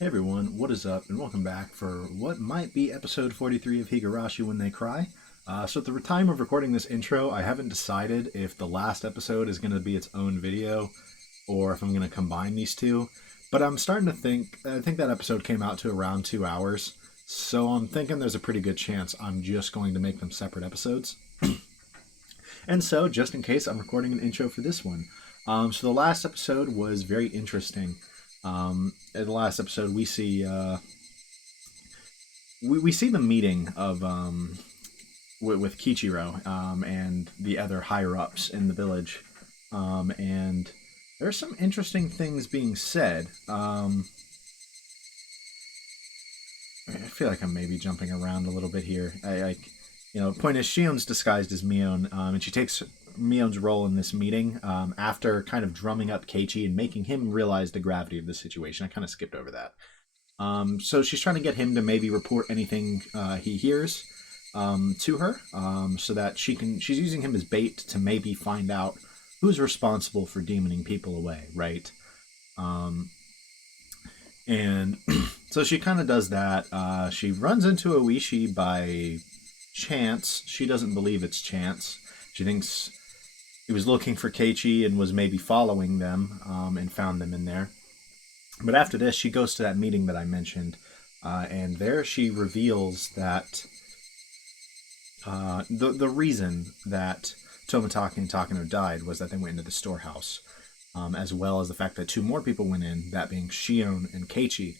Hey everyone, what is up, and welcome back for what might be episode 43 of Higurashi When They Cry. So at the time of recording this intro, I haven't decided if the last episode is going to be its own video or if I'm going to combine these two. But I'm starting to I think that episode came out to around 2 hours, so I'm thinking there's a pretty good chance I'm just going to make them separate episodes. And so, just in case, I'm recording an intro for this one. So the last episode was very interesting. In the last episode, we see we see the meeting of with Kichiro and the other higher ups in the village, and there's some interesting things being said. I feel like I'm maybe jumping around a little bit here. Point is, Shion's disguised as Mion, and she takes Mion's role in this meeting after kind of drumming up Keiichi and making him realize the gravity of the situation. I kind of skipped over that. So she's trying to get him to maybe report anything he hears to her, so that she's using him as bait to maybe find out who's responsible for demoning people away, right? And so she kind of does that. She runs into Oishi by chance. She doesn't believe it's chance. She thinks he was looking for Keiichi and was maybe following them and found them in there. But after this, she goes to that meeting that I mentioned, and there she reveals that the reason that Tomotaki and Takano died was that they went into the storehouse, as well as the fact that two more people went in, that being Shion and Keiichi.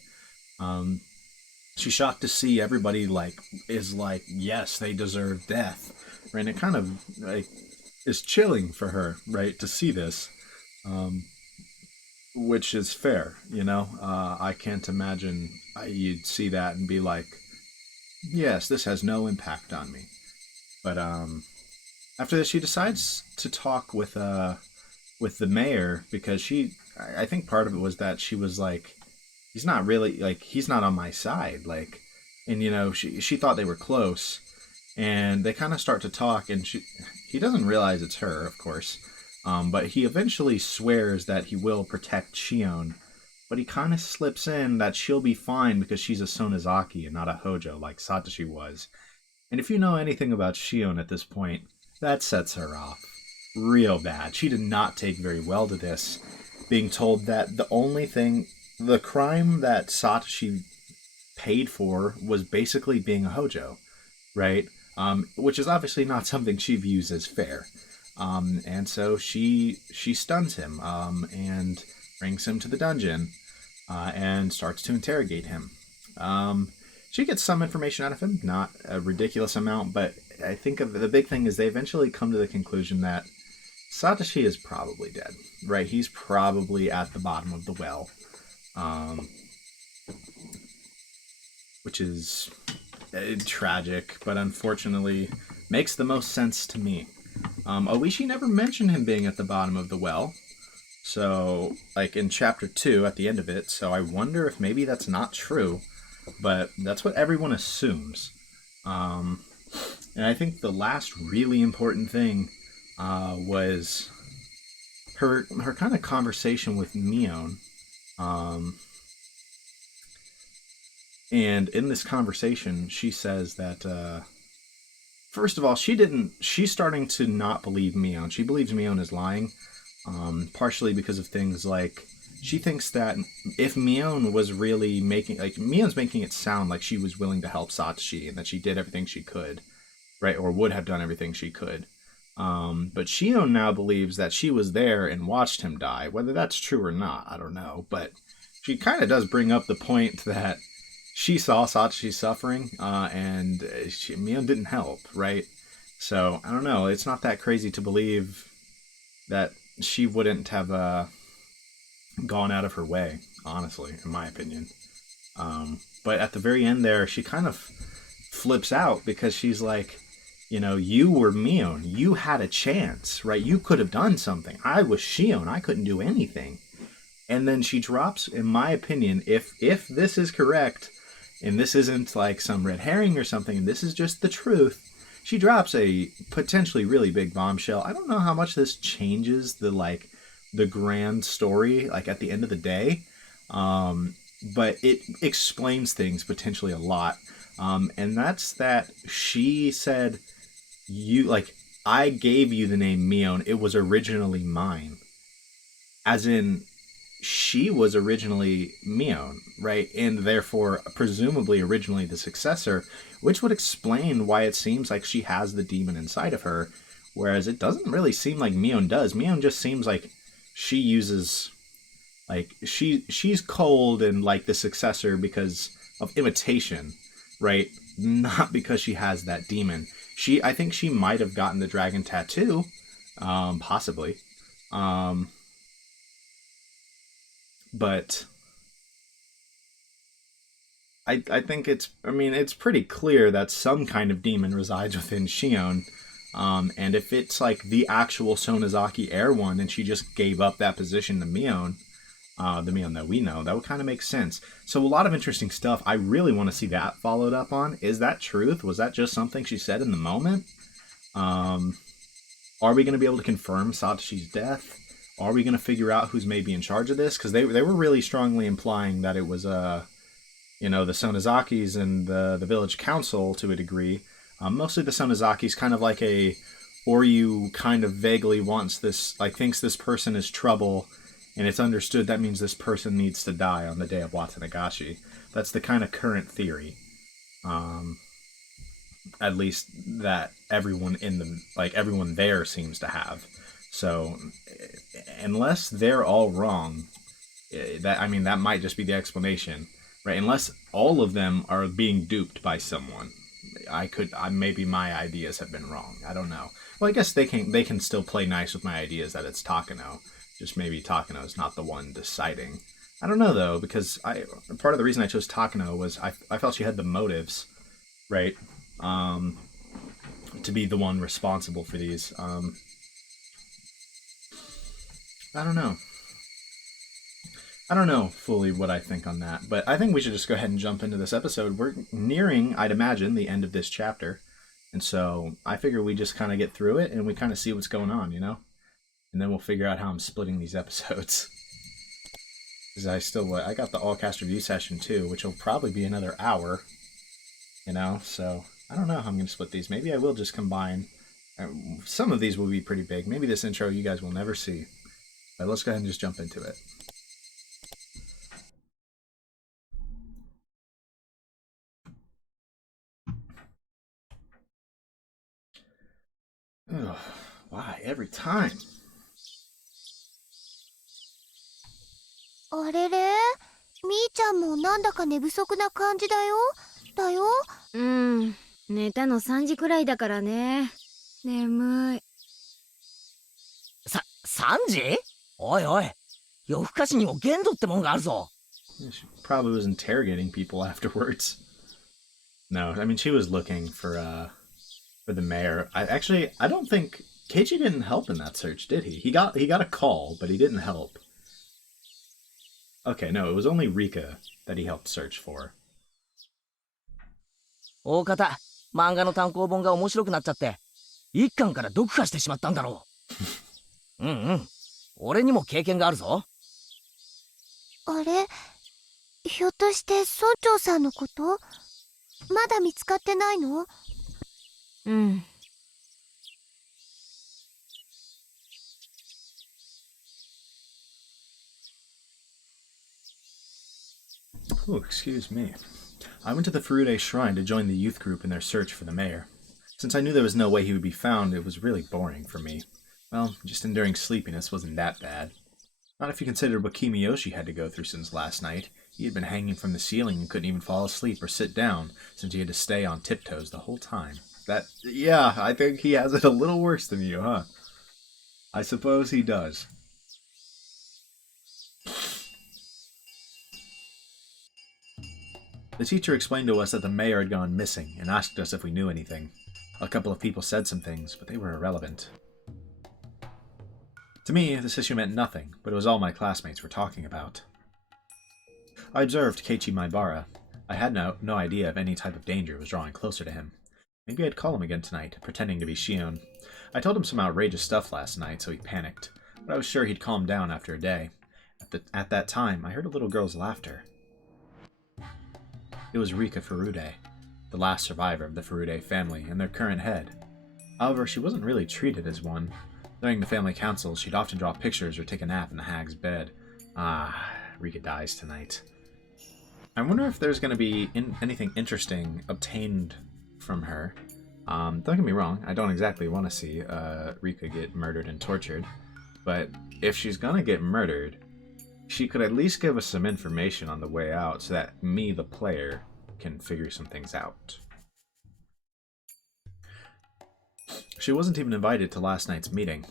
She's shocked to see everybody is like, yes, they deserve death, right? And it kind of is chilling for her, right, to see this, which is fair, you know. I can't imagine you'd see that and be like, yes, this has no impact on me. But after this, she decides to talk with the mayor because I think part of it was that she was like, he's not on my side, and she thought they were close, and they kind of start to talk, and he doesn't realize it's her, of course, but he eventually swears that he will protect Shion, but he kind of slips in that she'll be fine because she's a Sonozaki and not a Hojo like Satoshi was. And if you know anything about Shion at this point, that sets her off real bad. She did not take very well to this, being told that the crime that Satoshi paid for was basically being a Hojo, right? Which is obviously not something she views as fair. And so she stuns him and brings him to the dungeon and starts to interrogate him. She gets some information out of him, not a ridiculous amount, but I think the big thing is they eventually come to the conclusion that Satoshi is probably dead, right? He's probably at the bottom of the well, which is tragic, but unfortunately makes the most sense to me. Oishi never mentioned him being at the bottom of the well, so in chapter 2 at the end of it, so I wonder if maybe that's not true, but that's what everyone assumes. And I think the last really important thing was her kind of conversation with Mion. And in this conversation, she says that, first of all, she's starting to not believe Mion. She believes Mion is lying, partially because of things like, she thinks that if Mion was really Mion's making it sound like she was willing to help Satoshi and that she did everything she could, right, or would have done everything she could. But Shion now believes that she was there and watched him die. Whether that's true or not, I don't know. But she kind of does bring up the point that she saw Satoshi suffering, and Mion didn't help, right? So, I don't know. It's not that crazy to believe that she wouldn't have gone out of her way, honestly, in my opinion. But at the very end there, she kind of flips out because she's like, you were Mion. You had a chance, right? You could have done something. I was Shion. I couldn't do anything. And then she drops, in my opinion, if this is correct, and this isn't like some red herring or something, and this is just the truth, she drops a potentially really big bombshell. I don't know how much this changes the grand story, at the end of the day. but it explains things potentially a lot. And that's that she said, you, like, I gave you the name Mion. It was originally mine. As in, she was originally Mion, right? And therefore, presumably, originally the successor, which would explain why it seems like she has the demon inside of her, whereas it doesn't really seem like Mion does. Mion just seems like she uses, like, she's cold and like the successor because of imitation, right? Not because she has that demon. I think she might have gotten the dragon tattoo, possibly. Um, but I think it's pretty clear that some kind of demon resides within Shion. And if it's like the actual Sonozaki Air one and she just gave up that position to Mion, the Mion that we know, that would kind of make sense. So a lot of interesting stuff. I really want to see that followed up on. Is that truth? Was that just something she said in the moment? Are we going to be able to confirm Satoshi's death? Are we going to figure out who's maybe in charge of this? Because they were really strongly implying that it was the Sonozakis and the village council to a degree. Mostly the Sonozakis, kind of like Oryu kind of vaguely wants this, like thinks this person is trouble, and it's understood that means this person needs to die on the day of Watanagashi. That's the kind of current theory. At least that everyone there seems to have. So unless they're all wrong, that might just be the explanation, right? Unless all of them are being duped by someone, maybe my ideas have been wrong. I don't know. Well, I guess they can still play nice with my ideas that it's Takano. Just maybe Takano's not the one deciding. I don't know though, because part of the reason I chose Takano was I felt she had the motives, right? To be the one responsible for these. I don't know. I don't know fully what I think on that, but I think we should just go ahead and jump into this episode. We're nearing, I'd imagine, the end of this chapter. And so I figure we just kind of get through it and we kind of see what's going on, you know? And then we'll figure out how I'm splitting these episodes. Because I got the all-cast review session too, which will probably be another hour, you know? So I don't know how I'm going to split these. Maybe I will just combine. Some of these will be pretty big. Maybe this intro you guys will never see. But let's go ahead and just jump into it. Ugh, why every time? あれれみーちゃんもなんだか寝不足な感じだよ。寝たの3時くらいだからね。眠い。3時？おいおい、夜更かしにも限度ってもんがあるぞ。She probably was interrogating people afterwards. No, I mean she was looking for the mayor. I don't think Keiichi didn't help in that search, did he? He got a call, but he didn't help. Okay, no, it was only Rika that he helped search for. 大方、漫画の単行本が面白くなっちゃって、一巻から読破してしまったんだろう。俺にも経験があるぞ。あれひょっとして村長さんのこと？まだ見つかってないの？Oh, excuse me. I went to the Furude Shrine to join the youth group in their search for the mayor. Since I knew there was no way he would be found, it was really boring for me. Well, just enduring sleepiness wasn't that bad. Not if you consider what Kimiyoshi had to go through since last night. He had been hanging from the ceiling and couldn't even fall asleep or sit down, since he had to stay on tiptoes the whole time. Yeah, I think he has it a little worse than you, huh? I suppose he does. The teacher explained to us that the mayor had gone missing and asked us if we knew anything. A couple of people said some things, but they were irrelevant. To me, this issue meant nothing, but it was all my classmates were talking about. I observed Keiichi Maibara. I had no idea if any type of danger was drawing closer to him. Maybe I'd call him again tonight, pretending to be Shion. I told him some outrageous stuff last night, so he panicked, but I was sure he'd calm down after a day. At that time, I heard a little girl's laughter. It was Rika Furude, the last survivor of the Furude family and their current head. However, she wasn't really treated as one. During the family councils, she'd often draw pictures or take a nap in the hag's bed. Ah, Rika dies tonight. I wonder if there's going to be anything interesting obtained from her. Don't get me wrong, I don't exactly want to see Rika get murdered and tortured, but if she's going to get murdered, she could at least give us some information on the way out so that me, the player, can figure some things out. She wasn't even invited to last night's meeting.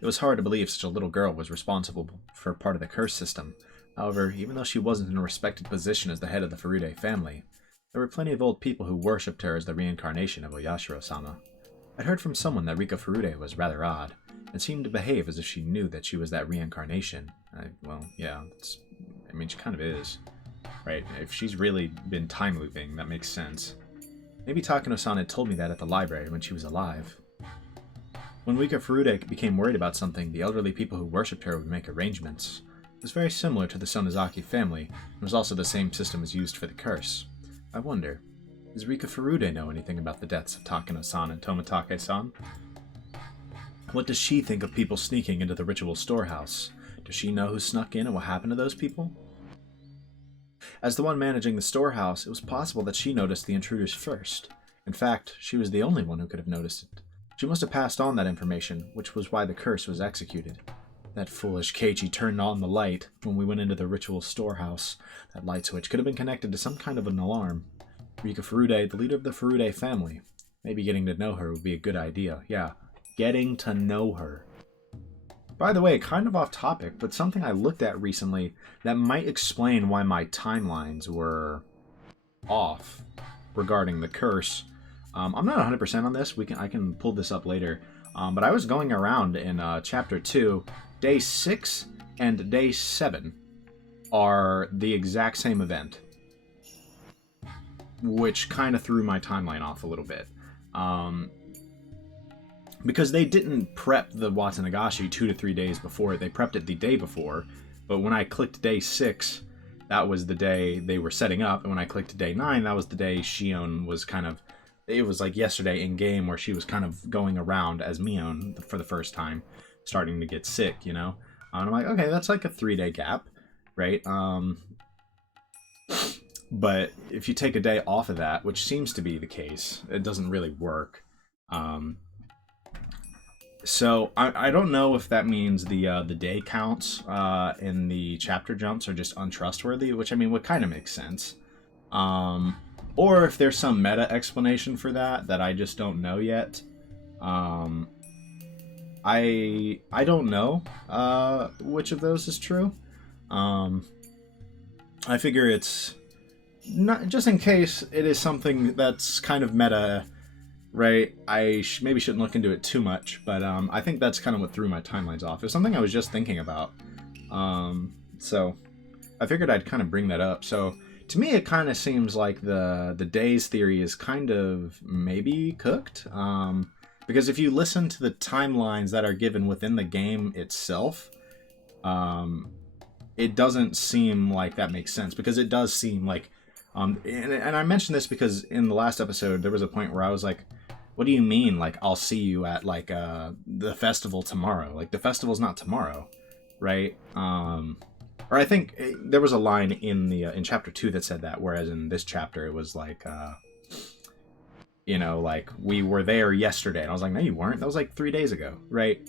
It was hard to believe such a little girl was responsible for part of the curse system. However, even though she wasn't in a respected position as the head of the Furude family, there were plenty of old people who worshipped her as the reincarnation of Oyashiro-sama. I'd heard from someone that Rika Furude was rather odd, and seemed to behave as if she knew that she was that reincarnation. Well, yeah, she kind of is. Right? If she's really been time looping, that makes sense. Maybe Takano-san had told me that at the library when she was alive. When Rika Furude became worried about something, the elderly people who worshipped her would make arrangements. It was very similar to the Sonozaki family, and was also the same system as used for the curse. I wonder, does Rika Furude know anything about the deaths of Takano-san and Tomitake-san? What does she think of people sneaking into the ritual storehouse? Does she know who snuck in and what happened to those people? As the one managing the storehouse, it was possible that she noticed the intruders first. In fact, she was the only one who could have noticed it. She must have passed on that information, which was why the curse was executed. That foolish Keiichi turned on the light when we went into the ritual storehouse. That light switch could have been connected to some kind of an alarm. Rika Furude, the leader of the Furude family. Maybe getting to know her would be a good idea. Yeah, getting to know her. By the way, kind of off topic, but something I looked at recently that might explain why my timelines were off regarding the curse. I'm not 100% on this. I can pull this up later. But I was going around in Chapter 2. Day 6 and Day 7 are the exact same event, which kind of threw my timeline off a little bit. Because they didn't prep the Watanagashi 2 to 3 days before. They prepped it the day before. But when I clicked Day 6, that was the day they were setting up. And when I clicked Day 9, that was the day Shion was kind of... It was like yesterday in game where she was kind of going around as Mion for the first time, starting to get sick, you know? And I'm like, okay, that's like a 3-day gap, right? But if you take a day off of that, which seems to be the case, it doesn't really work. So I don't know if that means the day counts in the chapter jumps are just untrustworthy, which I mean would kind of make sense. Or if there's some meta explanation for that I just don't know yet. I don't know which of those is true. I figure it's not, just in case it is something that's kind of meta, right? I maybe shouldn't look into it too much, but I think that's kind of what threw my timelines off. It was something I was just thinking about. So I figured I'd kind of bring that up. So to me, it kind of seems like the days theory is kind of maybe cooked. Because if you listen to the timelines that are given within the game itself, it doesn't seem like that makes sense. Because it does seem like... and I mentioned this because in the last episode, there was a point where I was like, what do you mean, like, I'll see you at, like, the festival tomorrow? Like, the festival's not tomorrow, right? Or I think there was a line in chapter 2 that said that, whereas in this chapter it was like, you know, like, we were there yesterday. And I was like, no, you weren't. That was like 3 days ago, right?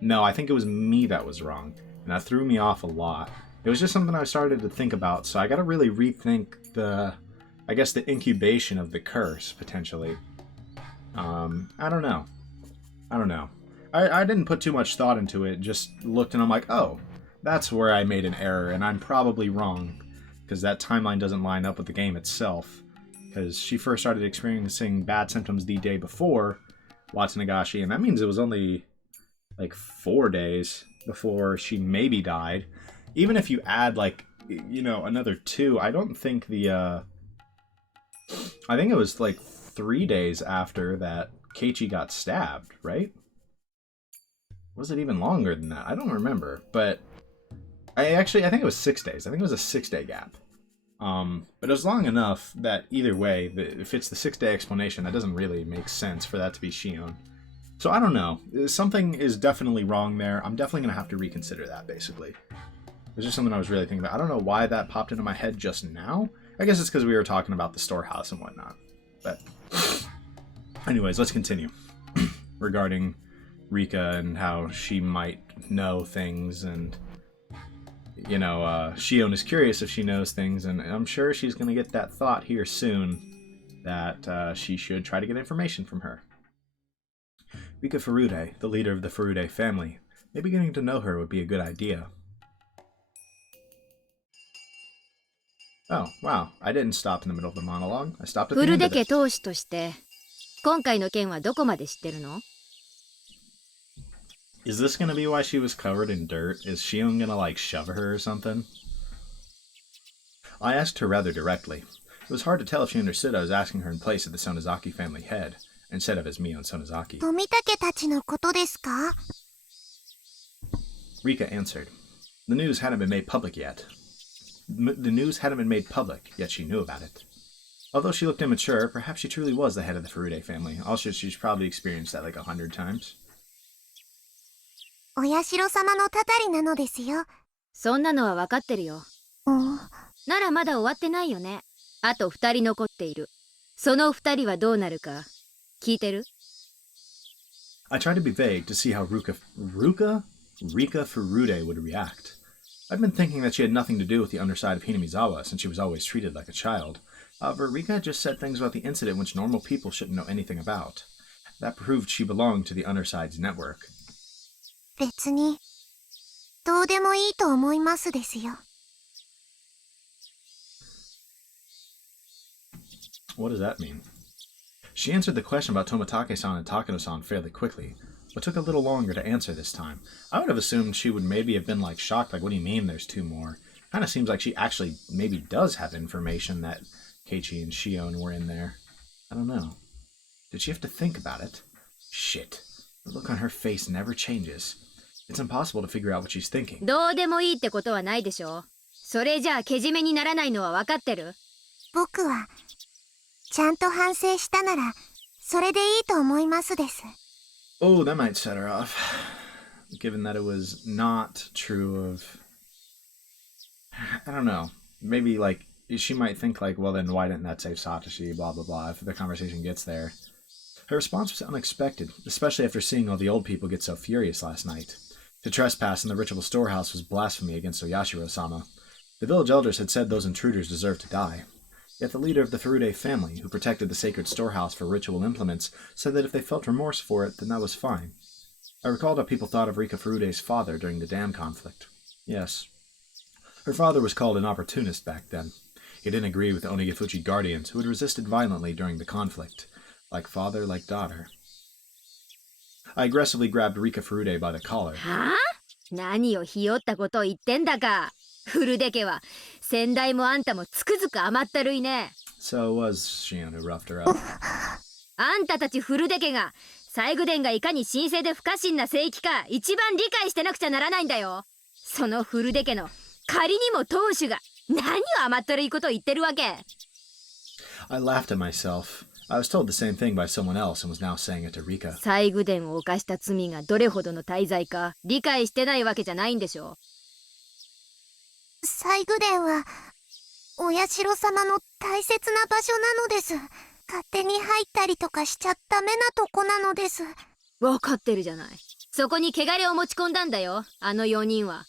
No, I think it was me that was wrong. And that threw me off a lot. It was just something I started to think about, so I gotta really rethink the incubation of the curse, potentially. I don't know. I didn't put too much thought into it, just looked and I'm like, oh, that's where I made an error, and I'm probably wrong, because that timeline doesn't line up with the game itself. Because she first started experiencing bad symptoms the day before Watanagashi, and that means it was only like 4 days before she maybe died. Even if you add, like, you know, another 2, I don't think I think it was like 3 days after that Keiichi got stabbed, right? Was it even longer than that? I don't remember, but I think it was 6 days. I think it was a 6-day gap. But it was long enough that either way, if it's the 6-day explanation, that doesn't really make sense for that to be Shion. So I don't know. Something is definitely wrong there. I'm definitely going to have to reconsider that, basically. It's just something I was really thinking about. I don't know why that popped into my head just now. I guess it's because we were talking about the storehouse and whatnot. But anyways, let's continue. Regarding Rika and how she might know things, and you know, Shion is curious if she knows things, and I'm sure she's going to get that thought here soon that she should try to get information from her. Rika Furude, the leader of the Furude family. Maybe getting to know her would be a good idea. Oh, wow. I didn't stop in the middle of the monologue. I stopped at the フル end デ of 家 it. 当主として今回の件はどこまで知ってるの？ Is this gonna be why she was covered in dirt? Is Shion gonna, like, shove her or something? I asked her rather directly. It was hard to tell if she understood I was asking her in place of the Sonozaki family head, instead of as Mion Sonozaki. 富武たちのことですか？ Rika answered. The news hadn't been made public yet. The news hadn't been made public, yet she knew about it. Although she looked immature, perhaps she truly was the head of the Furude family. Also, she's probably experienced that like 100 times. お社様のたたりなのですよ。そんなのは分かってるよ。ならまだ終わってないよね。あと2人残っている。その2人はどうなるか聞いてる？ I tried to be vague to see how Rika Furude would react. I'd been thinking that she had nothing to do with the underside of Hinamizawa since she was always treated like a child. However, Rika had just said things about the incident which normal people shouldn't know anything about. That proved she belonged to the underside's network. 別にどうでもいいと思いますですよ。 What does that mean? She answered the question about Tomitake-san and Takano-san fairly quickly, but took a little longer to answer this time. I would have assumed she would maybe have been like shocked, like, what do you mean there's two more? Kind of seems like she actually maybe does have information that Keiichi and Shion were in there. I don't know. Did she have to think about it? Shit. The look on her face never changes. It's impossible to figure out what she's thinking. どうでもいいってことはないでしょ。それじゃあけじめにならないのは分かってる？僕はちゃんと反省したならそれでいいと思いますです。 Oh, that might set her off. Given that it was not true of... I don't know. Maybe, like, she might think, like, well, then why didn't that save Satoshi, blah, blah, blah, if the conversation gets there. Her response was unexpected, especially after seeing all the old people get so furious last night. To trespass in the ritual storehouse was blasphemy against Oyashiro-sama. The village elders had said those intruders deserved to die. Yet the leader of the Furude family, who protected the sacred storehouse for ritual implements, said that if they felt remorse for it, then that was fine. I recalled how people thought of Rika Furude's father during the dam conflict. Yes. Her father was called an opportunist back then. He didn't agree with the Onigifuchi guardians, who had resisted violently during the conflict. Like father, like daughter. I aggressively grabbed Rika Furude by the collar. はあ？何をひよったことを言ってんだか。フルデ家は先代もあんたもつくづく甘ったるいね。 So it was Shion who roughed her up. あんたたちフルデ家が西宮殿がいかに神聖で不可侵な聖域か一番理解してなくちゃならないんだよ。そのフルデ家の仮にも当主が何を甘ったるいことを言ってるわけ。 I laughed at myself. I was told the same thing by someone else and was now saying it to Rika. 西宮殿を犯した罪がどれほどの大罪か理解してないわけじゃないんでしょ。西宮殿はお社様の大切な場所なのです。勝手に入ったりとかしちゃダメなとこなのです。分かってるじゃない。そこに汚れを持ち込んだんだよ、あの4人は。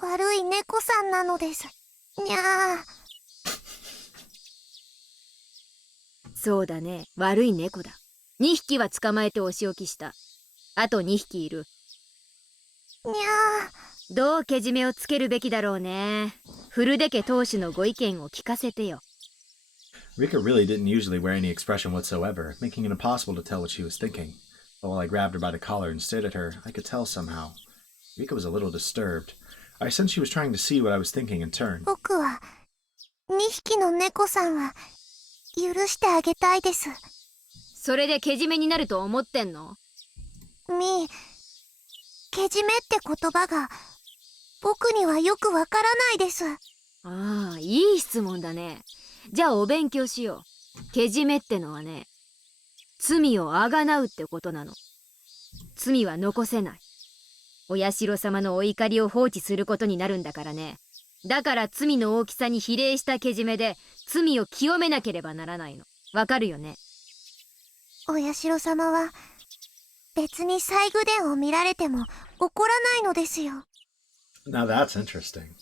悪い猫さんなのです。にゃー。そうだね、悪い猫だ。2匹は捕まえてお仕置きした。あと2匹いる。にゃー。どうけじめをつけるべきだろうね。フルデ家当主のご意見を聞かせてよ。Rika really didn't usually wear any expression whatsoever, making it impossible to tell what she was thinking. But while I grabbed her by the collar and stared at her, I could tell somehow. Rika was a little disturbed. I sensed she was trying to see what I was thinking in turn. 僕は2匹の猫さんは許してあげたいです。それでけじめになると思ってんの？けじめって言葉が僕にはよくわからないです。ああ、いい質問だね。じゃあお勉強しよう。けじめってのはね、罪をあがなうってことなの。罪は残せない。お社様のお怒りを放置することになるんだからね。だから罪の大きさに比例したけじめで罪を清めなければならないの。わかるよね。お社様は別に西宮殿を見られても怒らないのですよ。 Now that's interesting.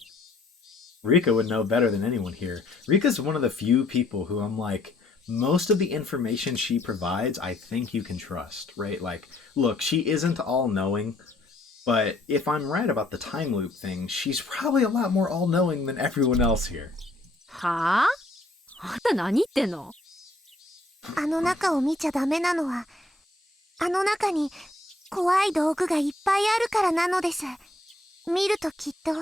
Rika would know better than anyone here. Rika's one of the few people who I'm like, most of the information she provides, I think you can trust, right? Like, look, she isn't all knowing, but if I'm right about the time loop thing, she's probably a lot more all knowing than everyone else here. はあ？あんた何言ってんの？あの中を見ちゃダメなのは、あの中に怖い道具がいっぱいあるからなのです。見るときっと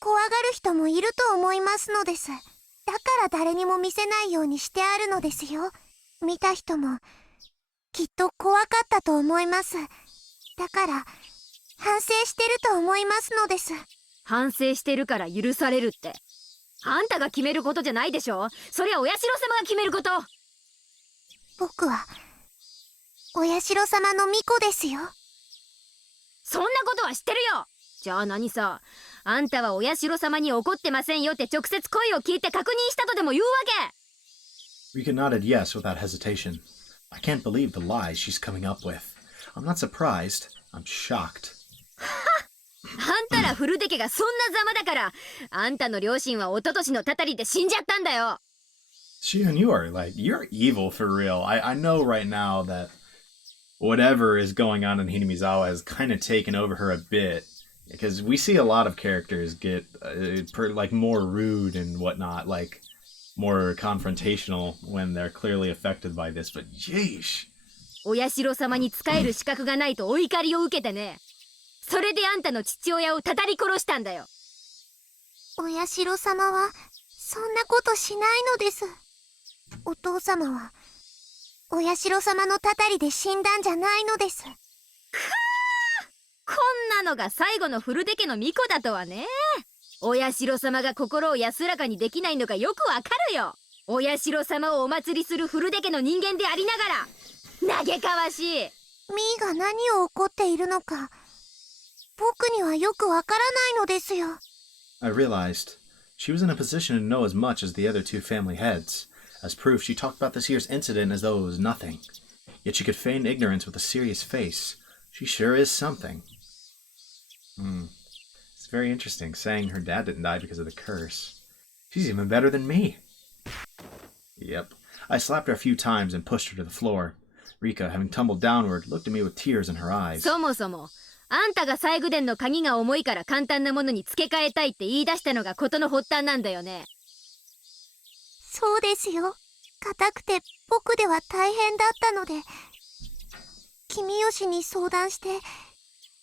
怖がる人もいると思いますのです。だから誰にも見せないようにしてあるのですよ。見た人もきっと怖かったと思います。だから反省してると思いますのです。反省してるから許されるって。あんたが決めることじゃないでしょ。そりゃお社様が決めること。僕はお社様の巫女ですよ。そんなことは知ってるよ。じゃあ何さ、あんたはお社様に怒ってませんよって直接声を聞いて確認したとでも言うわけ。 Rika nodded yes without hesitation. I can't believe the lies she's coming up with. I'm not surprised. I'm shocked. あんたらフルデ家がそんなざまだから、あんたの両親は一昨年のたたりで死んじゃったんだよ。 Shion, you're evil for real. I know right now that whatever is going on in Hinamizawa has kind of taken over her a bit. Because we see a lot of characters get more rude and whatnot, like more confrontational when they're clearly affected by this. But yeesh. お社様に仕える資格がないとお怒りを受けてね。それであんたの父親をたたり殺したんだよ。お社様はそんなことしないのです。お父様はお社様のたたりで死んだんじゃないのです。こんなのが最後のフルデ家の巫女だとはね。お社様が心を安らかにできないのがよくわかるよ。お社様をお祭りするフルデ家の人間でありながら嘆かわしい。ミーが何を怒っているのか僕にはよくわからないのですよ。 I realized she was in a position to know as much as the other two family heads. As proof, she talked about this year's incident as though it was nothing. Yet she could feign ignorance with a serious face. She sure is something. It's very interesting, saying her dad didn't die because of the curse. She's even better than me. Yep. I slapped her a few times and pushed her to the floor. Rika, having tumbled downward, looked at me with tears in her eyes. そもそもあんたが西宮殿の鍵が重いから簡単なものに付け替えたいって言い出したのが事の発端なんだよね。そうですよ。硬くて僕では大変だったので君吉に相談して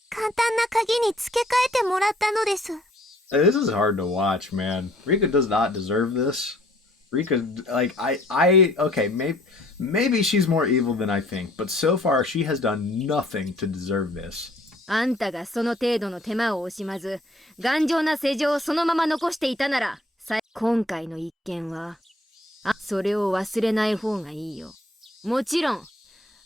簡単な鍵に付け替えてもらったのです。 This is hard to watch, man. Rika does not deserve this. Rika, okay, maybe she's more evil than I think, but so far she has done nothing to deserve this. あんたがその程度の手間を惜しまず頑丈な世情をそのまま残していたなら、今回の一件はそれを忘れない方がいいよ。もちろん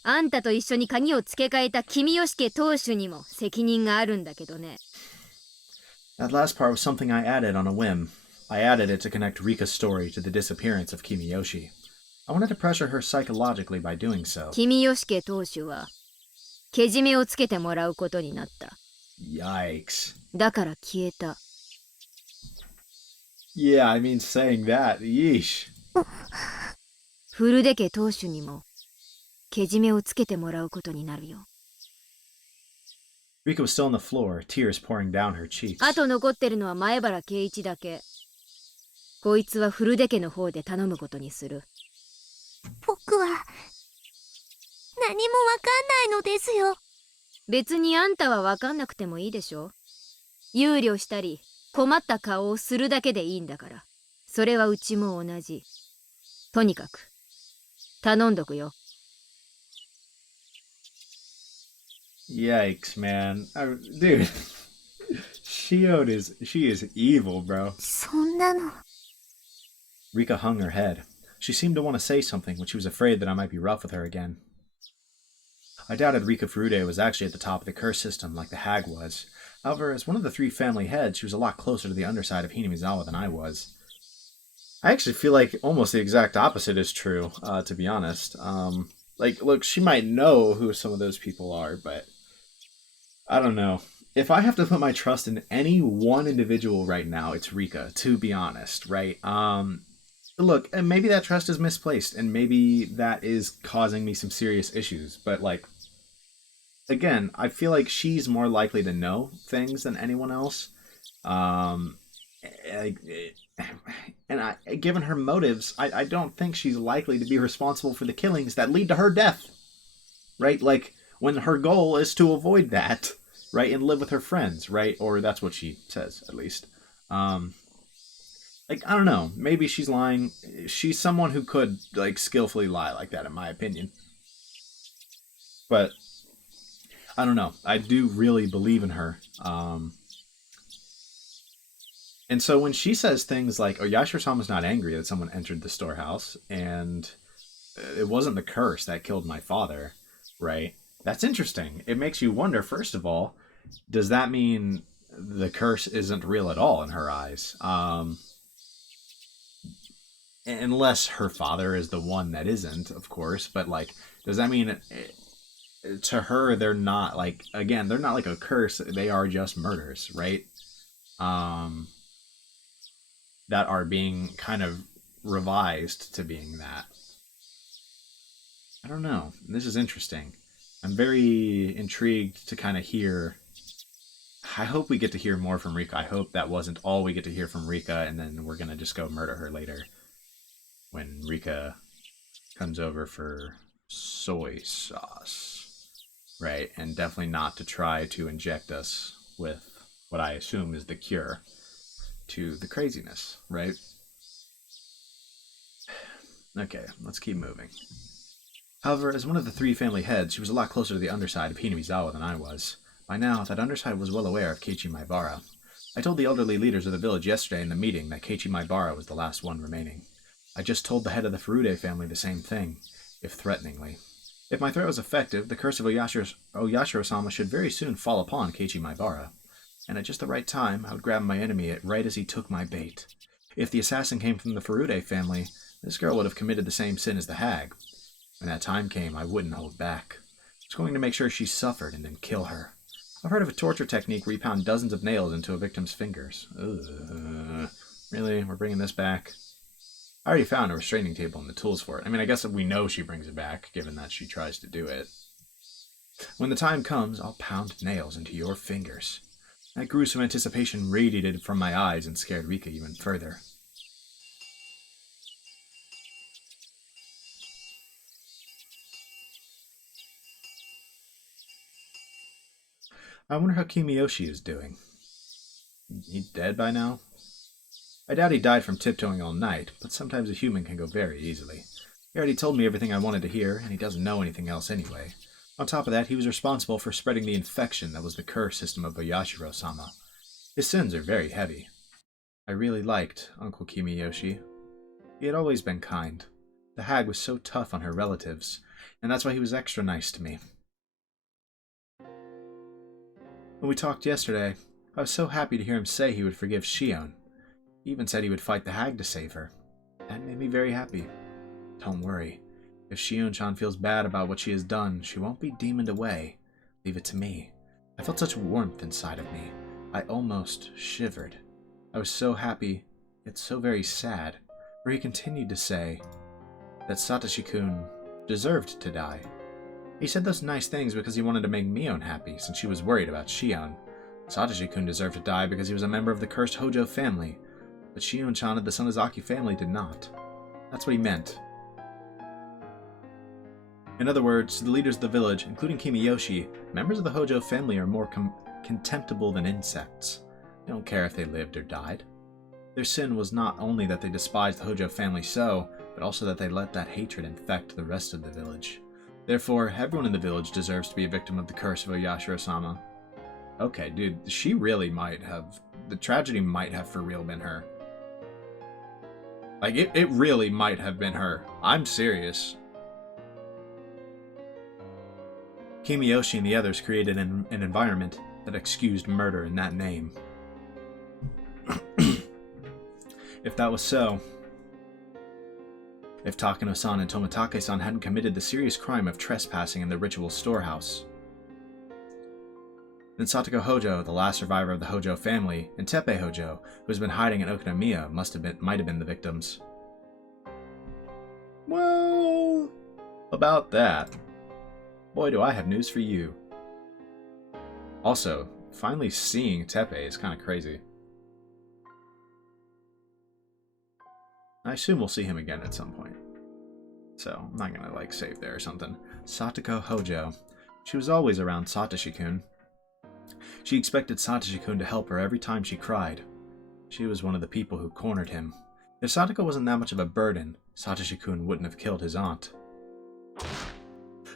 あんたと一緒に鍵を付け替えた君吉家当主にも責任があるんだけどね。 That last part was something I added on a whim. I added it to connect Rika's story to the disappearance of Kimiyoshi. I wanted to pressure her psychologically by doing so. 君吉家当主はけじめをつけてもらうことになった。 Yikes. だから消えた。 Yeah, I mean saying that. Yeesh. フルデ家当主にもけじめをつけてもらうことになるよ。 Rika was still on the floor, tears pouring down her cheeks. あと残ってるのは前原圭一だけ。こいつはフルデ家の方で頼むことにする。僕は何もわかんないのですよ。別にあんたは分かんなくてもいいでしょ。憂慮したり困った顔をするだけでいいんだから。それはうちも同じ。とにかく頼んどくよ。 Yikes, man. Dude. she is evil, bro. そんなの。 Rika hung her head. She seemed to want to say something, but she was afraid that I might be rough with her again. I doubted Rika Furude was actually at the top of the curse system like the hag was. However, as one of the 3 family heads, she was a lot closer to the underside of Hinamizawa than I was. I actually feel like almost the exact opposite is true, to be honest. Look, she might know who some of those people are, but I don't know. If I have to put my trust in any one individual right now, it's Rika, to be honest, right? Look, and maybe that trust is misplaced, and maybe that is causing me some serious issues, but, like, again, I feel like she's more likely to know things than anyone else. Given her motives, I don't think she's likely to be responsible for the killings that lead to her death, right? Like, when her goal is to avoid that, right, and live with her friends, right? Or that's what she says, at least. I don't know. Maybe she's lying. She's someone who could, like, skillfully lie like that, in my opinion. But I don't know. I do really believe in her. And so when she says things like, oh, Yashiro-sama's not angry that someone entered the storehouse, and it wasn't the curse that killed my father, right? That's interesting. It makes you wonder, first of all, does that mean the curse isn't real at all in her eyes? Unless her father is the one that isn't, of course. But, like, does that mean to her they're not, like, again, they're not like a curse. They are just murders, right? That are being kind of revised to being that. I don't know. This is interesting. I'm very intrigued to kind of hear. I hope we get to hear more from Rika. I hope that wasn't all we get to hear from Rika, and then we're going to just go murder her later. When Rika comes over for soy sauce. Right? And definitely not to try to inject us with what I assume is the cure to the craziness, right? Okay, let's keep moving. However, as one of the 3 family heads, she was a lot closer to the underside of Hinamizawa than I was. By now, that underside was well aware of Keiichi Maibara. I told the elderly leaders of the village yesterday in the meeting that Keiichi Maibara was the last one remaining. I just told the head of the Furude family the same thing, if threateningly. If my threat was effective, the curse of Oyashiro-sama should very soon fall upon Keiichi Maibara. And at just the right time, I would grab my enemy right as he took my bait. If the assassin came from the Furude family, this girl would have committed the same sin as the hag. When that time came, I wouldn't hold back. I was going to make sure she suffered and then kill her. I've heard of a torture technique where you pound dozens of nails into a victim's fingers. Ugh. Really? We're bringing this back? I already found a restraining table and the tools for it. I mean, I guess we know she brings it back, given that she tries to do it. When the time comes, I'll pound nails into your fingers. That gruesome anticipation radiated from my eyes and scared Rika even further. I wonder how Kimiyoshi is doing. He dead by now? I doubt he died from tiptoeing all night, but sometimes a human can go very easily. He already told me everything I wanted to hear, and he doesn't know anything else anyway. On top of that, he was responsible for spreading the infection that was the curse system of Oyashiro-sama. His sins are very heavy. I really liked Uncle Kimiyoshi. He had always been kind. The hag was so tough on her relatives, and that's why he was extra nice to me. When we talked yesterday, I was so happy to hear him say he would forgive Shion. He even said he would fight the hag to save her. That made me very happy. Don't worry. If Shion-chan feels bad about what she has done, she won't be demoned away. Leave it to me. I felt such warmth inside of me. I almost shivered. I was so happy, yet so very sad, for he continued to say that Satoshi-kun deserved to die. He said those nice things because he wanted to make Mion happy, since she was worried about Shion. Satoshi-kun deserved to die because he was a member of the cursed Hojo family, but Shion-chan of the Sonozaki family did not. That's what he meant. In other words, to the leaders of the village, including Kimiyoshi, members of the Hojo family are more contemptible than insects. They don't care if they lived or died. Their sin was not only that they despised the Hojo family so, but also that they let that hatred infect the rest of the village. Therefore, everyone in the village deserves to be a victim of the curse of Oyashiro-sama. Okay, dude, she really might have... The tragedy might have for real been her. Like, it really might have been her. I'm serious. Kimiyoshi and the others created an environment that excused murder in that name. If that was so, if Takano-san and Tomitake-san hadn't committed the serious crime of trespassing in the ritual storehouse, then Satoko Hojo, the last survivor of the Hojo family, and Teppei Hojo, who has been hiding in Okunomiya, might have been the victims. Well, about that, boy, do I have news for you. Also, finally seeing Teppei is kind of crazy. I assume we'll see him again at some point. So, I'm not gonna, like, save there or something. Satoko Hojo. She was always around Satoshi-kun. She expected Satoshi-kun to help her every time she cried. She was one of the people who cornered him. If Satoko wasn't that much of a burden, Satoshi-kun wouldn't have killed his aunt.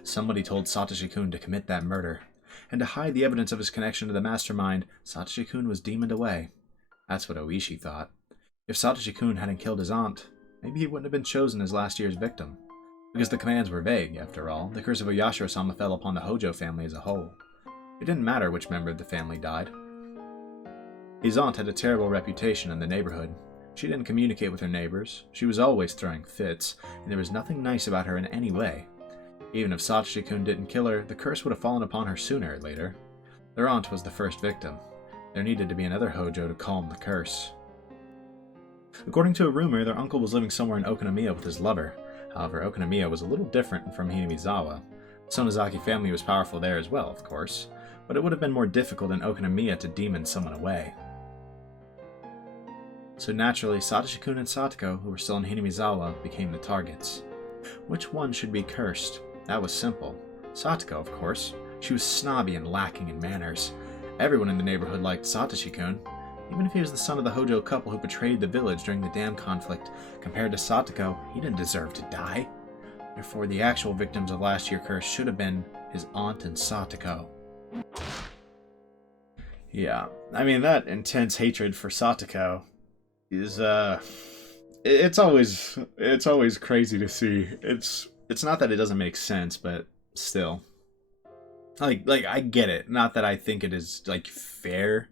Somebody told Satoshi-kun to commit that murder, and to hide the evidence of his connection to the mastermind, Satoshi-kun was demoned away. That's what Oishi thought. If Satoshi-kun hadn't killed his aunt, maybe he wouldn't have been chosen as last year's victim. Because the commands were vague, after all, the curse of Oyashiro-sama fell upon the Hojo family as a whole. It didn't matter which member of the family died. His aunt had a terrible reputation in the neighborhood. She didn't communicate with her neighbors, she was always throwing fits, and there was nothing nice about her in any way. Even if Satoshi-kun didn't kill her, the curse would have fallen upon her sooner or later. Their aunt was the first victim. There needed to be another Hojo to calm the curse. According to a rumor, their uncle was living somewhere in Okunomiya with his lover. However, Okunomiya was a little different from Hinamizawa. The Sonozaki family was powerful there as well, of course, but it would have been more difficult in Okunomiya to demon someone away. So naturally, Satoshi-kun and Satoko, who were still in Hinamizawa, became the targets. Which one should be cursed? That was simple. Satoko, of course. She was snobby and lacking in manners. Everyone in the neighborhood liked Satoshi-kun. Even if he was the son of the Hojo couple who betrayed the village during the dam conflict, compared to Satoko, he didn't deserve to die. Therefore, the actual victims of last year's curse should have been his aunt and Satoko. Yeah, I mean, that intense hatred for Satoko is, it's always crazy to see. It's not that it doesn't make sense, but still. Like, I get it. Not that I think it is, like, fair,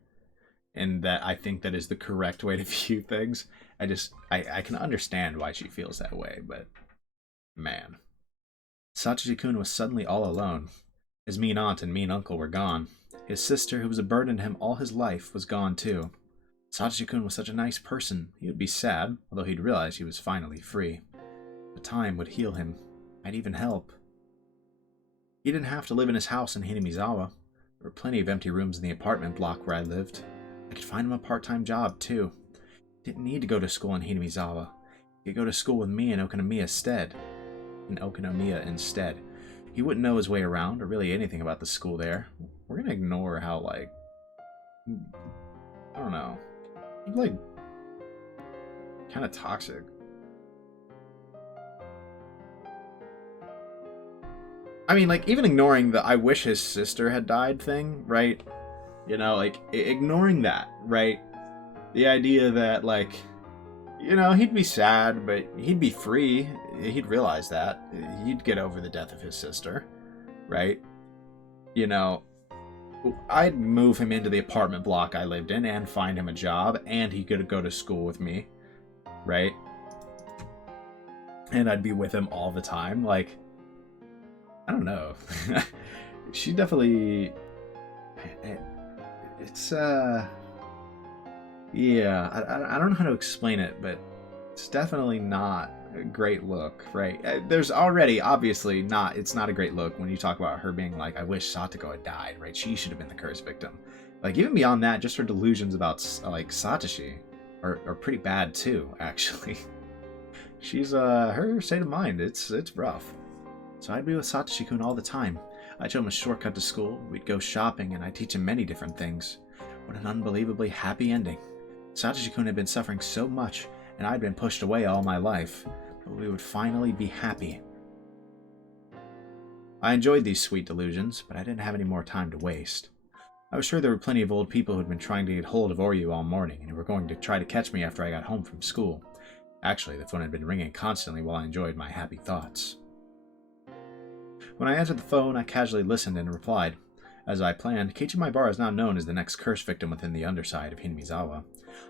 and that I think that is the correct way to view things. I can understand why she feels that way, but man. Satoshi-kun was suddenly all alone. His mean aunt and mean uncle were gone. His sister, who was a burden to him all his life, was gone too. Satoshi-kun was such a nice person. He would be sad, although he'd realize he was finally free. But time would heal him. Might even help. He didn't have to live in his house in Hinamizawa. There were plenty of empty rooms in the apartment block where I lived. I could find him a part-time job, too. He didn't need to go to school in Hinamizawa. He could go to school with me in Okunomiya instead. He wouldn't know his way around, or really anything about the school there. We're gonna ignore how, like... I don't know. He's, like... kind of toxic. I mean, like, even ignoring the I wish his sister had died thing, right? You know, like, ignoring that, right? The idea that, like, you know, he'd be sad, but he'd be free. He'd realize that. He'd get over the death of his sister, right? You know, I'd move him into the apartment block I lived in and find him a job, and he could go to school with me, right? And I'd be with him all the time, like... I don't know. She definitely... It's, yeah, I don't know how to explain it, but it's definitely not a great look, right? There's already, obviously, it's not a great look when you talk about her being like, I wish Satoko had died, right? She should have been the cursed victim. Like, even beyond that, just her delusions about, like, Satoshi are pretty bad, too, actually. She's, her state of mind, it's rough. So I'd be with Satoshi-kun all the time. I'd show him a shortcut to school, we'd go shopping, and I'd teach him many different things. What an unbelievably happy ending. Satoshi-kun had been suffering so much, and I'd been pushed away all my life, but we would finally be happy. I enjoyed these sweet delusions, but I didn't have any more time to waste. I was sure there were plenty of old people who'd been trying to get hold of Oryu all morning and who were going to try to catch me after I got home from school. Actually, the phone had been ringing constantly while I enjoyed my happy thoughts. When I answered the phone, I casually listened and replied. As I planned, Keiichi Maibara is now known as the next curse victim within the underside of Hinamizawa.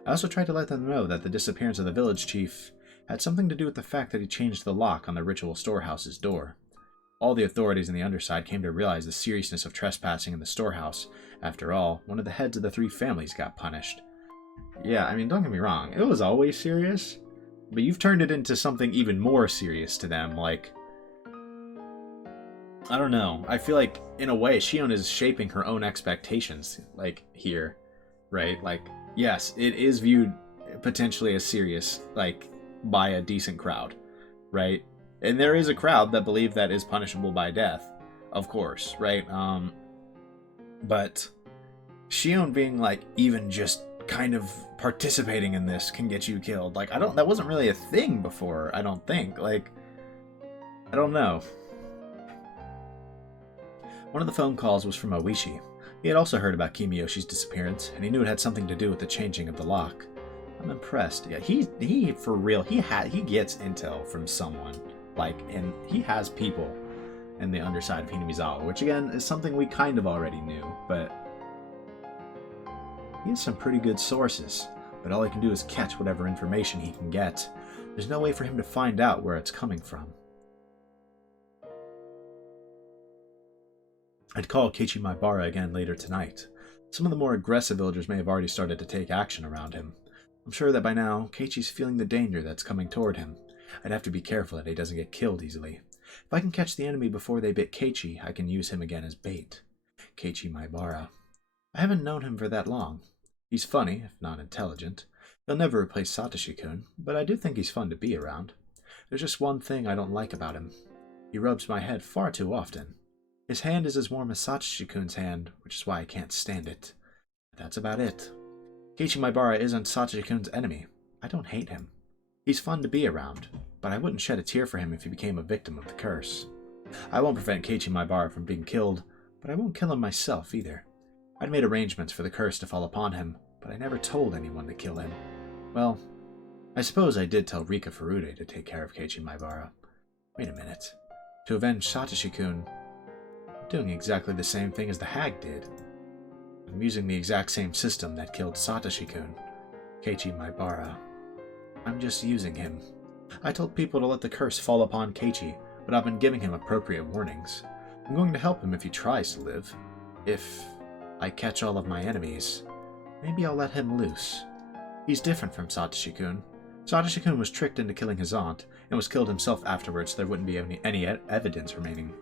I also tried to let them know that the disappearance of the village chief had something to do with the fact that he changed the lock on the ritual storehouse's door. All the authorities in the underside came to realize the seriousness of trespassing in the storehouse. After all, one of the heads of the 3 families got punished. Yeah, I mean, don't get me wrong, it was always serious, but you've turned it into something even more serious to them, like... I don't know, I feel like, in a way, Shion is shaping her own expectations, like, here, right? Like, yes, it is viewed potentially as serious, like, by a decent crowd, right? And there is a crowd that believe that is punishable by death, of course, right? But Shion being, like, even just kind of participating in this can get you killed. Like, that wasn't really a thing before, I don't think. Like, I don't know. One of the phone calls was from Oishi. He had also heard about Kimiyoshi's disappearance, and he knew it had something to do with the changing of the lock. I'm impressed. Yeah, he for real, he gets intel from someone. Like, and he has people in the underside of Hinamizawa, which again is something we kind of already knew, but he has some pretty good sources. But all he can do is catch whatever information he can get. There's no way for him to find out where it's coming from. I'd call Keiichi Maibara again later tonight. Some of the more aggressive villagers may have already started to take action around him. I'm sure that by now, Keiichi's feeling the danger that's coming toward him. I'd have to be careful that he doesn't get killed easily. If I can catch the enemy before they bit Keiichi, I can use him again as bait. Keiichi Maibara. I haven't known him for that long. He's funny, if not intelligent. He'll never replace Satoshi-kun, but I do think he's fun to be around. There's just one thing I don't like about him. He rubs my head far too often. His hand is as warm as Satoshi-kun's hand, which is why I can't stand it. But that's about it. Keiichi Maibara isn't Satoshi-kun's enemy. I don't hate him. He's fun to be around, but I wouldn't shed a tear for him if he became a victim of the curse. I won't prevent Keiichi Maibara from being killed, but I won't kill him myself either. I'd made arrangements for the curse to fall upon him, but I never told anyone to kill him. Well, I suppose I did tell Rika Furude to take care of Keiichi Maibara. Wait a minute. To avenge Satoshi-kun, I'm doing exactly the same thing as the hag did. I'm using the exact same system that killed Satoshi-kun, Keiichi Maibara. I'm just using him. I told people to let the curse fall upon Keiichi, but I've been giving him appropriate warnings. I'm going to help him if he tries to live. If I catch all of my enemies, maybe I'll let him loose. He's different from Satoshi-kun. Satoshi-kun was tricked into killing his aunt, and was killed himself afterwards so there wouldn't be any evidence remaining.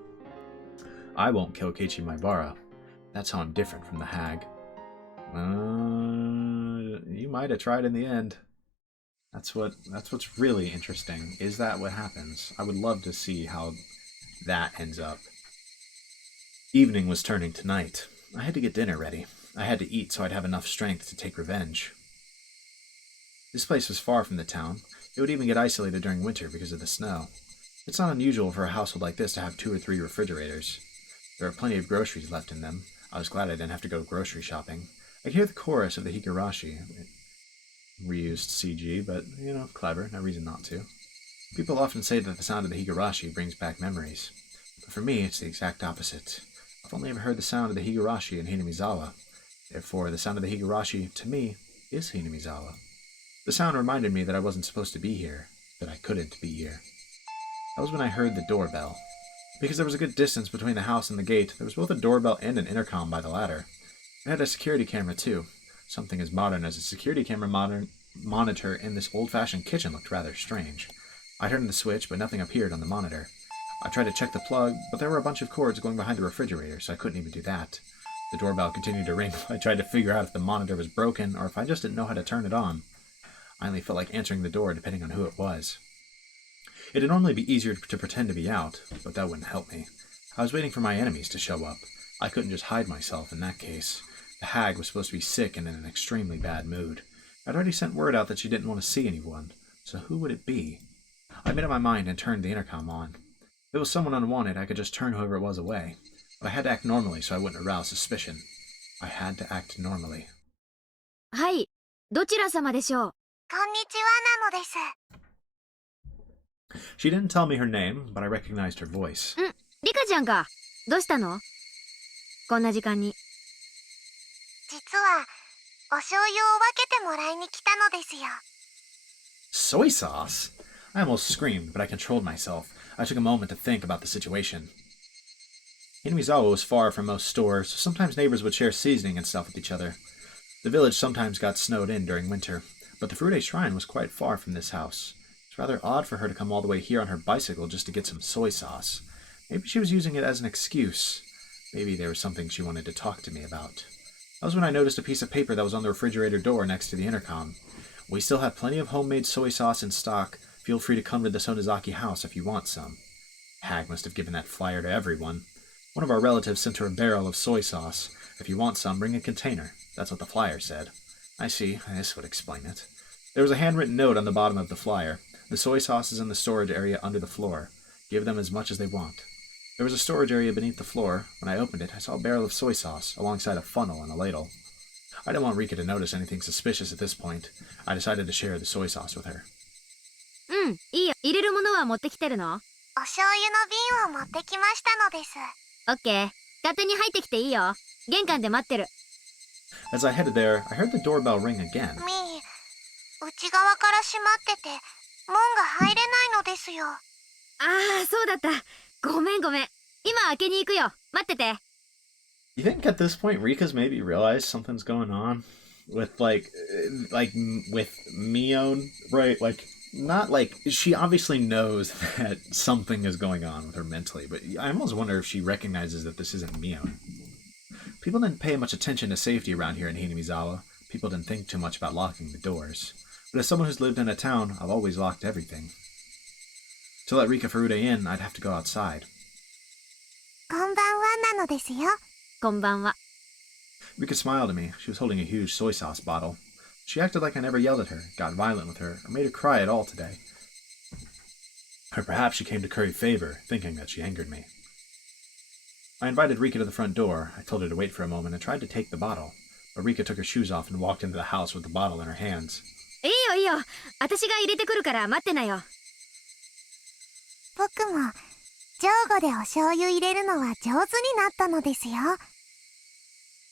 I won't kill Keiichi Maibara. That's how I'm different from the hag. You might have tried in the end. That's what's really interesting. Is that what happens? I would love to see how that ends up. Evening was turning to night. I had to get dinner ready. I had to eat so I'd have enough strength to take revenge. This place was far from the town. It would even get isolated during winter because of the snow. It's not unusual for a household like this to have 2 or 3 refrigerators. There are plenty of groceries left in them. I was glad I didn't have to go grocery shopping. I could hear the chorus of the Higurashi. Reused CG, but, clever, no reason not to. People often say that the sound of the Higurashi brings back memories. But for me, it's the exact opposite. I've only ever heard the sound of the Higurashi in Hinamizawa. Therefore, the sound of the Higurashi, to me, is Hinamizawa. The sound reminded me that I wasn't supposed to be here, that I couldn't be here. That was when I heard the doorbell. Because there was a good distance between the house and the gate, there was both a doorbell and an intercom by the ladder. It had a security camera, too. Something as modern as a security camera monitor in this old-fashioned kitchen looked rather strange. I turned the switch, but nothing appeared on the monitor. I tried to check the plug, but there were a bunch of cords going behind the refrigerator, so I couldn't even do that. The doorbell continued to ring while I tried to figure out if the monitor was broken or if I just didn't know how to turn it on. I only felt like answering the door depending on who it was. It'd normally be easier to pretend to be out, but that wouldn't help me. I was waiting for my enemies to show up. I couldn't just hide myself in that case. The hag was supposed to be sick and in an extremely bad mood. I'd already sent word out that she didn't want to see anyone, so who would it be? I made up my mind and turned the intercom on. If it was someone unwanted, I could just turn whoever it was away, but I had to act normally so I wouldn't arouse suspicion. I had to act normally. はい、どちら様でしょう。こんにちはなのです。 She didn't tell me her name, but I recognized her voice. リカちゃんか。どうしたの？こんな時間に。実はお醤油を分けてもらいに来たのですよ。 Soy sauce? I almost screamed, but I controlled myself. I took a moment to think about the situation. Hinamizawa was far from most stores, so sometimes neighbors would share seasoning and stuff with each other. The village sometimes got snowed in during winter, but the Furude Shrine was quite far from this house. It's rather odd for her to come all the way here on her bicycle just to get some soy sauce. Maybe she was using it as an excuse. Maybe there was something she wanted to talk to me about. That was when I noticed a piece of paper that was on the refrigerator door next to the intercom. We still have plenty of homemade soy sauce in stock. Feel free to come to the Sonozaki house if you want some. Hag must have given that flyer to everyone. One of our relatives sent her a barrel of soy sauce. If you want some, bring a container. That's what the flyer said. I see. This would explain it. There was a handwritten note on the bottom of the flyer. The soy sauce is in the storage area under the floor. Give them as much as they want. There was a storage area beneath the floor. When I opened it, I saw a barrel of soy sauce, alongside a funnel and a ladle. I didn't want Rika to notice anything suspicious at this point. I decided to share the soy sauce with her. うん、いいよ。入れるものは持ってきてるの？お醤油の瓶を持ってきましたのです。オッケー。勝手に入ってきていいよ。玄関で待ってる。As I headed there, I heard the doorbell ring again. みー、内側から閉まってて門が入れないのですよ。ああ、そうだった。ごめん。今開けに行くよ。待ってて。You think at this point Rika's maybe realized something's going on with with Mion, right? Like not like she obviously knows that something is going on with her mentally, but I almost wonder if she recognizes that this isn't Mion. People didn't pay much attention to safety around here in Hinamizawa. People didn't think too much about locking the doors. But as someone who's lived in a town, I've always locked everything. To let Rika Furude in, I'd have to go outside. こんばんはなのですよ。こんばんは。Rika smiled at me. She was holding a huge soy sauce bottle. She acted like I never yelled at her, got violent with her, or made her cry at all today. Or perhaps she came to curry favor, thinking that she angered me. I invited Rika to the front door. I told her to wait for a moment and tried to take the bottle. But Rika took her shoes off and walked into the house with the bottle in her hands. いいよ。私が入れてくるから待ってなよ。僕も上後でお醤油入れるのは上手になったのですよ。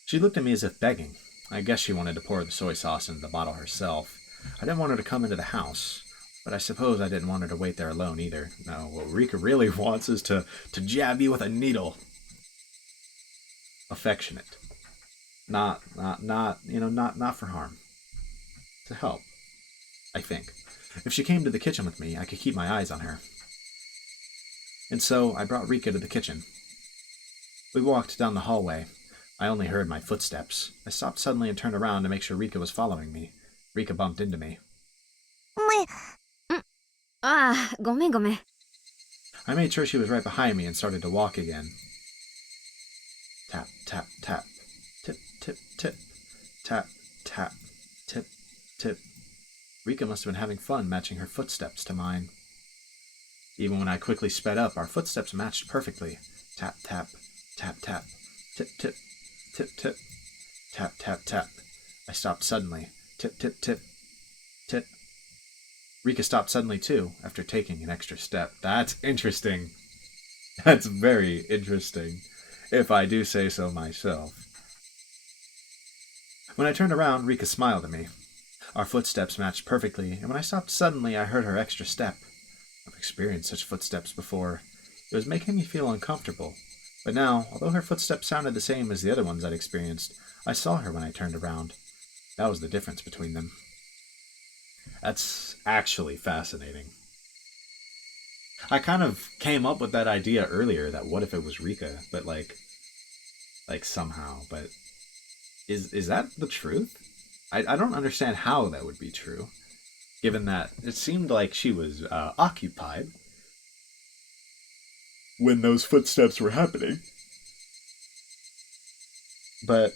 She looked at me as if begging. I guess she wanted to pour the soy sauce into the bottle herself. I didn't want her to come into the house, but I suppose I didn't want her to wait there alone either. No, what Rika really wants is to jab you with a needle. Affectionate. Not for harm. To help. I think. If she came to the kitchen with me, I could keep my eyes on her. And so I brought Rika to the kitchen. We walked down the hallway. I only heard my footsteps. I stopped suddenly and turned around to make sure Rika was following me. Rika bumped into me. ああ、ごめん。 I made sure she was right behind me and started to walk again. Tap, tap, tap. Tip, tip, tip. Tap, tap. Tip, tip. Rika must have been having fun matching her footsteps to mine. Even when I quickly sped up, our footsteps matched perfectly. Tap, tap. Tap, tap. Tip, tip. Tip, tip. Tap, tap, tap. I stopped suddenly. Tip, tip, tip. Tip. Rika stopped suddenly too, after taking an extra step. That's interesting. That's very interesting, if I do say so myself. When I turned around, Rika smiled at me. Our footsteps matched perfectly, and when I stopped suddenly, I heard her extra step. I've experienced such footsteps before. It was making me feel uncomfortable. But now, although her footsteps sounded the same as the other ones I'd experienced, I saw her when I turned around. That was the difference between them. That's actually fascinating. I kind of came up with that idea earlier, that what if it was Rika, but like somehow, but is that the truth? I don't understand how that would be true, given that it seemed like she was occupied when those footsteps were happening. But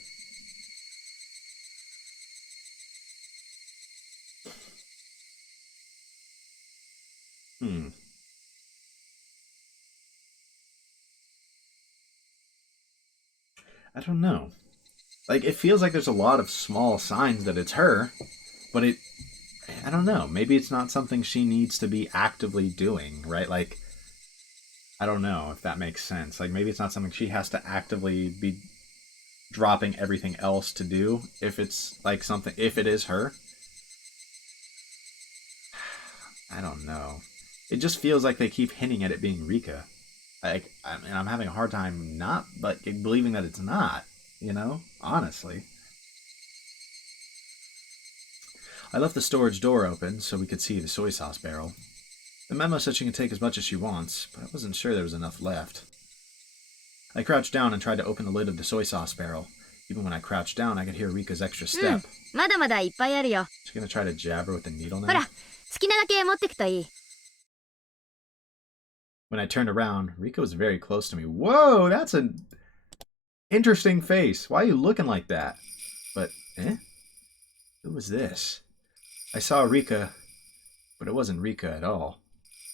I don't know. Like, it feels like there's a lot of small signs that it's her, but I don't know. Maybe it's not something she needs to be actively doing, right? Like, I don't know if that makes sense. Like, maybe it's not something she has to actively be dropping everything else to do if it's like something, if it is her. I don't know. It just feels like they keep hinting at it being Rika. Like, I mean, I'm having a hard time not, but believing that it's not, you know? Honestly. I left the storage door open so we could see the soy sauce barrel. The memo said she can take as much as she wants, but I wasn't sure there was enough left. I crouched down and tried to open the lid of the soy sauce barrel. Even when I crouched down, I could hear Rika's extra step. まだまだいっぱいあるよ。 She's gonna try to jab her with the needle ほら、 now? 好きなだけ持ってくといい。 When I turned around, Rika was very close to me. Whoa, that's an interesting face. Why are you looking like that? But, who was this? I saw Rika, but it wasn't Rika at all.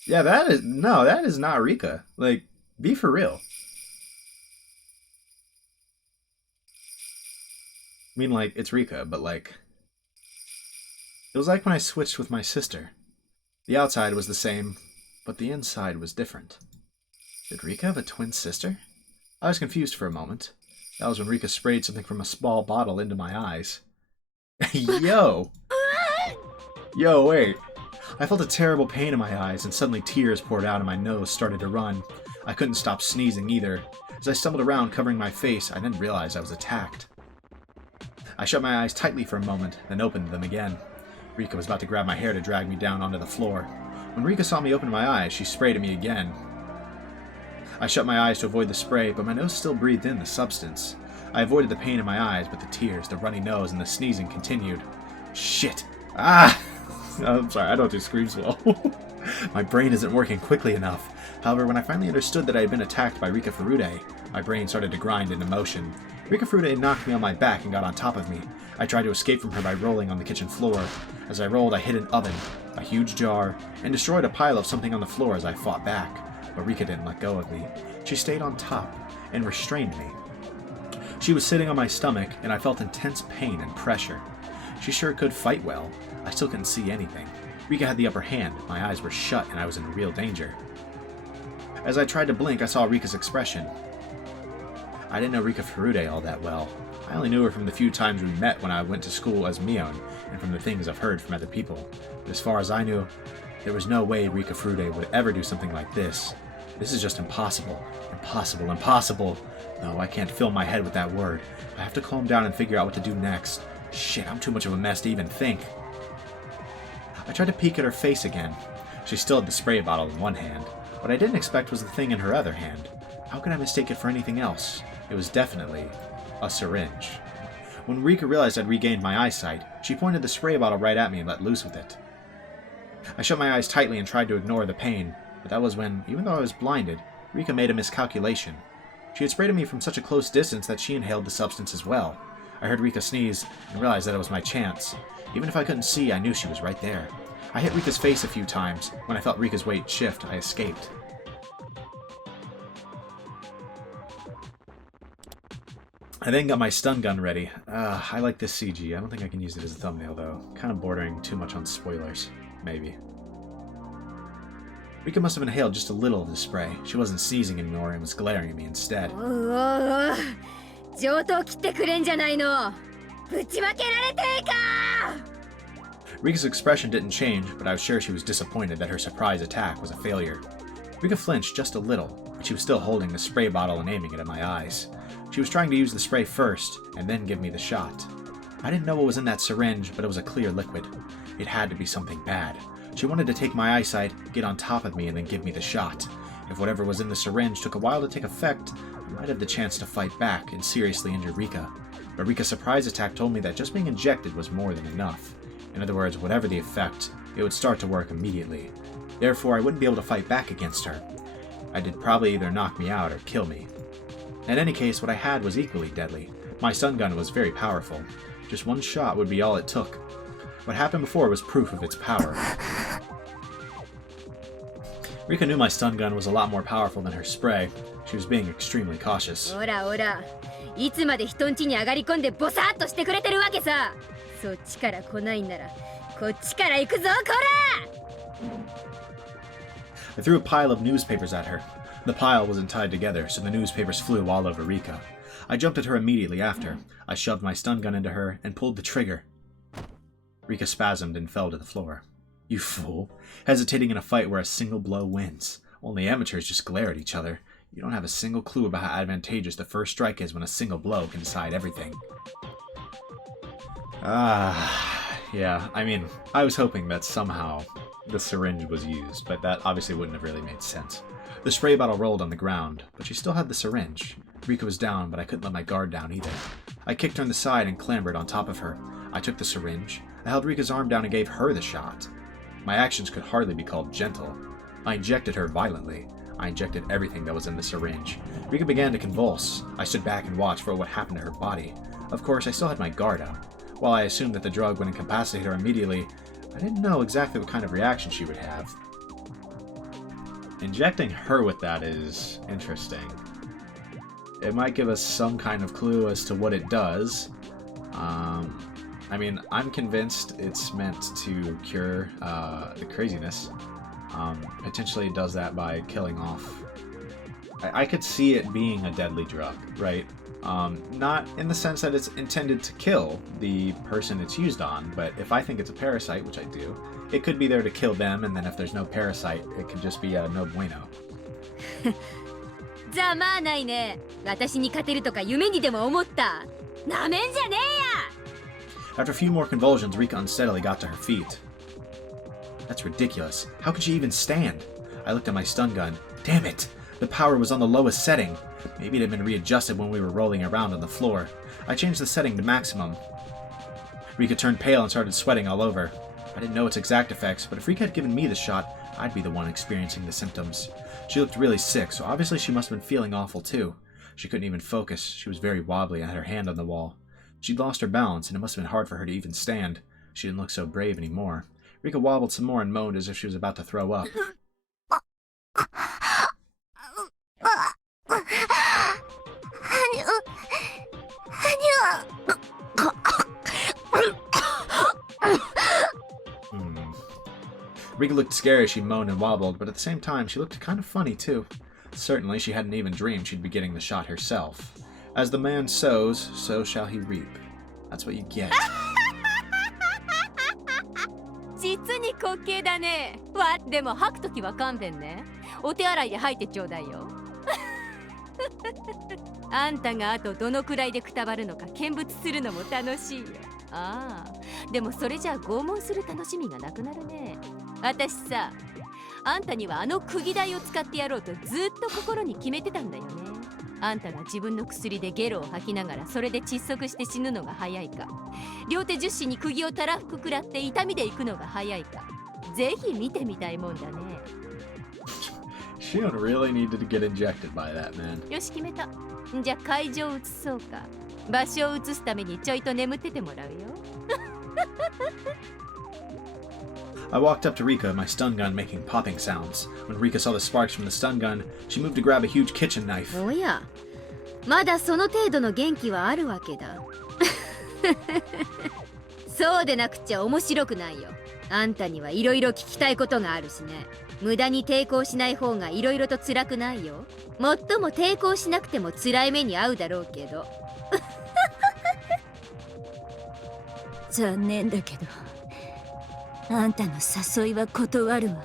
Yeah, that is not Rika. Like, be for real. I mean, like, it's Rika, but like, it was like when I switched with my sister. The outside was the same, but the inside was different. Did Rika have a twin sister? I was confused for a moment. That was when Rika sprayed something from a small bottle into my eyes. Yo! Yo, wait. I felt a terrible pain in my eyes, and suddenly tears poured out and my nose started to run. I couldn't stop sneezing either. As I stumbled around covering my face, I then realized I was attacked. I shut my eyes tightly for a moment, then opened them again. Rika was about to grab my hair to drag me down onto the floor. When Rika saw me open my eyes, she sprayed at me again. I shut my eyes to avoid the spray, but my nose still breathed in the substance. I avoided the pain in my eyes, but the tears, the runny nose, and the sneezing continued. Shit! Ah! I'm sorry, I don't do screams well. My brain isn't working quickly enough. However, when I finally understood that I had been attacked by Rika Furude, my brain started to grind into motion. Rika Furude knocked me on my back and got on top of me. I tried to escape from her by rolling on the kitchen floor. As I rolled, I hit an oven, a huge jar, and destroyed a pile of something on the floor as I fought back. But Rika didn't let go of me. She stayed on top and restrained me. She was sitting on my stomach, and I felt intense pain and pressure. She sure could fight well. I still couldn't see anything. Rika had the upper hand, my eyes were shut, and I was in real danger. As I tried to blink, I saw Rika's expression. I didn't know Rika Furude all that well. I only knew her from the few times we met when I went to school as Mion, and from the things I've heard from other people. But as far as I knew, there was no way Rika Furude would ever do something like this. This is just impossible. Impossible, impossible. No, I can't fill my head with that word. I have to calm down and figure out what to do next. Shit, I'm too much of a mess to even think. I tried to peek at her face again. She still had the spray bottle in one hand. What I didn't expect was the thing in her other hand. How could I mistake it for anything else? It was definitely a syringe. When Rika realized I'd regained my eyesight, she pointed the spray bottle right at me and let loose with it. I shut my eyes tightly and tried to ignore the pain, but that was when, even though I was blinded, Rika made a miscalculation. She had sprayed at me from such a close distance that she inhaled the substance as well. I heard Rika sneeze and realized that it was my chance. Even if I couldn't see, I knew she was right there. I hit Rika's face a few times. When I felt Rika's weight shift, I escaped. I then got my stun gun ready. I like this CG. I don't think I can use it as a thumbnail, though. Kind of bordering too much on spoilers. Maybe. Rika must have inhaled just a little of the spray. She wasn't sneezing anymore and was glaring at me instead. 上等切ってくれんじゃないの。ぶちまけられていか。 Rika's expression didn't change, but I was sure she was disappointed that her surprise attack was a failure. Rika flinched just a little, but she was still holding the spray bottle and aiming it at my eyes. She was trying to use the spray first, and then give me the shot. I didn't know what was in that syringe, but it was a clear liquid. It had to be something bad. She wanted to take my eyesight, get on top of me, and then give me the shot. If whatever was in the syringe took a while to take effect, I might have the chance to fight back and seriously injure Rika. But Rika's surprise attack told me that just being injected was more than enough. In other words, whatever the effect, it would start to work immediately. Therefore, I wouldn't be able to fight back against her. I'd probably either knock me out or kill me. In any case, what I had was equally deadly. My stun gun was very powerful. Just one shot would be all it took. What happened before was proof of its power. Rika knew my stun gun was a lot more powerful than her spray. She was being extremely cautious. ほらほら、いつまで人ん家に上がり込んでボサッとしてくれてるわけさ。そっちから来ないんならこっちから行くぞ、こら。 I threw a pile of newspapers at her. The pile wasn't tied together, so the newspapers flew all over Rika. I jumped at her immediately after. I shoved my stun gun into her and pulled the trigger. Rika spasmed and fell to the floor. You fool. Hesitating in a fight where a single blow wins. Only amateurs just glare at each other. You don't have a single clue about how advantageous the first strike is when a single blow can decide everything. Yeah, I mean, I was hoping that somehow the syringe was used, but that obviously wouldn't have really made sense. The spray bottle rolled on the ground, but she still had the syringe. Rika was down, but I couldn't let my guard down either. I kicked her in the side and clambered on top of her. I took the syringe. I held Rika's arm down and gave her the shot. My actions could hardly be called gentle. I injected her violently. I injected everything that was in the syringe. Rika began to convulse. I stood back and watched for what happened to her body. Of course, I still had my guard up. While I assumed that the drug would incapacitate her immediately, I didn't know exactly what kind of reaction she would have. Injecting her with that is interesting. It might give us some kind of clue as to what it does. I mean, I'm convinced it's meant to cure the craziness. Potentially it does that by killing off. I could see it being a deadly drug, right? Not in the sense that it's intended to kill the person it's used on, but if I think it's a parasite, which I do, it could be there to kill them, and then if there's no parasite, it could just be no bueno. ざまあないね。私に勝てるとか夢にでも思った。なめんじゃねえや。 After a few more convulsions, Rika unsteadily got to her feet. That's ridiculous. How could she even stand? I looked at my stun gun. Damn it! The power was on the lowest setting. Maybe it had been readjusted when we were rolling around on the floor. I changed the setting to maximum. Rika turned pale and started sweating all over. I didn't know its exact effects, but if Rika had given me the shot, I'd be the one experiencing the symptoms. She looked really sick, so obviously she must have been feeling awful too. She couldn't even focus. She was very wobbly and had her hand on the wall. She'd lost her balance, and it must have been hard for her to even stand. She didn't look so brave anymore. Rika wobbled some more and moaned as if she was about to throw up. Rika looked scary as she moaned and wobbled, but at the same time she looked kind of funny too. Certainly she hadn't even dreamed she'd be getting the shot herself. As the man sows, so shall he reap. That's what you get. 実に滑稽だね。でも吐くときは勘弁ね。お手洗いで吐いてちょうだいよ。あんたがあとどのくらいでくたばるのか見物するのも楽しいよ。ああ、でもそれじゃあ拷問する楽しみがなくなるね。私さ、あんたにはあの釘台を使ってやろうとずっと心に決めてたんだよね。あんたが自分の薬でゲロを吐きながらそれで窒息して死ぬのが早いか、両手十指に釘をたらふく食らって痛みで行くのが早いか、ぜひ見てみたいもんだね。Shion really needed to get injected by that, man. よし決めた。じゃあ会場を移そうか。場所を移すためにちょいと眠っててもらうよ。I walked up to Rika, my stun gun making popping sounds. When Rika saw the sparks from the stun gun, she moved to grab a huge kitchen knife. おや、まだその程度の元気はあるわけだ。そうでなくちゃ面白くないよ。あんたにはいろいろ聞きたいことがあるしね。無駄に抵抗しない方がいろいろと辛くないよ。もっとも抵抗しなくても辛い目に遭うだろうけど。残念だけど、あんたの誘いは断るわ。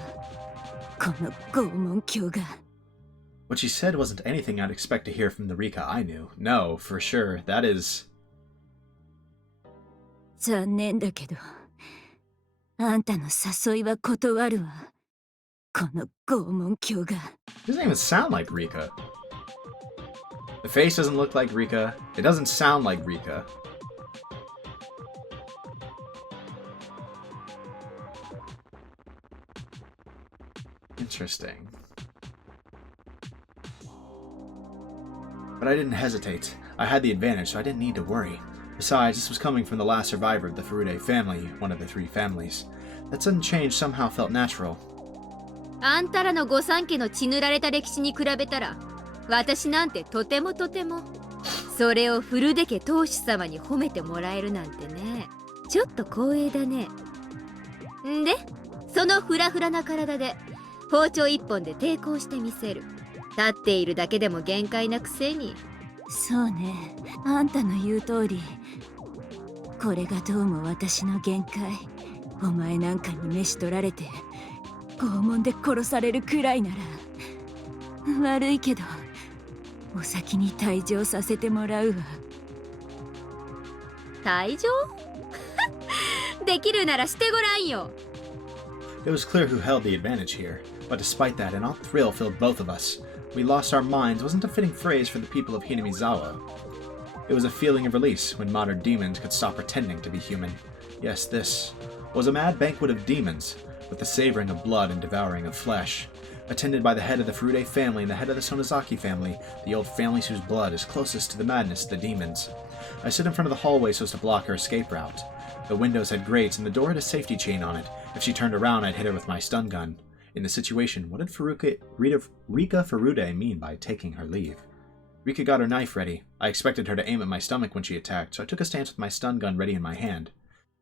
この拷問狂が。What she said wasn't anything I'd expect to hear from the Rika I knew. No, for sure, that is... 残念だけど、あんたの誘いは断るわ。この拷問狂が。It doesn't even sound like Rika. The face doesn't look like Rika. It doesn't sound like Rika. Interesting. But I didn't hesitate. I had the advantage, so I didn't need to worry. Besides, this was coming from the last survivor of the Furude family, one of the three families. That sudden change somehow felt natural. あんたらの御三家の血塗られた歴史に比べたら、私なんてとてもとても。それを古出家当主様に褒めてもらえるなんてね、ちょっと光栄だね。んで、そのフラフラな体で包丁一本で抵抗してみせる。立っているだけでも限界なくせに。そうね、あんたの言う通り、これがどうも私の限界。お前なんかに召し取られて拷問で殺されるくらいなら、悪いけどお先に退場させてもらうわ。退場できるならしてごらんよ。 It was clear who held the advantage here, but despite that, an odd thrill filled both of us. We lost our minds wasn't a fitting phrase for the people of Hinamizawa. It was a feeling of release when modern demons could stop pretending to be human. Yes, this was a mad banquet of demons, with the savoring of blood and devouring of flesh. Attended by the head of the Furude family and the head of the Sonozaki family, the old families whose blood is closest to the madness of the demons. I stood in front of the hallway so as to block her escape route. The windows had grates and the door had a safety chain on it. If she turned around, I'd hit her with my stun gun. In the situation, what did Rika Furude mean by taking her leave? Rika got her knife ready. I expected her to aim at my stomach when she attacked, so I took a stance with my stun gun ready in my hand.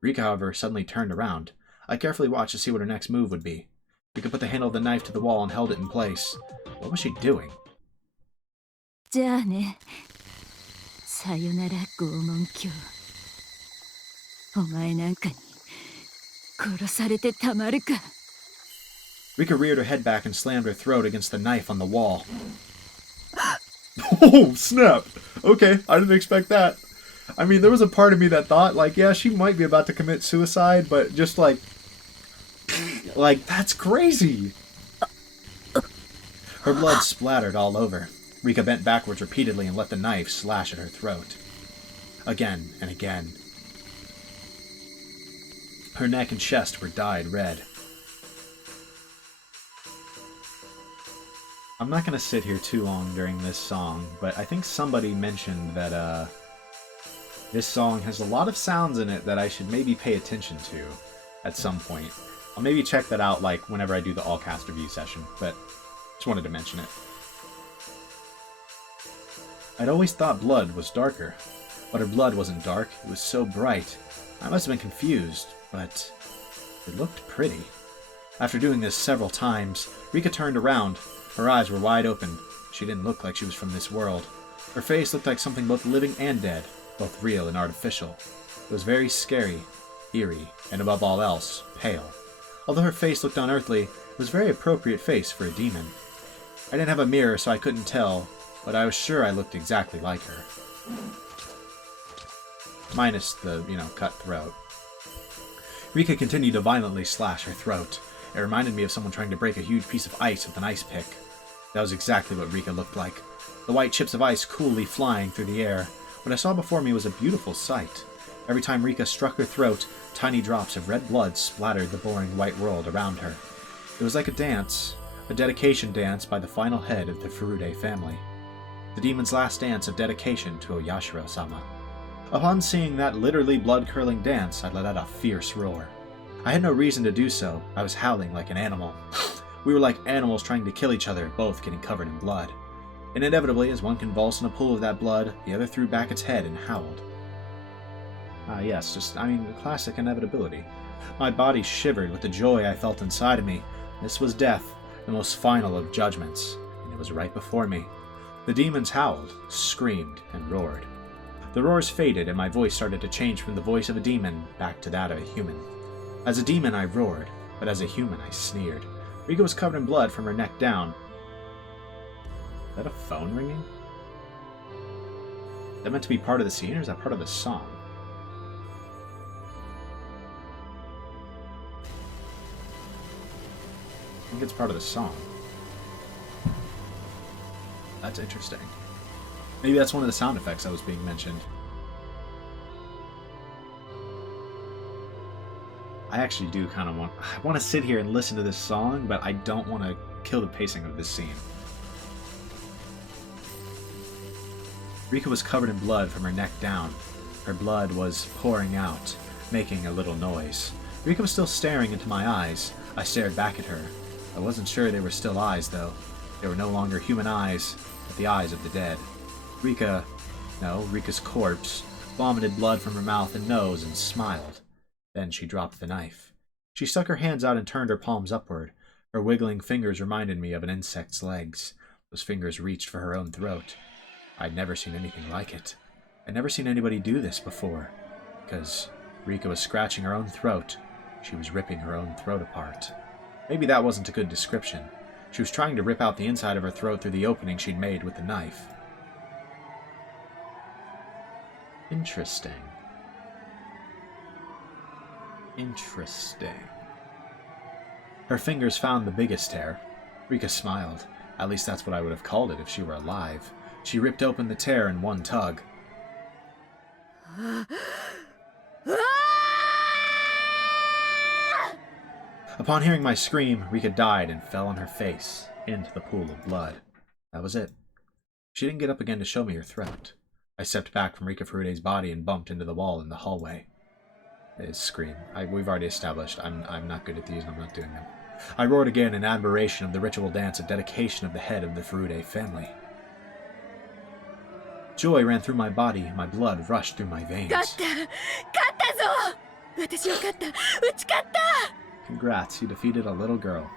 Rika, however, suddenly turned around. I carefully watched to see what her next move would be. Rika put the handle of the knife to the wall and held it in place. What was she doing? じゃあね、さよなら拷問狂。お前なんかに殺されてたまるか。Rika reared her head back and slammed her throat against the knife on the wall. Oh, snap! Okay, I didn't expect that. I mean, there was a part of me that thought, like, yeah, she might be about to commit suicide, but just like, that's crazy! Her blood splattered all over. Rika bent backwards repeatedly and let the knife slash at her throat. Again and again. Her neck and chest were dyed red. I'm not going to sit here too long during this song, but I think somebody mentioned that this song has a lot of sounds in it that I should maybe pay attention to at some point. I'll maybe check that out like whenever I do the all-cast review session, but just wanted to mention it. I'd always thought blood was darker, but her blood wasn't dark, it was so bright. I must have been confused, but it looked pretty. After doing this several times, Rika turned around. Her eyes were wide open. She didn't look like she was from this world. Her face looked like something both living and dead, both real and artificial. It was very scary, eerie, and above all else, pale. Although her face looked unearthly, it was a very appropriate face for a demon. I didn't have a mirror, so I couldn't tell, but I was sure I looked exactly like her. Minus the, cut throat. Rika continued to violently slash her throat. It reminded me of someone trying to break a huge piece of ice with an ice pick. That was exactly what Rika looked like. The white chips of ice coolly flying through the air. What I saw before me was a beautiful sight. Every time Rika struck her throat, tiny drops of red blood splattered the boring white world around her. It was like a dance, a dedication dance by the final head of the Furude family. The demon's last dance of dedication to Oyashiro-sama. Upon seeing that literally blood-curdling dance, I let out a fierce roar. I had no reason to do so. I was howling like an animal. We were like animals trying to kill each other, both getting covered in blood. And inevitably, as one convulsed in a pool of that blood, the other threw back its head and howled. Yes, classic inevitability. My body shivered with the joy I felt inside of me. This was death, the most final of judgments, and it was right before me. The demons howled, screamed, and roared. The roars faded, and my voice started to change from the voice of a demon back to that of a human. As a demon, I roared, but as a human, I sneered. Rika was covered in blood from her neck down. Is that a phone ringing? Is that meant to be part of the scene, or is that part of the song? I think it's part of the song. That's interesting. Maybe that's one of the sound effects that was being mentioned. I actually do kind of want to sit here and listen to this song, but I don't want to kill the pacing of this scene. Rika was covered in blood from her neck down. Her blood was pouring out, making a little noise. Rika was still staring into my eyes. I stared back at her. I wasn't sure they were still eyes, though. They were no longer human eyes, but the eyes of the dead. Rika No, Rika's corpse, vomited blood from her mouth and nose and smiled. Then she dropped the knife. She stuck her hands out and turned her palms upward. Her wiggling fingers reminded me of an insect's legs. Those fingers reached for her own throat. I'd never seen anything like it. I'd never seen anybody do this before. Because Rika was scratching her own throat. She was ripping her own throat apart. Maybe that wasn't a good description. She was trying to rip out the inside of her throat through the opening she'd made with the knife. Interesting. Interesting. Her fingers found the biggest tear. Rika smiled. At least that's what I would have called it if she were alive. She ripped open the tear in one tug. Upon hearing my scream, Rika died and fell on her face into the pool of blood. That was it. She didn't get up again to show me her throat. I stepped back from Rika Furude's body and bumped into the wall in the hallway. His scream. We've already established I'm not good at these and I'm not doing them. I roared again in admiration of the ritual dance of dedication of the head of the Furude family. Joy ran through my body, my blood rushed through my veins. Congrats, you defeated a little girl.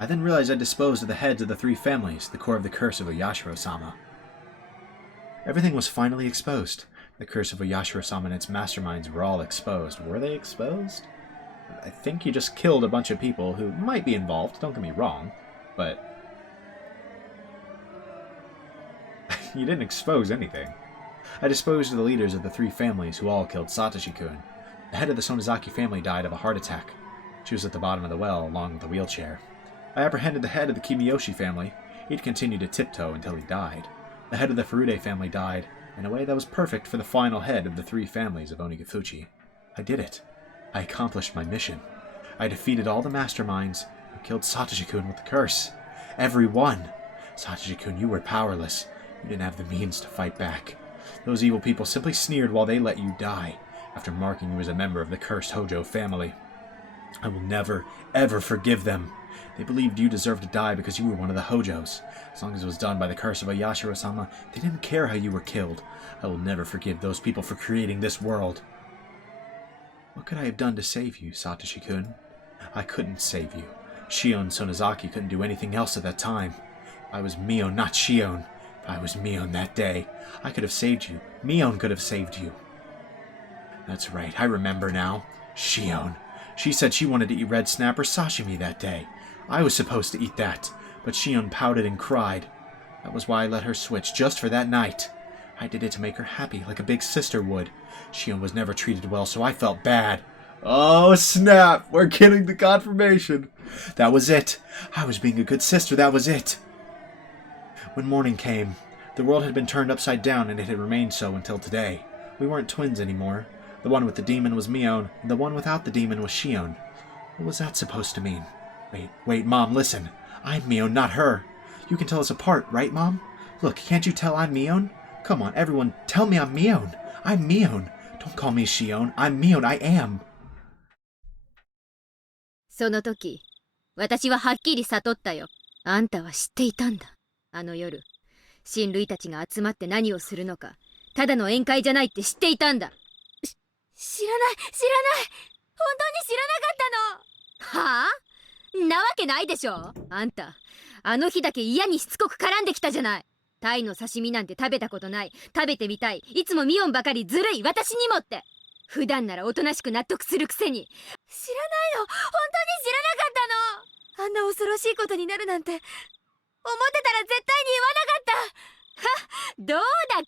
I then realized I disposed of the heads of the three families, the core of the curse of Oyashiro-sama. Everything was finally exposed. The curse of Oyashiro-sama and its masterminds were all exposed. Were they exposed? I think you just killed a bunch of people who might be involved, don't get me wrong, but you didn't expose anything. I disposed of the leaders of the three families who all killed Satoshi-kun. The head of the Sonozaki family died of a heart attack. She was at the bottom of the well along with a wheelchair. I apprehended the head of the Kimiyoshi family. He'd continued to tiptoe until he died. The head of the Furude family died, in a way that was perfect for the final head of the three families of Onigafuchi. I did it. I accomplished my mission. I defeated all the masterminds who killed Satoshi-kun with the curse. Every one. Satoshi-kun, you were powerless. You didn't have the means to fight back. Those evil people simply sneered while they let you die, after marking you as a member of the cursed Hojo family. I will never, ever forgive them. They believed you deserved to die because you were one of the Hojos. As long as it was done by the curse of Oyashiro-sama, they didn't care how you were killed. I will never forgive those people for creating this world. What could I have done to save you, Satoshi-kun? I couldn't save you. Shion Sonozaki couldn't do anything else at that time. I was Mion, not Shion. If I was Mion that day, I could have saved you. Mion could have saved you. That's right, I remember now. Shion. She said she wanted to eat red snapper sashimi that day. I was supposed to eat that, but Shion pouted and cried. That was why I let her switch, just for that night. I did it to make her happy, like a big sister would. Shion was never treated well, so I felt bad. Oh, snap! We're getting the confirmation. That was it. I was being a good sister, that was it. When morning came, the world had been turned upside down, and it had remained so until today. We weren't twins anymore. The one with the demon was Mion, and the one without the demon was Shion. What was that supposed to mean? Wait, Mom, listen. I'm Mion, not her. You can tell us apart, right, Mom? Look, can't you tell I'm Mion? Come on, everyone, tell me I'm Mion. I'm Mion. Don't call me Shion. I'm Mion, I am. その時、私ははっきり悟ったよ。あんたは知っていたんだ。あの夜、親類たちが集まって何をするのか、ただの宴会じゃないって知っていたんだ。知らない。本当に知らなかったの。はあ？なわけないでしょ。あんた、あの日だけ嫌にしつこく絡んできたじゃない。タイの刺身なんて食べたことない。食べてみたい。いつもミオンばかりずるい。私にもって。普段ならおとなしく納得するくせに。知らないの。本当に知らなかったの。あんな恐ろしいことになるなんて思ってたら絶対に言わなかった。はっ、どう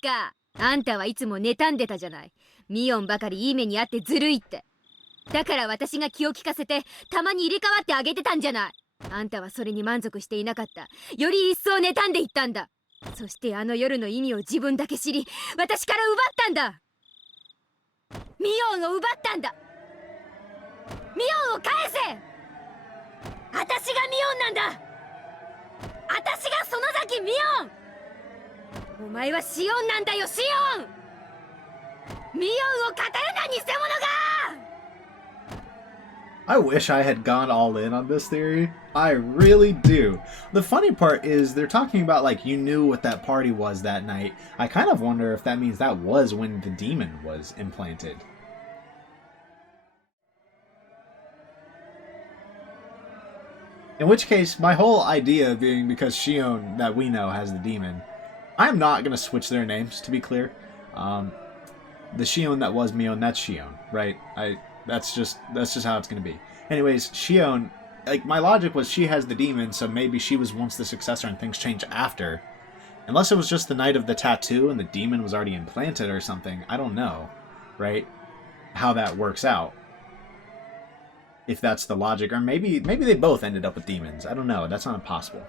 だか。あんたはいつも妬んでたじゃない。ミオンばかりいい目にあってずるいって。だから私が気を利かせてたまに入れ替わってあげてたんじゃない。あんたはそれに満足していなかった。より一層妬んでいったんだ。そしてあの夜の意味を自分だけ知り、私から奪ったんだ。ミオンを奪ったんだ。ミオンを返せ。私がミオンなんだ。私が園崎ミオン。お前はシオンなんだよ、シオン。ミオンを語るな、偽物が。I wish I had gone all in on this theory. I really do. The funny part is they're talking about like you knew what that party was that night. I kind of wonder if that means that was when the demon was implanted. In which case, my whole idea being because Shion, that we know, has the demon, I'm not going to switch their names, to be clear. The Shion that was Mion, that's Shion, right? That's just how it's going to be. Anyways, Shion, like, my logic was she has the demon, so maybe she was once the successor and things change after. Unless it was just the night of the tattoo and the demon was already implanted or something. I don't know, right? How that works out. If that's the logic. Or maybe they both ended up with demons. I don't know. That's not impossible.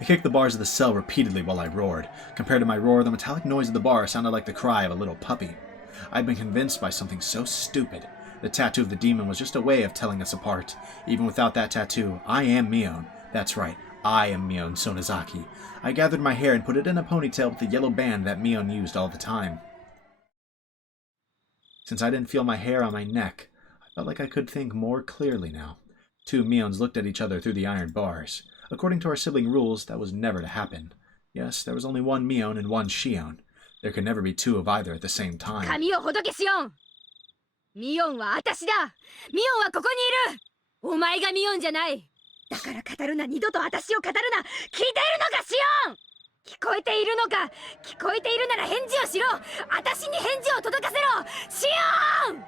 I kicked the bars of the cell repeatedly while I roared. Compared to my roar, the metallic noise of the bar sounded like the cry of a little puppy. I'd been convinced by something so stupid. The tattoo of the demon was just a way of telling us apart. Even without that tattoo, I am Mion. That's right, I am Mion Sonozaki. I gathered my hair and put it in a ponytail with the yellow band that Mion used all the time. Since I didn't feel my hair on my neck, I felt like I could think more clearly now. Two Mions looked at each other through the iron bars. According to our sibling rules, that was never to happen. Yes, there was only one Mion and one Shion. There could never be two of either at the same time. 髪をほどけシオン。ミオンは私だ。ミオンはここにいる。お前がミオンじゃない。だから語るな、二度と私を語るな。聞いているのかシオン。聞こえているのか。聞こえているなら返事をしろ。私に返事を届かせろ。シオン。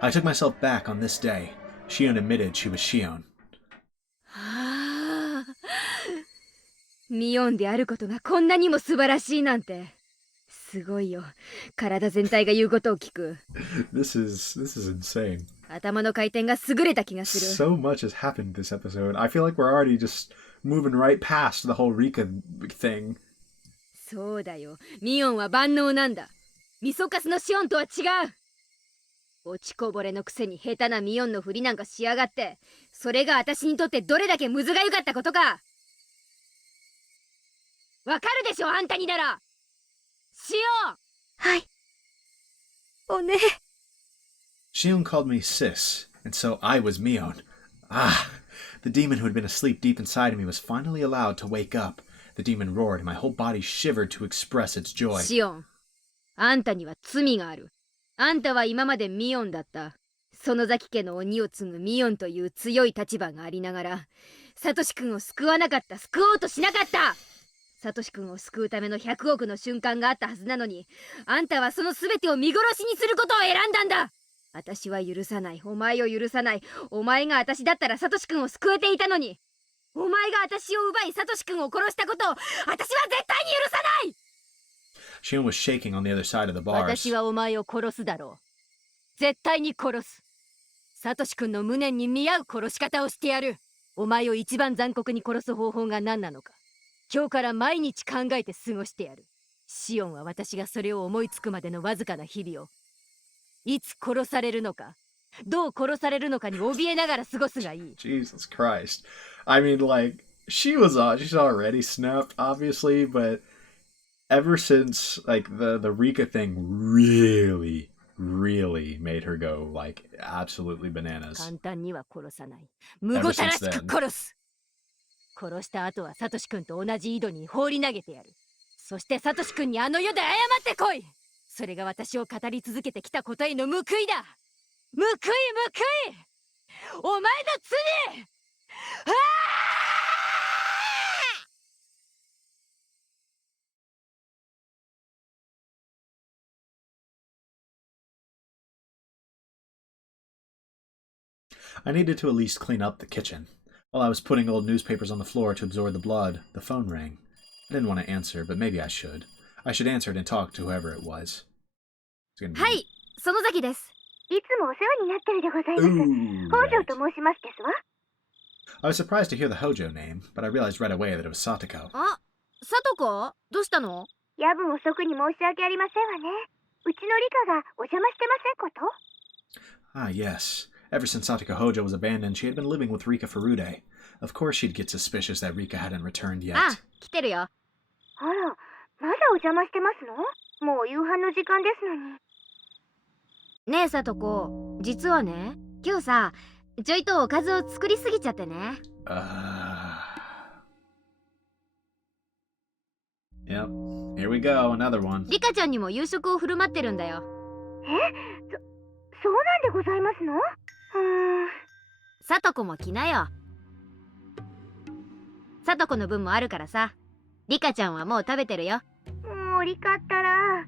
I took myself back on this day. Shion admitted she was Shion. はあ、ミオンであることがこんなにも素晴らしいなんて。すごいよ。体全体が言うことを聞く。This is insane. 頭の回転が優れた気がする。So much has happened this episode. I feel like we're already just moving right past the whole Rika thing. そうだよ。ミオンは万能なんだ。ミソカスのシオンとは違う。落ちこぼれのくせに下手なミオンのふりなんかしやがって。それが私にとってどれだけむずがゆかったことか。わかるでしょ、あんたになら。シオン。はい。おね。Shion called me sis, and so I was Mion. Ah, the demon who had been asleep deep inside of me was finally allowed to wake up. The demon roared, and my whole body shivered to express its joy. シオン、あんたには罪がある。あんたは今までミオンだった。園崎家の鬼を継ぐミオンという強い立場がありながら、サトシ君を救わなかった、救おうとしなかった。サトシ君を救うための100億の瞬間があったはずなのに、あんたはその全てを見殺しにすることを選んだんだ。私は許さない、お前を許さない。お前が私だったらサトシ君を救えていたのに、お前が私を奪いサトシ君を殺したことを私は絶対に許さない。Shion was shaking on the other side of the bars. 私はお前を殺すだろう。絶対に殺す。サトシ君の無念に見合う殺し方をしてやる。お前を一番残酷に殺す方法が何なのか、今日から毎日考えて過ごしてやる。シオンは私がそれを思いつくまでのわずかな日々を、いつ殺されるのか、どう殺されるのかに怯えながら過ごすがいい。Jesus Christ. I mean, like, she's already snapped, obviously, but ever since, like, the Rika thing really made her go, like, absolutely bananas. 簡単には殺さない。むごたらしく殺す。殺した後はサトシ君と同じ井戸に放り投げてやる。そしてサトシ君にあの世で謝ってこい。それが私を語り続けてきたことへの報いだ。報いお前の罪。ああI needed to at least clean up the kitchen. While I was putting old newspapers on the floor to absorb the blood, the phone rang. I didn't want to answer, but maybe I should. I should answer it and talk to whoever it was. はい、園崎です。いつもお世話になってるでございます。北条と申しますですわ。I was surprised to hear the Hojo name, but I realized right away that it was Satoko. あ、さとこ？どうしたの？夜分遅くに申し訳ありませんわね。うちのリカがお邪魔してませんこと？ Ah, yes. Ever since Satoko Hojo was abandoned, she had been living with Rika Furude. Of course she'd get suspicious that Rika hadn't returned yet. あ、来てるよ。あら、まだお邪魔してますの？もう夕飯の時間ですのに。ねえさとこ、実はね、今日さ、ちょいとおかずを作りすぎちゃってね。Yep. Here we go, another one. リカちゃんにも夕食を振る舞ってるんだよ。そうなんでございますの？さとこも来なよ。さとこの分もあるからさ。リカちゃんはもう食べてるよ。もうリカったら。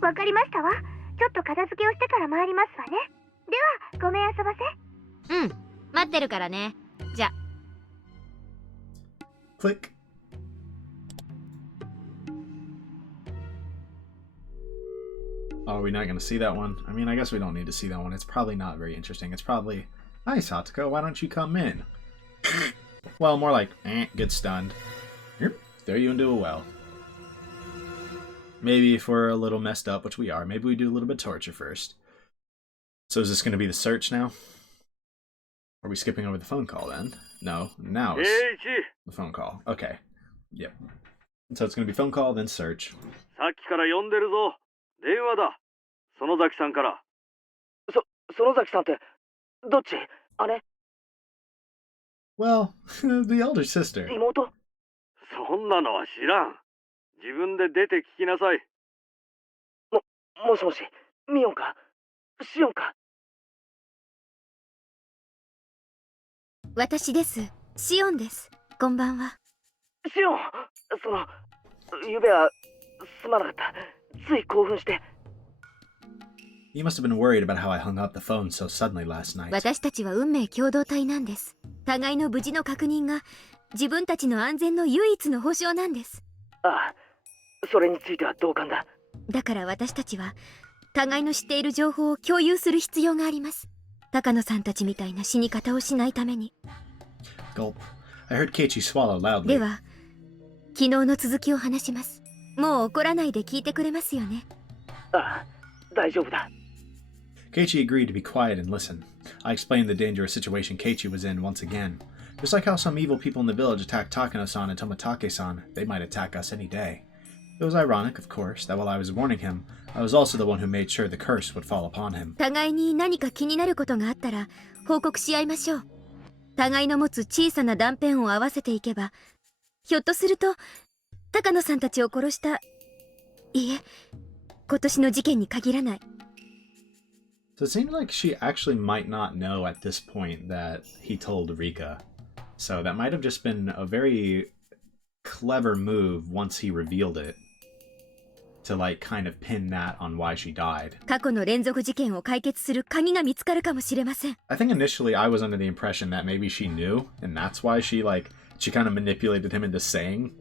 わかりましたわ。ちょっと片付けをしてから参りますわね。では、ごめんあそばせ。うん、待ってるからね。じゃ。 Click. Oh, are we not going to see that one? I mean, I guess we don't need to see that one. It's probably not very interesting. It's probably, hi, Satoko, why don't you come in? Well, more like, get stunned. Yep, throw you into a well. Maybe if we're a little messed up, which we are, maybe we do a little bit of torture first. So is this going to be the search now? Are we skipping over the phone call then? No, now it's the phone call. Okay. Yep. So it's going to be phone call, then search. さっきから呼んでるぞ。電話だ。園崎さんから。園崎さんって、どっち？姉？ Well, the elder sister. 妹？そんなのは知らん。自分で出て聞きなさい。もしもし、ミオンか？シオンか？私です。シオンです。こんばんは。シオン！ゆうべは、すまなかった。つい興奮して。You must have been worried about how I hung up the phone so suddenly last night. 私たちは運命共同体なんです。互いの無事の確認が自分たちの安全の唯一の保証なんです。ああ、それについては同感だ。だから私たちは互いの知っている情報を共有する必要があります。高野さんたちみたいな死に方をしないために。Gulp. I heard Keiichi swallow loudly. では、昨日の続きを話します。もう怒らないで聞いてくれますよね。ああ、大丈夫だ。Keiichi agreed to be quiet and listen. I explained the dangerous situation Keiichi was in once again. Just like how some evil people in the village attacked Takano-san and Tomatake-san, they might attack us any day. It was ironic, of course, that while I was warning him, I was also the one who made sure the curse would fall upon him. 互いに何か気になることがあったら報告し合いましょう。互いの持つ小さな断片を合わせていけば、ひょっとすると高野さんたちを殺した、いえ、今年の事件に限らない。So it seems like she actually might not know at this point that he told Rika. So that might have just been a very clever move once he revealed it. To like kind of pin that on why she died. 過去の連続事件を解決する鍵が見つかるかもしれません。I think initially I was under the impression that maybe she knew, and that's why she kind of manipulated him into saying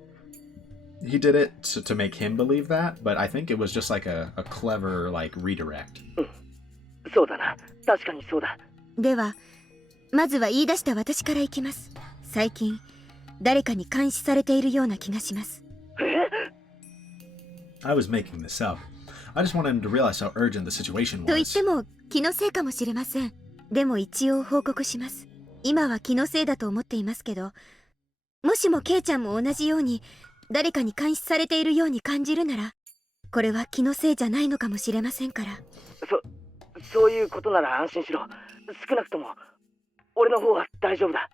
he did it to make him believe that, but I think it was just like a clever like redirect. そうだな。確かにそうだ。では、まずは言い出した私からいきます。最近、誰かに監視されているような気がします。I was making this up. I just wanted him to realize how urgent the situation と言っ was. ても気のせいかもしれません。でも一応報告します。今は気のせいだと思っていますけど、もしもケイちゃんも同じように誰かに監視されているように感じるなら、これは気のせいじゃないのかもしれませんから。そういうことなら安心しろ。少なくとも俺の方は大丈夫だ。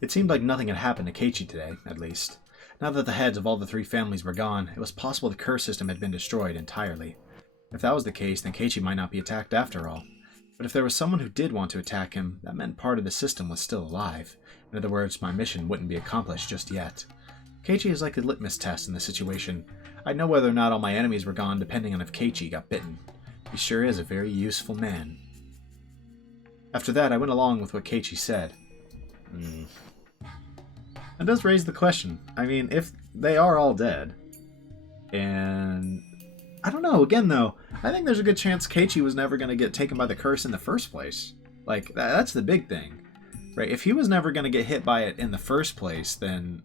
It seemed like nothing had happened to Keiichi today, at least. Now that the heads of all the three families were gone, it was possible the curse system had been destroyed entirely. If that was the case, then Keiichi might not be attacked after all. But if there was someone who did want to attack him, that meant part of the system was still alive. In other words, my mission wouldn't be accomplished just yet. Keiichi is like the litmus test in this situation. I'd know whether or not all my enemies were gone depending on if Keiichi got bitten. He sure is a very useful man. After that, I went along with what Keiichi said. That does raise the question. I mean, if they are all dead, and I don't know, again though, I think there's a good chance Keiichi was never going to get taken by the curse in the first place. Like, that's the big thing, right? If he was never going to get hit by it in the first place, then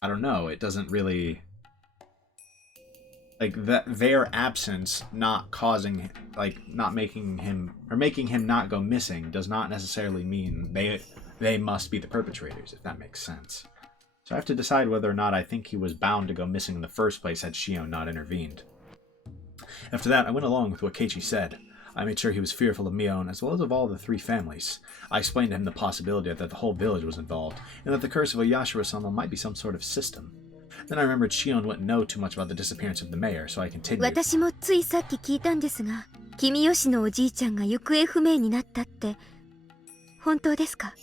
I don't know, it doesn't really, like, that their absence not causing, like, not making him, or making him not go missing does not necessarily mean they must be the perpetrators, if that makes sense. So I have to decide whether or not I think he was bound to go missing in the first place had Shion not intervened. After that, I went along with what Keiichi said. I made sure he was fearful of Mion as well as of all the three families. I explained to him the possibility that the whole village was involved, and that the curse of Oyashiro-sama might be some sort of system. Then I remembered Shion wouldn't know too much about the disappearance of the mayor, so I continued. 私もついさっき聞いたんですが、君吉のおじいちゃんが行方不明になったって本当ですか？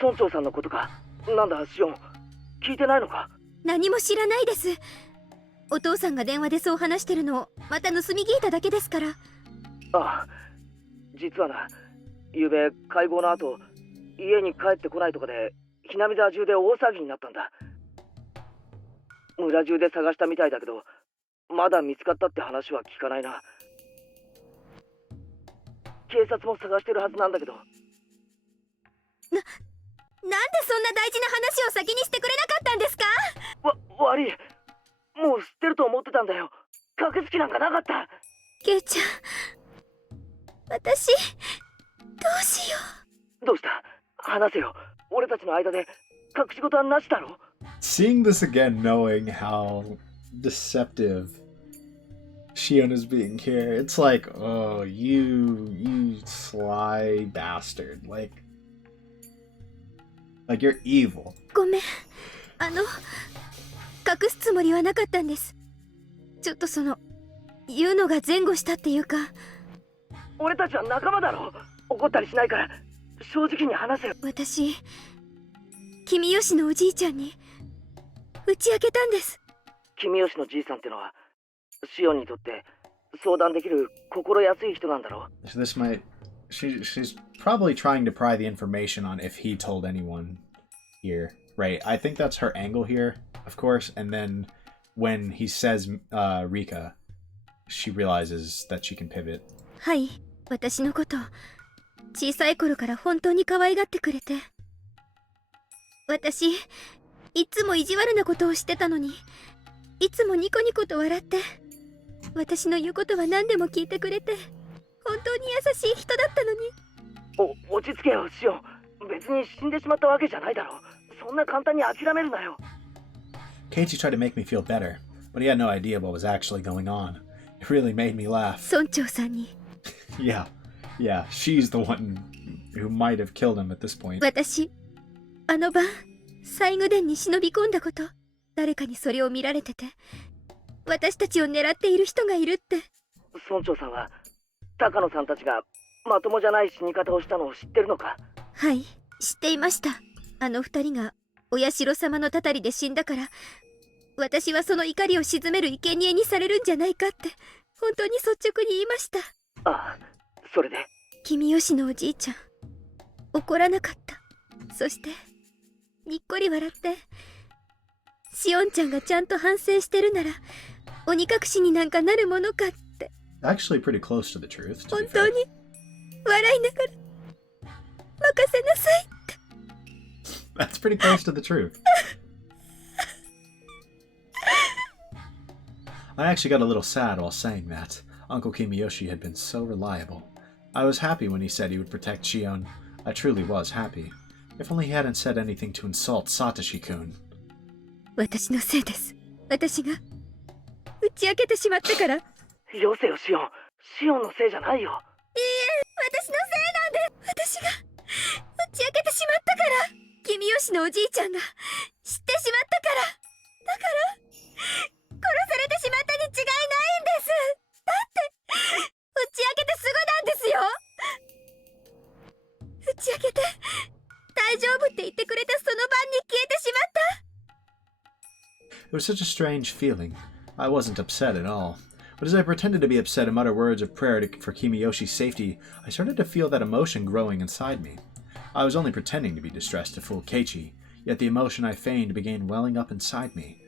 村長さんのことか。なんだシオン、聞いてないのか？何も知らないです。お父さんが電話でそう話してるのをまた盗み聞いただけですから。ああ、実はな、ゆうべ会合の後、家に帰ってこないとかでひなみ沢中で大騒ぎになったんだ。村中で探したみたいだけど、まだ見つかったって話は聞かないな。警察も探してるはずなんだけど。なんでそんな大事な話を先にしてくれなかったんですか？悪い、もう知ってると思ってたんだよ。隠す気なんかなかった。ケイちゃん、私どうしよう。どうした？話せよ。俺たちの間で隠し事はなしだろ。 Seeing this again, knowing how deceptive Shion is being here, it's like, oh, you sly bastard. Like you're evil. ごめん。隠すつもりはなかったんです。ちょっと言うのが前後したっていうか。俺たちは仲間だろ。怒ったりしないから正直に話せよ。私、君吉のおじいちゃんに打ち明けたんです。君吉のじいさんってのはシオンにとって相談できる心安い人なんだろう。 So this might she's probably trying to pry the information on if he told anyone here, right? I think that's her angle here, of course. And then when he says Rika, she realizes that she can pivot. はい、私のこと小さい頃から本当に可愛がってくれて、私いつも意地悪なことをしてたのに、いつもニコニコと笑って私の言うことは何でも聞いてくれて、本当に優しい人だったのに。落ち着けよシオン。別に死んでしまったわけじゃないだろう。そんな簡単に諦めるなよ。 Keiichi tried to make me feel better, but he had no idea what was actually going on. It really made me laugh. 村長さんに Yeah, she's the one who might have killed him at this point. 私、あの晩西宮殿に忍び込んだこと、誰かにそれを見られてて、私たちを狙っている人がいるって。村長さんは高野さんたちがまともじゃない死に方をしたのを知ってるのか？はい、知っていました。あの二人がお社様のたたりで死んだから、私はその怒りを鎮める生贄にされるんじゃないかって本当に率直に言いました。ああ、それで君吉のおじいちゃん怒らなかった。そしてにっこり笑って、しおんちゃんがちゃんと反省してるなら鬼隠しになんかなるものかって。 Actually pretty close to the truth, to 本 be 当 fair. に笑いながら任せなさいって。 That's pretty close to the truth. I actually got a little sad while saying that. Uncle Kimiyoshi had been so reliable. I was happy when he said he would protect Shion. I truly was happy. If only he hadn't said anything to insult Satoshi-kun. 私のせいです。私が打ち明けてしまったから。よせよシオン。シオンのせいじゃないよ。いいえ、私のせいなんで。私が打ち明けてしまったから。君吉のおじいちゃんが知ってしまったから。だから殺されてしまったに違いないんです。だって打ち明けてすぐなんですよ。打ち明けて大丈夫って言ってくれたその晩に消えてしまった。 It was such a strange feeling. I wasn't upset at all. But as I pretended to be upset and mutter words of prayer for Kimiyoshi's safety, I started to feel that emotion growing inside me. I was only pretending to be distressed to fool Keiichi, yet the emotion I feigned began welling up inside me.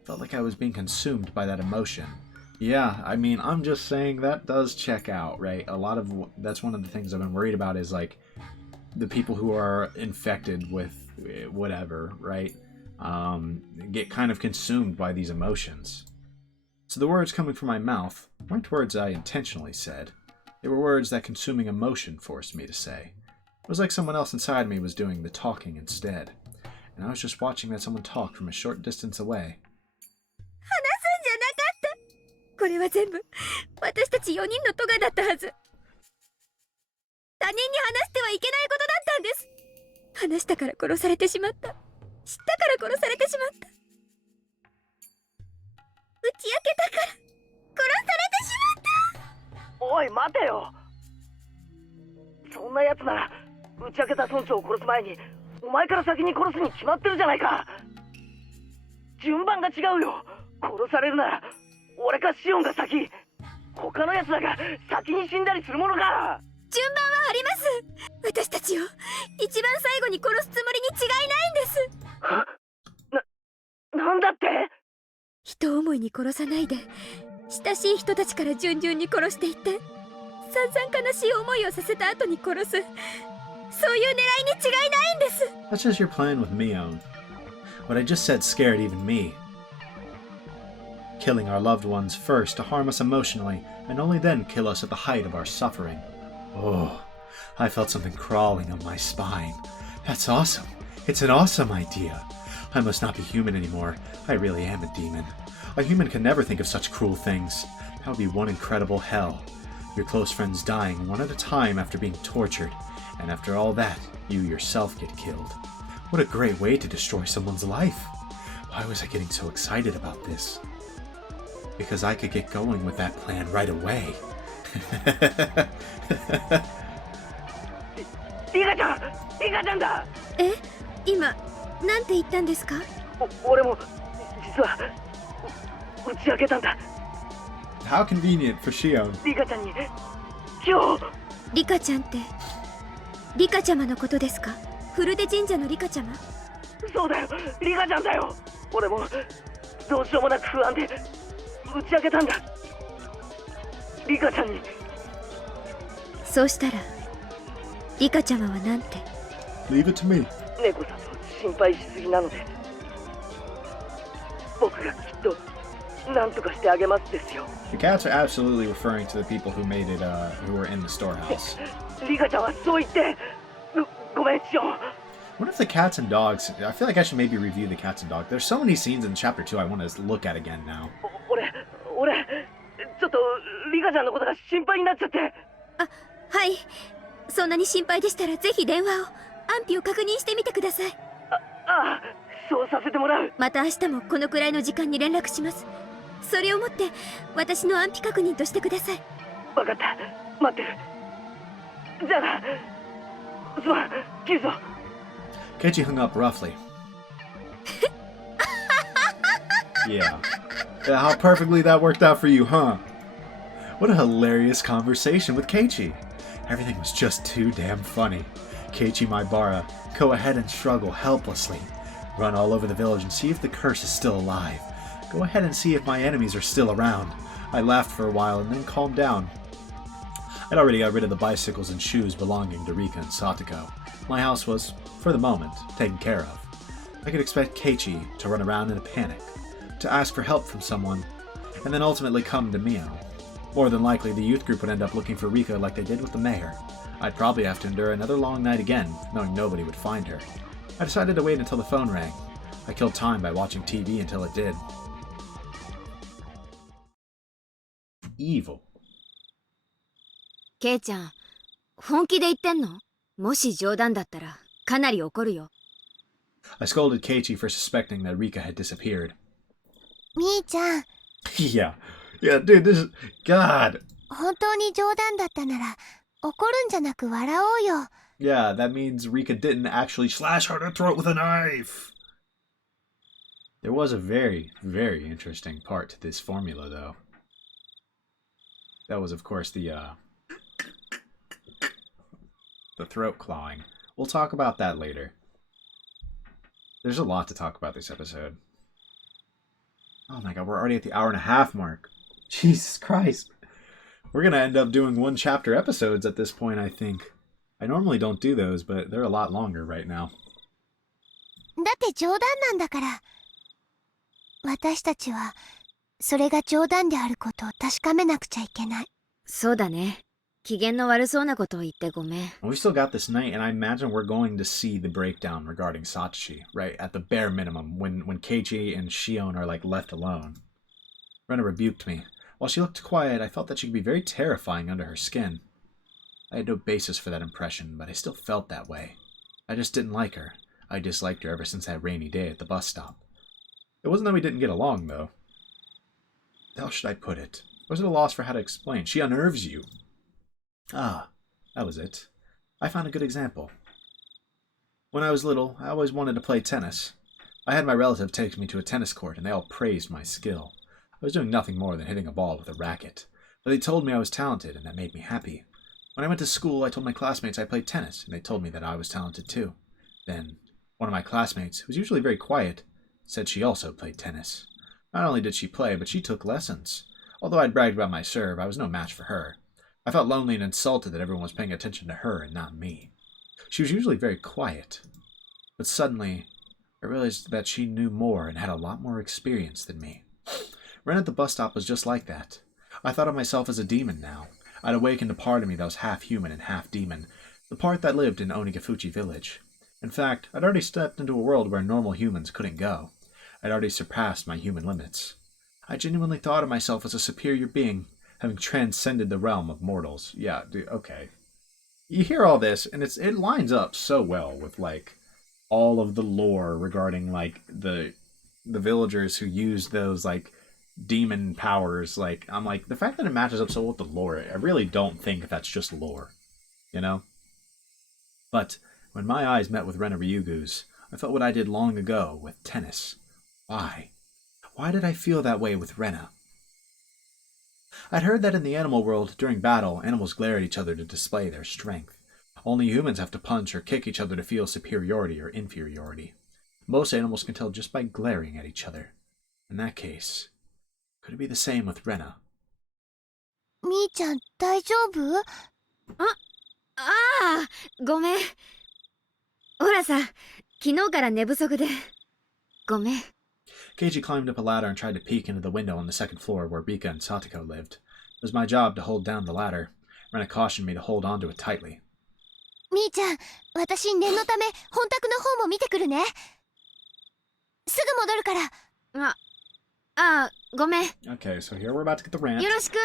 It felt like I was being consumed by that emotion. Yeah, I mean, I'm just saying that does check out, right? That's one of the things I've been worried about is like the people who are infected with whatever, right? Get kind of consumed by these emotions. So the words coming from my mouth weren't words I intentionally said. They were words that consuming emotion forced me to say. It was like someone else inside me was doing the talking instead, and I was just watching that someone talk from a short distance away. 話すんじゃなかった。これは全部私たち4人の咎だったはず。他人に話してはいけないことだったんです。話したから殺されてしまった。知ったから殺されてしまった。打ち明けたから殺されてしまった。おい待てよ。そんな奴なら打ち明けた村長を殺す前にお前から先に殺すに決まってるじゃないか。順番が違うよ。殺されるなら俺かシオンが先。他の奴らが先に死んだりするものか。順番はあります。私たちを一番最後に殺すつもりに違いないんです。なんだって。人思いに殺さないで親しい人たちから順々に殺していって散々悲しい思いをさせた後に殺す、そういう狙いに違いないんです。 That's just your plan with Mion. What I just said scared even me. Killing our loved ones first to harm us emotionally, and only then kill us at the height of our suffering. Oh, I felt something crawling up my spine. That's awesome. It's an awesome idea. I must not be human anymore. I really am a demon. A human can never think of such cruel things. That would be one incredible hell. Your close friends dying one at a time after being tortured, and after all that, you yourself get killed. What a great way to destroy someone's life. Why was I getting so excited about this? Because I could get going with that plan right away. リカちゃん、リカちゃんだ。え、今なんて言ったんですか？俺も実は打ち明けたんだ。 How convenient for Shion. リカちゃんに今日。リカちゃんってリカちゃまのことですか？古出神社のリカちゃま？そうだよ、リカちゃんだよ。俺もどうしようもなく不安で打ち明けたんだ。リカちゃんに。そうしたらリカちゃまはなんて？ Leave it to me. 猫さんも心配しすぎなので僕がきっと何とかしてあげますですよ。 The cats are absolutely referring to the people who made it, who were in the storehouse. リカちゃんはそう言って。ごめんシオン。 What if the cats and dogs... I feel like I should maybe review the cats and dogs. There's so many scenes in Chapter 2 I want to look at again now. 俺ちょっとリカちゃんのことが心配になっちゃって。あ、はい。そんなに心配でしたらぜひ電話を、安否を確認してみてください。ああ、そうさせてもらう。また明日もこのくらいの時間に連絡します。それをもって私の安否確認としてください。わかった、待ってる。じゃあな。すまん、切るぞ。 Keiichi hung up roughly. Yeah. How perfectly that worked out for you, huh? What a hilarious conversation with Keiichi. Everything was just too damn funny. Keiichi Maibara, go ahead and struggle helplessly. Run all over the village and see if the curse is still alive. Go ahead and see if my enemies are still around. I laughed for a while and then calmed down. I'd already got rid of the bicycles and shoes belonging to Rika and Satoko. My house was, for the moment, taken care of. I could expect Keiichi to run around in a panic, to ask for help from someone, and then ultimately come to Mio. More than likely, the youth group would end up looking for Rika like they did with the mayor. I'd probably have to endure another long night again, knowing nobody would find her. I decided to wait until the phone rang. I killed time by watching TV until it did. Evil. ケイちゃん、本気で言ってんの？もし冗談だったらかなり怒るよ。 I scolded Keiichi for suspecting that Rika had disappeared. みーちゃん、 Yeah, dude, this is... God. 本当に冗談だったなら怒るんじゃなく笑おうよ。 Yeah, that means Rika didn't actually slash her throat with a knife. There was a very, very interesting part to this formula, though. That was, of course, the throat clawing. We'll talk about that later. There's a lot to talk about this episode. Oh my god, we're already at the hour and a half mark. Jesus Christ. We're gonna end up doing one chapter episodes at this point, I think. I normally don't do those, but they're a lot longer right now. だって冗談なんだから。私たちはそれが冗談であることを確かめなくちゃいけない。そうだね。機嫌の悪そうなことを言ってごめん。 We still got this night, and I imagine we're going to see the breakdown regarding Satoshi, right? At the bare minimum, when Keiichi and Shion are, like, left alone. Rena rebuked me. While she looked quiet, I felt that she could be very terrifying under her skin. I had no basis for that impression, but I still felt that way. I just didn't like her. I disliked her ever since that rainy day at the bus stop. It wasn't that we didn't get along, though. How should I put it? I was at a loss for how to explain. She unnerves you. Ah, that was it. I found a good example. When I was little, I always wanted to play tennis. I had my relative take me to a tennis court, and they all praised my skill. I was doing nothing more than hitting a ball with a racket, but they told me I was talented, and that made me happy. When I went to school, I told my classmates I played tennis, and they told me that I was talented too. Then, one of my classmates, who was usually very quiet, said she also played tennis. Not only did she play, but she took lessons. Although I'd bragged about my serve, I was no match for her. I felt lonely and insulted that everyone was paying attention to her and not me. She was usually very quiet, but suddenly I realized that she knew more and had a lot more experience than me. Ren at the bus stop was just like that. I thought of myself as a demon now. I'd awakened a part of me that was half human and half demon, the part that lived in Onigafuchi village. In fact, I'd already stepped into a world where normal humans couldn't go. I'd already surpassed my human limits. I genuinely thought of myself as a superior being, having transcended the realm of mortals. Yeah, dude, okay. You hear all this, and it lines up so well with, like, all of the lore regarding, like, the villagers who use those, like, demon powers. Like, I'm like, the fact that it matches up so well with the lore, I really don't think that's just lore, you know? But when my eyes met with Rena Ryugu's, I felt what I did long ago with tennis. Why? Why did I feel that way with Rena? I'd heard that in the animal world, during battle, animals glare at each other to display their strength. Only humans have to punch or kick each other to feel superiority or inferiority. Most animals can tell just by glaring at each other. In that case, could it be the same with Rena? みーちゃん、大丈夫？ごめん。ほらさ、昨日から寝不足で。ごめん。 Keiji climbed up a ladder and tried to peek into the window on the second floor where Rika and Satoko lived. It was my job to hold down the ladder. Rena cautioned me to hold onto it tightly. みーちゃん、私念のため本宅の方も見てくるね。すぐ戻るから。ごめん。 Okay, so here we're about to get the rant. よろしく。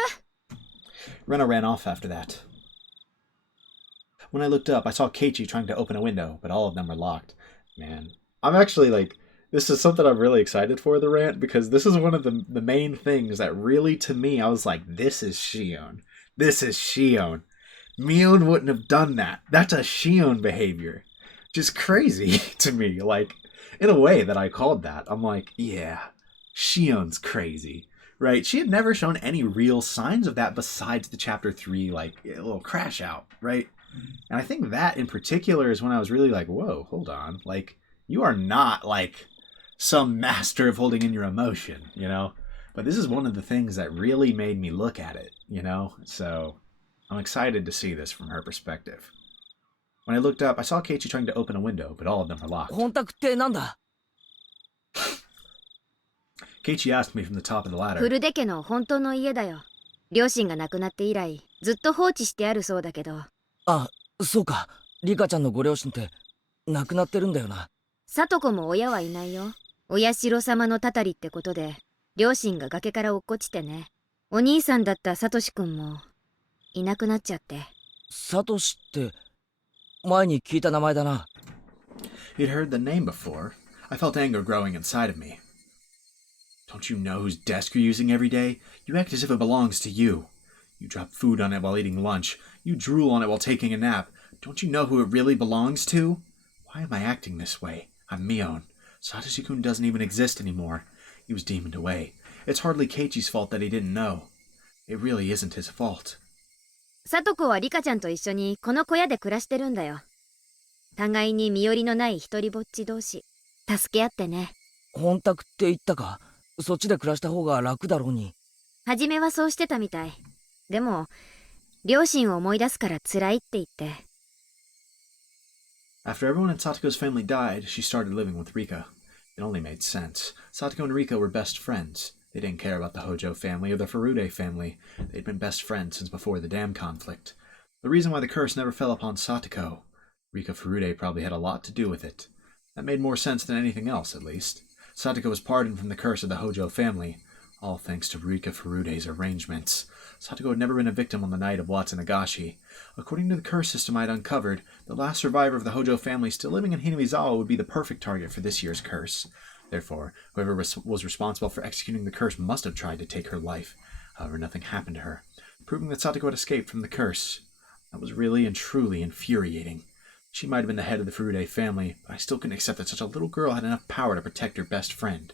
Rena ran off after that. When I looked up, I saw Keiichi trying to open a window, but all of them were locked. Man, I'm actually like, this is something I'm really excited for, the rant, because this is one of the main things that really, to me, I was like, this is Shion. This is Shion. Mion wouldn't have done that. That's a Shion behavior. Just crazy to me. Like, in a way that I called that. I'm like, yeah, Shion's crazy. Right? She had never shown any real signs of that besides the chapter 3, like, a little crash out, right? And I think that in particular is when I was really like, whoa, hold on. Like, you are not, like, some master of holding in your emotion, you know? But this is one of the things that really made me look at it, you know? So I'm excited to see this from her perspective. When I looked up, I saw Keiichi trying to open a window, but all of them were locked. 本宅ってなんだ？ Keiichi asked me from the top of the ladder. 古出家の本当の家だよ。両親が亡くなって以来、ずっと放置してあるそうだけど。あ、そうか。リカちゃんのご両親って亡くなってるんだよな。聡子も親はいないよ。お社様のたたりってことで、両親が崖から落っこちてね。お兄さんだったサトシ君もいなくなっちゃって。サトシって前に聞いた名前だな。He'd heard the name before. I felt anger growing inside of me. Don't you know whose desk you're using every day? You act as if it belongs to you. You drop food on it while eating lunch. You drool on it while taking a nap. Don't you know who it really belongs to? Why am I acting this way? I'm Mion. Satoshi-kun doesn't even exist anymore. He was demoned away. It's hardly Keiichi's fault that he didn't know. It really isn't his fault. 聡子はリカちゃんと一緒にこの小屋で暮らしてるんだよ。互いに身寄りのない一人ぼっち同士。助け合ってね。本宅って言ったか。そっちで暮らした方が楽だろうに。初めはそうしてたみたい。でも、両親を思い出すから辛いって言って。After everyone in Satoko's family died, she started living with Rika. It only made sense. Satoko and Rika were best friends. They didn't care about the Hojo family or the Furude family. They'd been best friends since before the dam conflict. The reason why the curse never fell upon Satoko. Rika Furude probably had a lot to do with it. That made more sense than anything else, at least. Satoko was pardoned from the curse of the Hojo family. All thanks to Rika Furude's arrangements. Satoko had never been a victim on the night of Watsunagashi. According to the curse system I'd uncovered, the last survivor of the Hojo family still living in Hinamizawa would be the perfect target for this year's curse. Therefore, whoever was responsible for executing the curse must have tried to take her life. However, nothing happened to her, proving that Satoko had escaped from the curse. That was really and truly infuriating. She might have been the head of the Furude family, but I still couldn't accept that such a little girl had enough power to protect her best friend.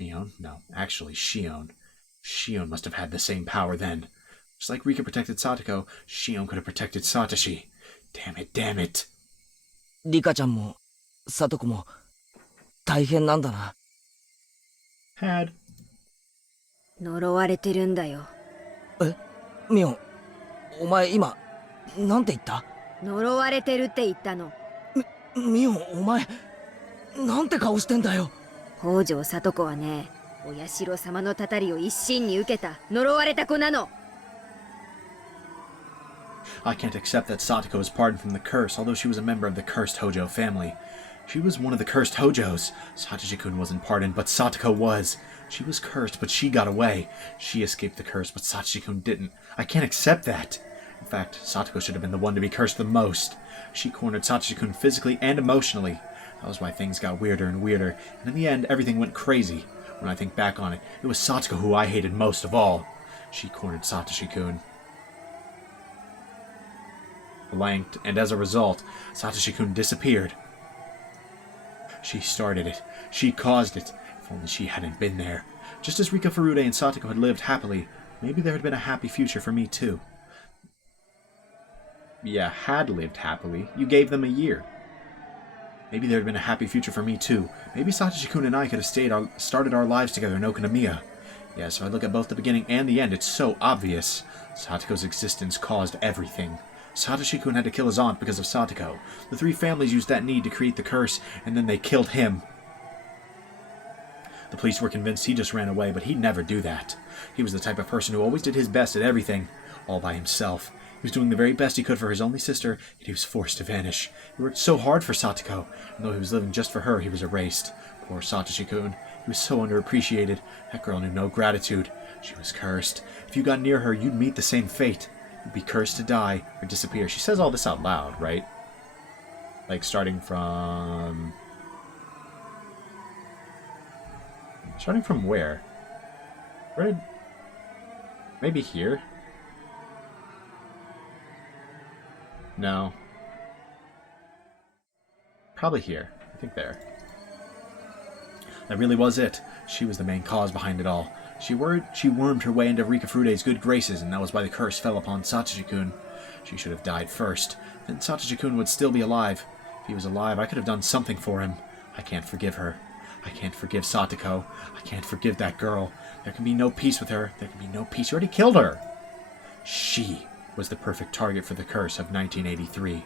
Shion? No, actually Shion. Shion must have had the same power then. Just like Rika protected Satoko, Shion could have protected Satoshi. Damn it, damn it. リカちゃんも、サトコも、大変なんだな。Had. 呪われてるんだよ。ミオン、お前今、なんて言った？呪われてるって言ったの。ミオン、お前、なんて顔してんだよ。北条聡子はね、お社様のたたりを一身に受けた呪われた子なの。I can't accept that Satoko was pardoned from the curse, although she was a member of the cursed Hojo family. She was one of the cursed Hojos. Satoshi-kun wasn't pardoned, but Satoko was. She was cursed, but she got away. She escaped the curse, but Satoshi-kun didn't. I can't accept that. In fact, Satoko should have been the one to be cursed the most. She cornered Satoshi-kun physically and emotionally. That was why things got weirder and weirder, and in the end, everything went crazy. When I think back on it, it was Satoko who I hated most of all. She cornered Satoshi-kun. Blanked, and as a result, Satoshi-kun disappeared. She started it. She caused it. If only she hadn't been there. Just as Rika Furude and Satoko had lived happily, maybe there had been a happy future for me too. Yeah, had lived happily. You gave them a year. Maybe there had been a happy future for me too. Maybe Satoshi-kun and I could have started our lives together in Okonomiya. Yes, if I look at both the beginning and the end, it's so obvious. Satoko's existence caused everything. Satoshi-kun had to kill his aunt because of Satoko. The three families used that need to create the curse, and then they killed him. The police were convinced he just ran away, but he'd never do that. He was the type of person who always did his best at everything, all by himself. He was doing the very best he could for his only sister, yet he was forced to vanish. He worked so hard for Satoko, and though he was living just for her, he was erased. Poor Satoshi-kun. He was so underappreciated. That girl knew no gratitude. She was cursed. If you got near her, you'd meet the same fate. You'd be cursed to die or disappear. She says all this out loud, right? Like starting from where? Where did... Maybe here? No. Probably here. I think there. That really was it. She was the main cause behind it all. She wormed her way into Rika Furude's good graces, and that was why the curse fell upon Satoshi-kun. She should have died first. Then Satoshi-kun would still be alive. If he was alive, I could have done something for him. I can't forgive her. I can't forgive Satoko. I can't forgive that girl. There can be no peace with her. There can be no peace. You already killed her. She was the perfect target for the curse of 1983.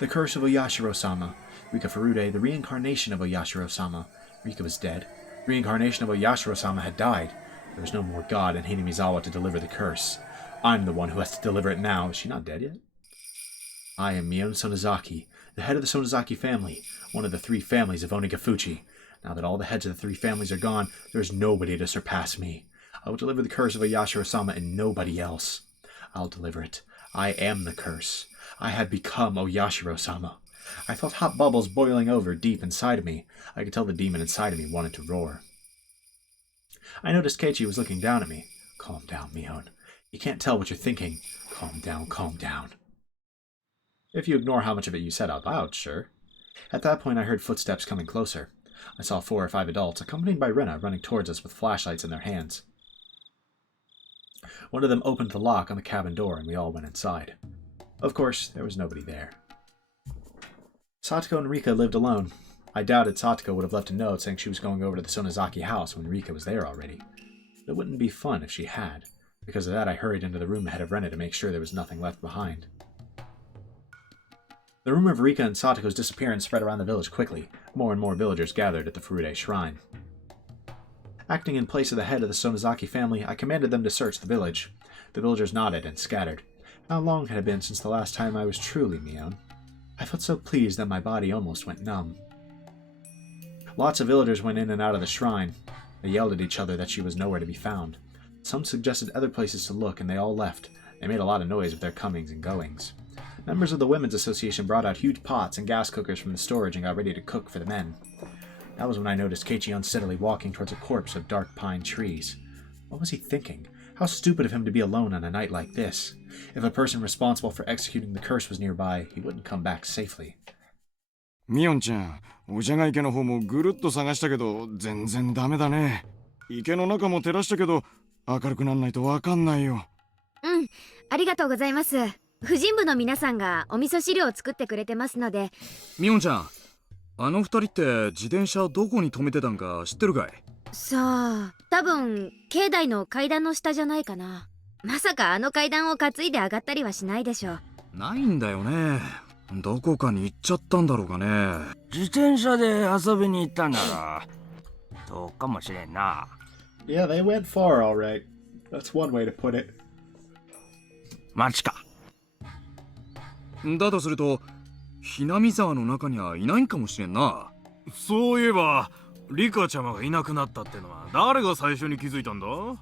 The curse of Oyashiro-sama. Rika Furude, the reincarnation of Oyashiro-sama. Rika was dead. The reincarnation of Oyashiro-sama had died. There was no more god in Hinamizawa to deliver the curse. I'm the one who has to deliver it now. Is she not dead yet? I am Mion Sonozaki, the head of the Sonozaki family, one of the three families of Onigafuchi. Now that all the heads of the three families are gone, there is nobody to surpass me. I will deliver the curse of Oyashiro-sama and nobody else. I'll deliver it. I am the curse. I had become Oyashiro-sama. I felt hot bubbles boiling over deep inside of me. I could tell the demon inside of me wanted to roar. I noticed Keiichi was looking down at me. Calm down, Mion. You can't tell what you're thinking. Calm down, calm down. If you ignore how much of it you said out loud, sure. At that point I heard footsteps coming closer. I saw 4 or 5 adults, accompanied by Rena, running towards us with flashlights in their hands. One of them opened the lock on the cabin door and we all went inside. Of course, there was nobody there. Satoko and Rika lived alone. I doubted Satoko would have left a note saying she was going over to the Sonozaki house when Rika was there already. It wouldn't be fun if she had. Because of that, I hurried into the room ahead of Rena to make sure there was nothing left behind. The rumor of Rika and Satoko's disappearance spread around the village quickly. More and more villagers gathered at the Furude shrine. Acting in place of the head of the Sonozaki family, I commanded them to search the village. The villagers nodded and scattered. How long had it been since the last time I was truly Mion? I felt so pleased that my body almost went numb. Lots of villagers went in and out of the shrine. They yelled at each other that she was nowhere to be found. Some suggested other places to look, and they all left. They made a lot of noise with their comings and goings. Members of the Women's Association brought out huge pots and gas cookers from the storage and got ready to cook for the men. That was when I noticed Keiichi unsteadily walking towards a corpse of dark pine trees. What was he thinking? How stupid of him to be alone on a night like this. If a person responsible for executing the curse was nearby, he wouldn't come back safely. ミオンちゃん、お茶が池の方もぐるっと探したけど全然ダメだね。池の中も照らしたけど明るくなんないとわかんないよ。うん、ありがとうございます。婦人部の皆さんがお味噌汁を作ってくれてますので。ミオンちゃん、あの二人って自転車どこに止めてたんか知ってるかい？さあ、多分境内の階段の下じゃないかな。まさかあの階段を担いで上がったりはしないでしょう。ないんだよね。どこかに行っちゃったんだろうかね。自転車で遊びに行ったんならそうかもしれんな。Yeah, they went far, all right. That's one way to put it. マジか。だとすると、ひなみ沢の中にはいないんかもしれんな。そういえば、リカちゃまがいなくなったってのは誰が最初に気づいたんだ？あ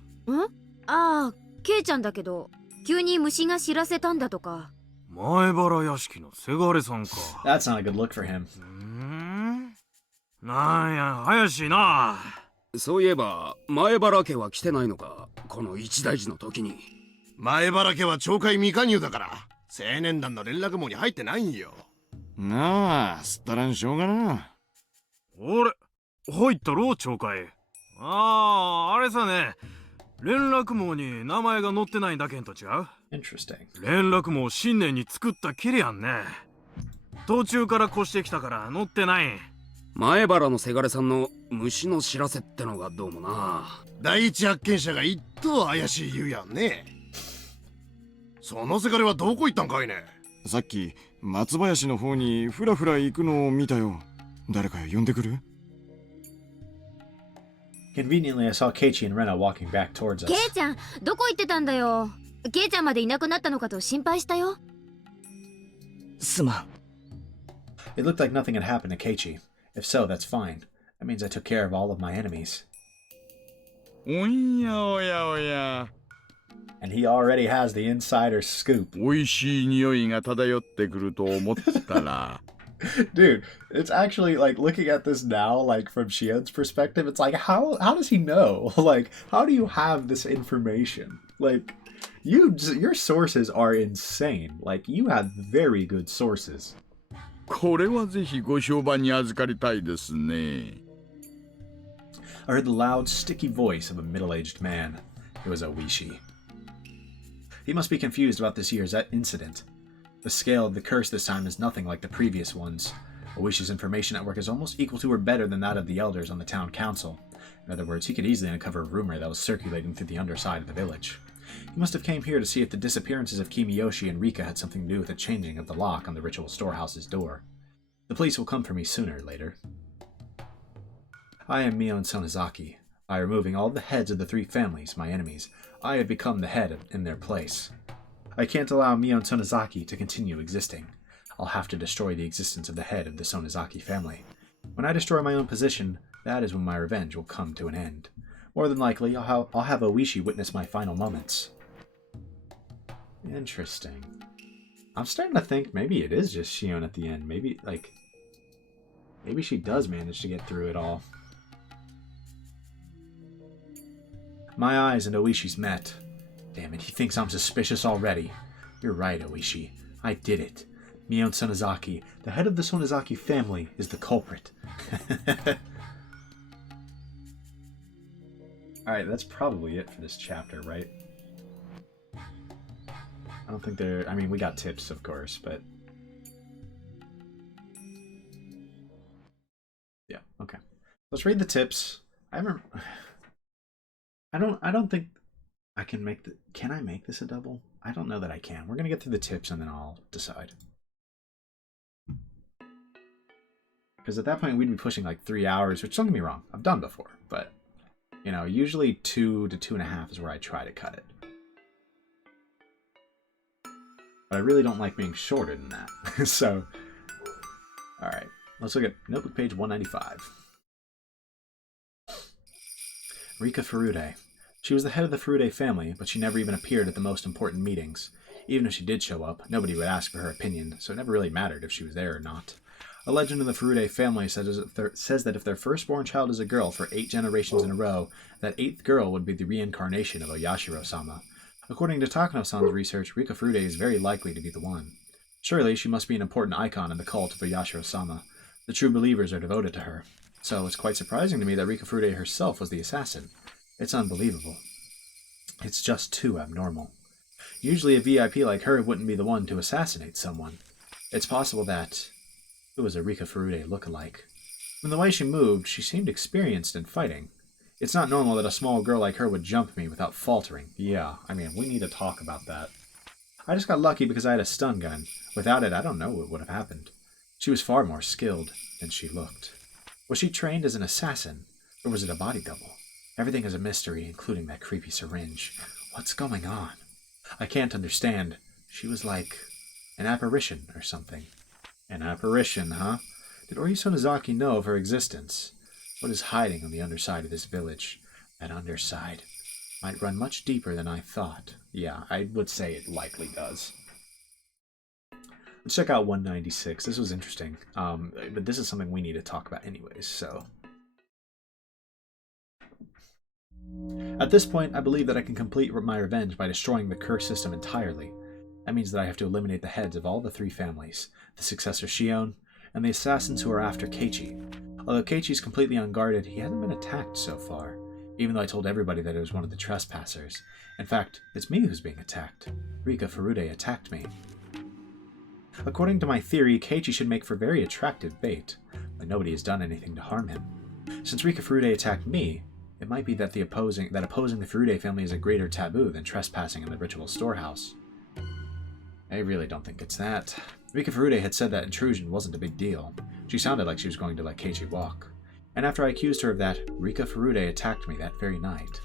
あ、ケイちゃんだけど、急に虫が知らせたんだとか。前原屋敷のせがれさんか。That's not a good look for him. なんや、怪しいな。そういえば、前原家は来てないのか、この一大事の時に。前原家は町会未加入だから、青年団の連絡網に入ってないんよ。なあ、すったらんしょうがな。俺、入ったろ、町会。あれさね、連絡網に名前が載ってないだけんと違う？ Interesting. 連絡網新年に作ったきりやんね。途中から越してきたから載ってない。前原のせがれさんの虫の知らせってのがどうもな。第一発見者が一等怪しい言うやんね。そのせがれはどこ行ったんかいね。さっき松林の方にふらふら行くのを見たよ。誰か呼んでくる？ Conveniently, I saw Keiichi and Rena walking back towards us. ケイちゃん、どこ行ってたんだよ。ケイちゃんまでいなくなったのかと心配したよ。すまん。It looked like nothing had happened to Keiichi. If so, that's fine. That means I took care of all of my enemies. おやおやおや。And he already has the insider scoop. おいしい匂いが漂ってくると思ったら。Dude, it's actually like looking at this now, like from Shion's perspective, it's like how does he know? Like, how do you have this information? Like, your sources are insane. Like, you have very good sources. これはぜひご評判に預かりたいですね。I heard the loud, sticky voice of a middle-aged man. It was Oishi. He must be confused about this year's incident. The scale of the curse this time is nothing like the previous ones. Oishi's information network is almost equal to or better than that of the elders on the town council. In other words, he could easily uncover a rumor that was circulating through the underside of the village. He must have came here to see if the disappearances of Kimiyoshi and Rika had something to do with the changing of the lock on the ritual storehouse's door. The police will come for me sooner or later. I am Mion Sonozaki. By removing all the heads of the three families, my enemies, I have become the head in their place. I can't allow Mion Sonozaki to continue existing. I'll have to destroy the existence of the head of the Sonozaki family. When I destroy my own position, that is when my revenge will come to an end. More than likely, I'll have Oishi witness my final moments. Interesting. I'm starting to think maybe it is just Shion at the end. Maybe she does manage to get through it all. My eyes and Oishi's met. Damn it, he thinks I'm suspicious already. You're right, Oishi. I did it. Mion Sonozaki, the head of the Sonozaki family, is the culprit. Alright, that's probably it for this chapter, right? I don't think there... I mean, we got tips, of course, but... Yeah, okay. Let's read the tips. I remember... I don't think I can make the... Can I make this a double? I don't know that I can. We're gonna get through the tips and then I'll decide. Because at that point we'd be pushing like 3 hours, which don't get me wrong, I've done before, but... You know, usually 2 to 2.5 is where I try to cut it. But I really don't like being shorter than that. So, alright. Let's look at notebook page 195. Rika Furude. She was the head of the Furude family, but she never even appeared at the most important meetings. Even if she did show up, nobody would ask for her opinion, so it never really mattered if she was there or not. A legend of the Furude family says that if their firstborn child is a girl for 8 generations in a row, that 8th girl would be the reincarnation of Oyashiro-sama. According to Takano-san's research, Rika Furude is very likely to be the one. Surely she must be an important icon in the cult of Oyashiro-sama. The true believers are devoted to her. So it's quite surprising to me that Rika Furude herself was the assassin. It's unbelievable. It's just too abnormal. Usually a VIP like her wouldn't be the one to assassinate someone. It's possible that it was a Rika Furude look-alike. From the way she moved, she seemed experienced in fighting. It's not normal that a small girl like her would jump me without faltering. Yeah, I mean, we need to talk about that. I just got lucky because I had a stun gun. Without it, I don't know what would have happened. She was far more skilled than she looked. Was she trained as an assassin, or was it a body double? Everything is a mystery, including that creepy syringe. What's going on? I can't understand. She was like an apparition or something. An apparition, huh? Did Oriso Nozaki know of her existence? What is hiding on the underside of this village? That underside might run much deeper than I thought. Yeah, I would say it likely does. Let's check out 196. This was interesting. But this is something we need to talk about anyways, so. At this point, I believe that I can complete my revenge by destroying the curse system entirely. That means that I have to eliminate the heads of all the 3 families, the successor Shion, and the assassins who are after Keiichi. Although Keiichi's completely unguarded, he hasn't been attacked so far, even though I told everybody that it was one of the trespassers. In fact, it's me who's being attacked. Rika Furude attacked me. According to my theory, Keiichi should make for very attractive bait, but nobody has done anything to harm him. Since Rika Furude attacked me, it might be that opposing the Furude family is a greater taboo than trespassing in the ritual storehouse. I really don't think it's that. Rika Furude had said that intrusion wasn't a big deal. She sounded like she was going to let Keiichi walk. And after I accused her of that, Rika Furude attacked me that very night.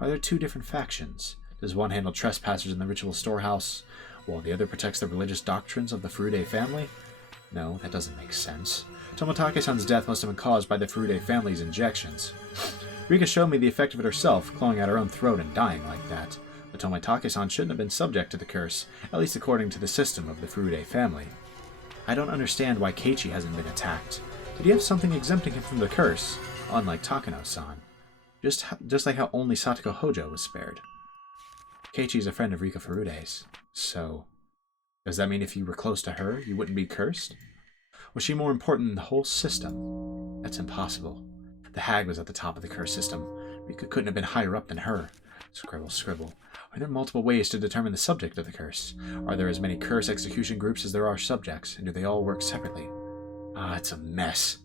Are there 2 different factions? Does one handle trespassers in the ritual storehouse, while the other protects the religious doctrines of the Furude family? No, that doesn't make sense. Tomotage-san's death must have been caused by the Furude family's injections. Rika showed me the effect of it herself, clawing at her own throat and dying like that. But Tomotage-san shouldn't have been subject to the curse, at least according to the system of the Furude family. I don't understand why Keiichi hasn't been attacked. Did he have something exempting him from the curse, unlike Takano-san? Just like how only Satoko Hojo was spared. Keiichi is a friend of Rika Furude's, so does that mean if you were close to her, you wouldn't be cursed? Was she more important than the whole system? That's impossible. The hag was at the top of the curse system. Rika couldn't have been higher up than her. Scribble, scribble. Are there multiple ways to determine the subject of the curse? Are there as many curse execution groups as there are subjects, and do they all work separately? It's a mess.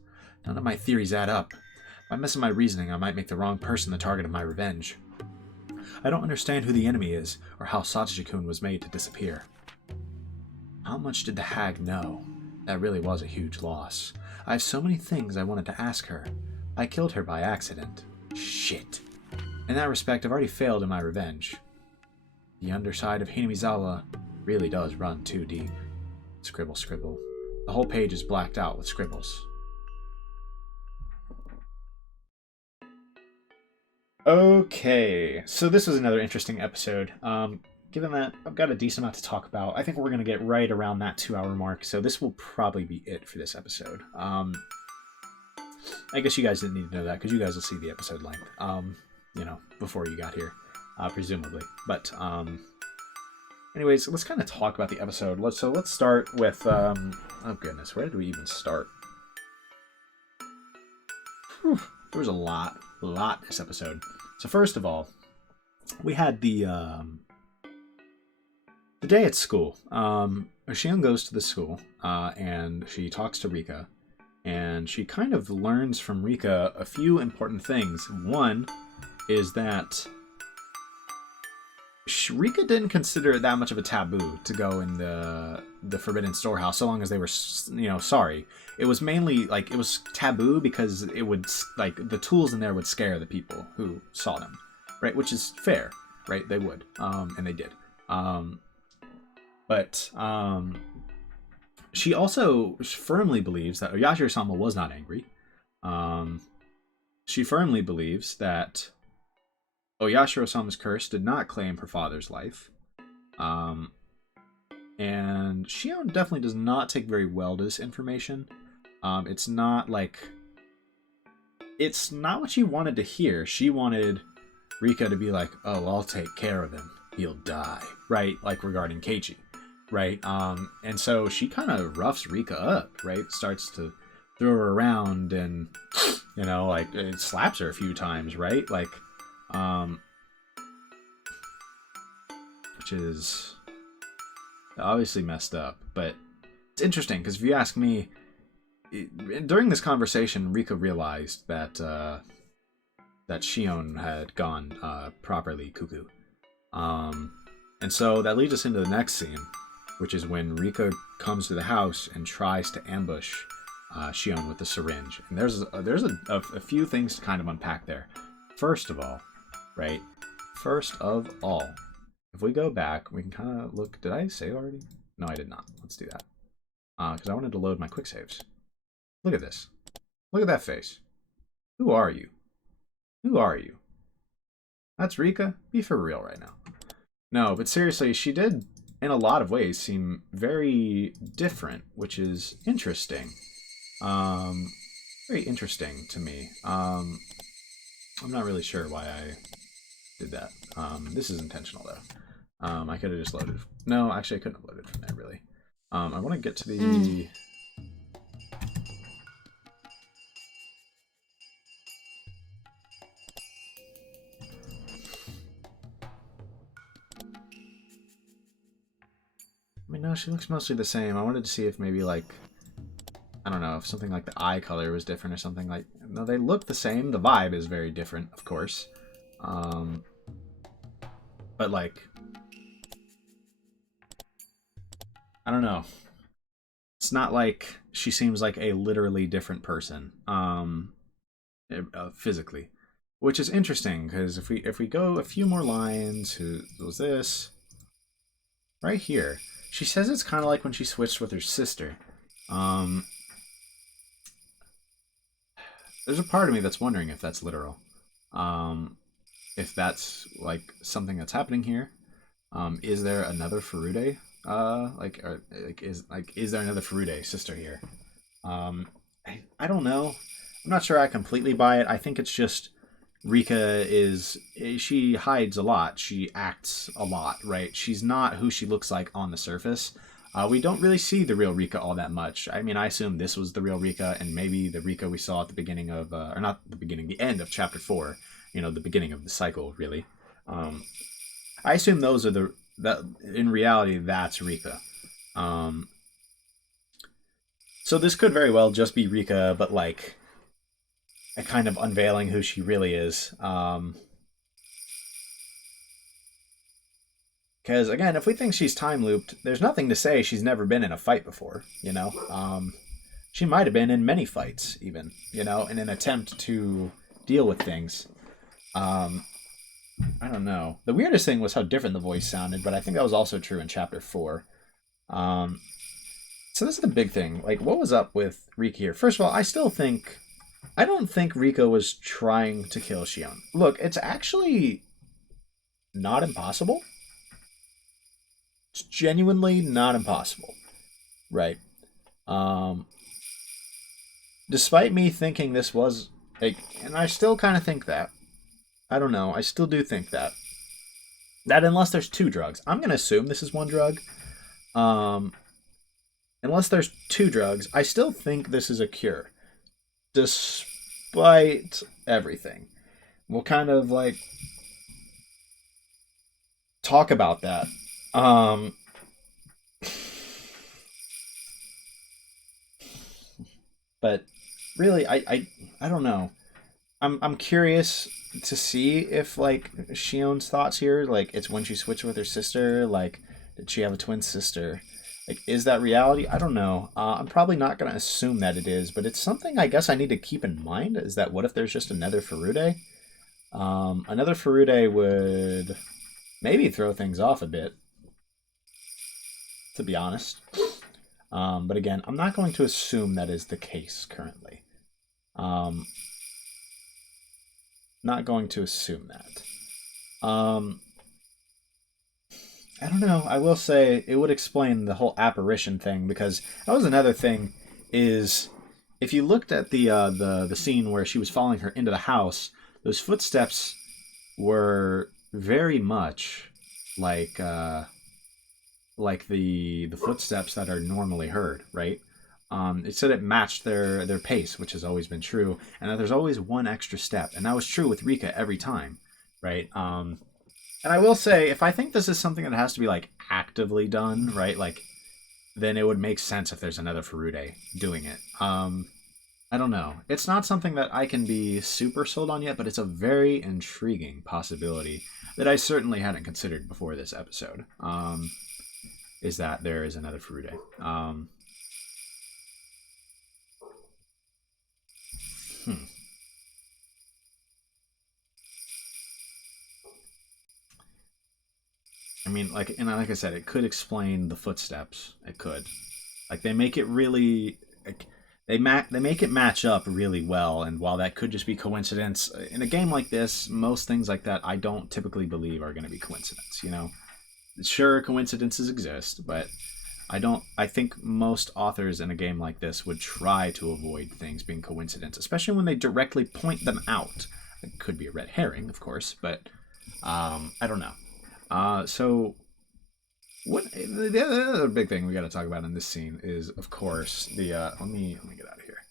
None of my theories add up. If I mess with my reasoning, I might make the wrong person the target of my revenge. I don't understand who the enemy is, or how Satoshi-kun was made to disappear. How much did the hag know? That really was a huge loss. I have so many things I wanted to ask her. I killed her by accident. Shit. In that respect, I've already failed in my revenge. The underside of Hinamizawa really does run too deep. Scribble, scribble. The whole page is blacked out with scribbles. Okay, so this was another interesting episode. Given that I've got a decent amount to talk about, I think we're going to get right around that 2-hour mark, so this will probably be it for this episode. I guess you guys didn't need to know that, because you guys will see the episode length, before you got here, presumably. But, anyways, let's kind of talk about the episode. Let's start with, oh goodness, where did we even start? Whew, there was a lot this episode. So first of all, we had the day at school. Shion goes to the school, and she talks to Rika, and she kind of learns from Rika a few important things. One is that Rika didn't consider it that much of a taboo to go in the Forbidden Storehouse, so long as they were, sorry. It was mainly, it was taboo because it would, the tools in there would scare the people who saw them, right? Which is fair, right? They would, and they did. But she also firmly believes that Oyashiro-sama was not angry. She firmly believes that Yashiro-sama's curse did not claim her father's life. And Shion definitely does not take very well to this information. It's not like... It's not what she wanted to hear. She wanted Rika to be like, oh, I'll take care of him. He'll die. Right? Like regarding Keiichi. Right? And so she kind of roughs Rika up, right? Starts to throw her around and, you know, like, it slaps her a few times, right? Like, which is obviously messed up. But it's interesting, because if you ask me, during this conversation, Rika realized that that Shion had gone properly cuckoo. And so that leads us into the next scene, which is when Rika comes to the house and tries to ambush Shion with the syringe. And there's a few things to kind of unpack there. First of all, right? First of all, if we go back, we can kind of look. Did I save already? No, I did not. Let's do that. Because I wanted to load my quick saves. Look at this. Look at that face. Who are you? Who are you? That's Rika? Be for real right now. No, but seriously, she did, in a lot of ways, seem very different, which is interesting. Very interesting to me. I'm not really sure why I did that. This is intentional, though. I could have just loaded. No, actually, I couldn't have loaded from there, really. I want to get to the... I mean, no, she looks mostly the same. I wanted to see if maybe, like, I don't know, if something like the eye color was different or something like... No, they look the same. The vibe is very different, of course. But, like... I don't know. It's not like she seems like a literally different person, physically. Which is interesting, because if we go a few more lines... Who was this? Right here. She says it's kind of like when she switched with her sister. There's a part of me that's wondering if that's literal. If that's, like, something that's happening here. Is there another Furude? Is there another Furude sister here? I don't know. I'm not sure I completely buy it. I think it's just Rika she hides a lot. She acts a lot, right? She's not who she looks like on the surface. We don't really see the real Rika all that much. I mean, I assume this was the real Rika, and maybe the Rika we saw at the beginning of, or not the beginning, the end of chapter 4. You know, the beginning of the cycle, really. I assume those are in reality, that's Rika. So this could very well just be Rika, but like, a kind of unveiling who she really is. Because, again, if we think she's time-looped, there's nothing to say she's never been in a fight before, you know? She might have been in many fights, even, you know, in an attempt to deal with things. I don't know. The weirdest thing was how different the voice sounded, but I think that was also true in Chapter 4. So this is the big thing. Like, what was up with Rika here? First of all, I don't think Rika was trying to kill Shion. Look, it's actually not impossible. It's genuinely not impossible. Right. Despite me thinking this was... and I still kind of think that. I don't know. I still do think that. That unless there's 2 drugs. I'm going to assume this is 1 drug. Unless there's 2 drugs, I still think this is a cure. Despite everything. We'll kind of, like, talk about that. But really, I don't know. I'm curious to see if, like, Shion's thoughts here, like, it's when she switched with her sister, like, did she have a twin sister? Like, is that reality? I don't know. I'm probably not going to assume that it is, but it's something I guess I need to keep in mind, is that what if there's just another Furude? Another Furude would maybe throw things off a bit, to be honest. But again, I'm not going to assume that is the case currently. Not going to assume that. I don't know. I will say it would explain the whole apparition thing, because that was another thing. Is if you looked at the scene where she was following her into the house, those footsteps were very much like the footsteps that are normally heard, right? It said it matched their pace, which has always been true, and that there's always one extra step, and that was true with Rika every time, right? And I will say, if I think this is something that has to be like actively done, right, like, then it would make sense if there's another Furude doing it. I don't know. It's not something that I can be super sold on yet, but it's a very intriguing possibility that I certainly hadn't considered before this episode. Is that there is another Furude. I mean, like I said, it could explain the footsteps. It could, like, they make it really, like, they make it match up really well. And while that could just be coincidence in a game like this, most things like that I don't typically believe are going to be coincidence. You know, sure, coincidences exist, but I think most authors in a game like this would try to avoid things being coincidence, especially when they directly point them out. It could be a red herring, of course, but I don't know. So what the other big thing we got to talk about in this scene is, of course, the let me get out of here.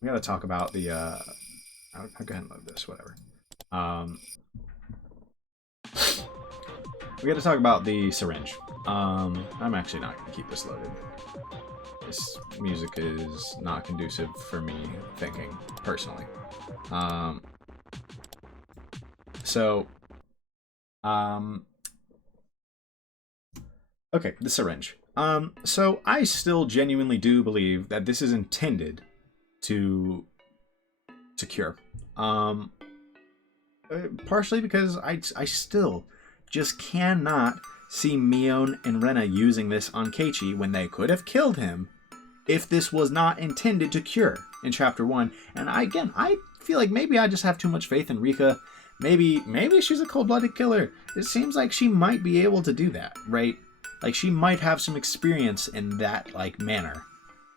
We got to talk about the I'll go ahead and load this, whatever. We got to talk about the syringe. I'm actually not going to keep this loaded. This music is not conducive for me thinking personally. Okay, the syringe. So I still genuinely do believe that this is intended to cure. Partially because I still just cannot see Mion and Rena using this on Keiichi when they could have killed him if this was not intended to cure in Chapter 1. And I feel like maybe I just have too much faith in Rika. Maybe she's a cold-blooded killer. It seems like she might be able to do that, right? Like, she might have some experience in that, like, manner,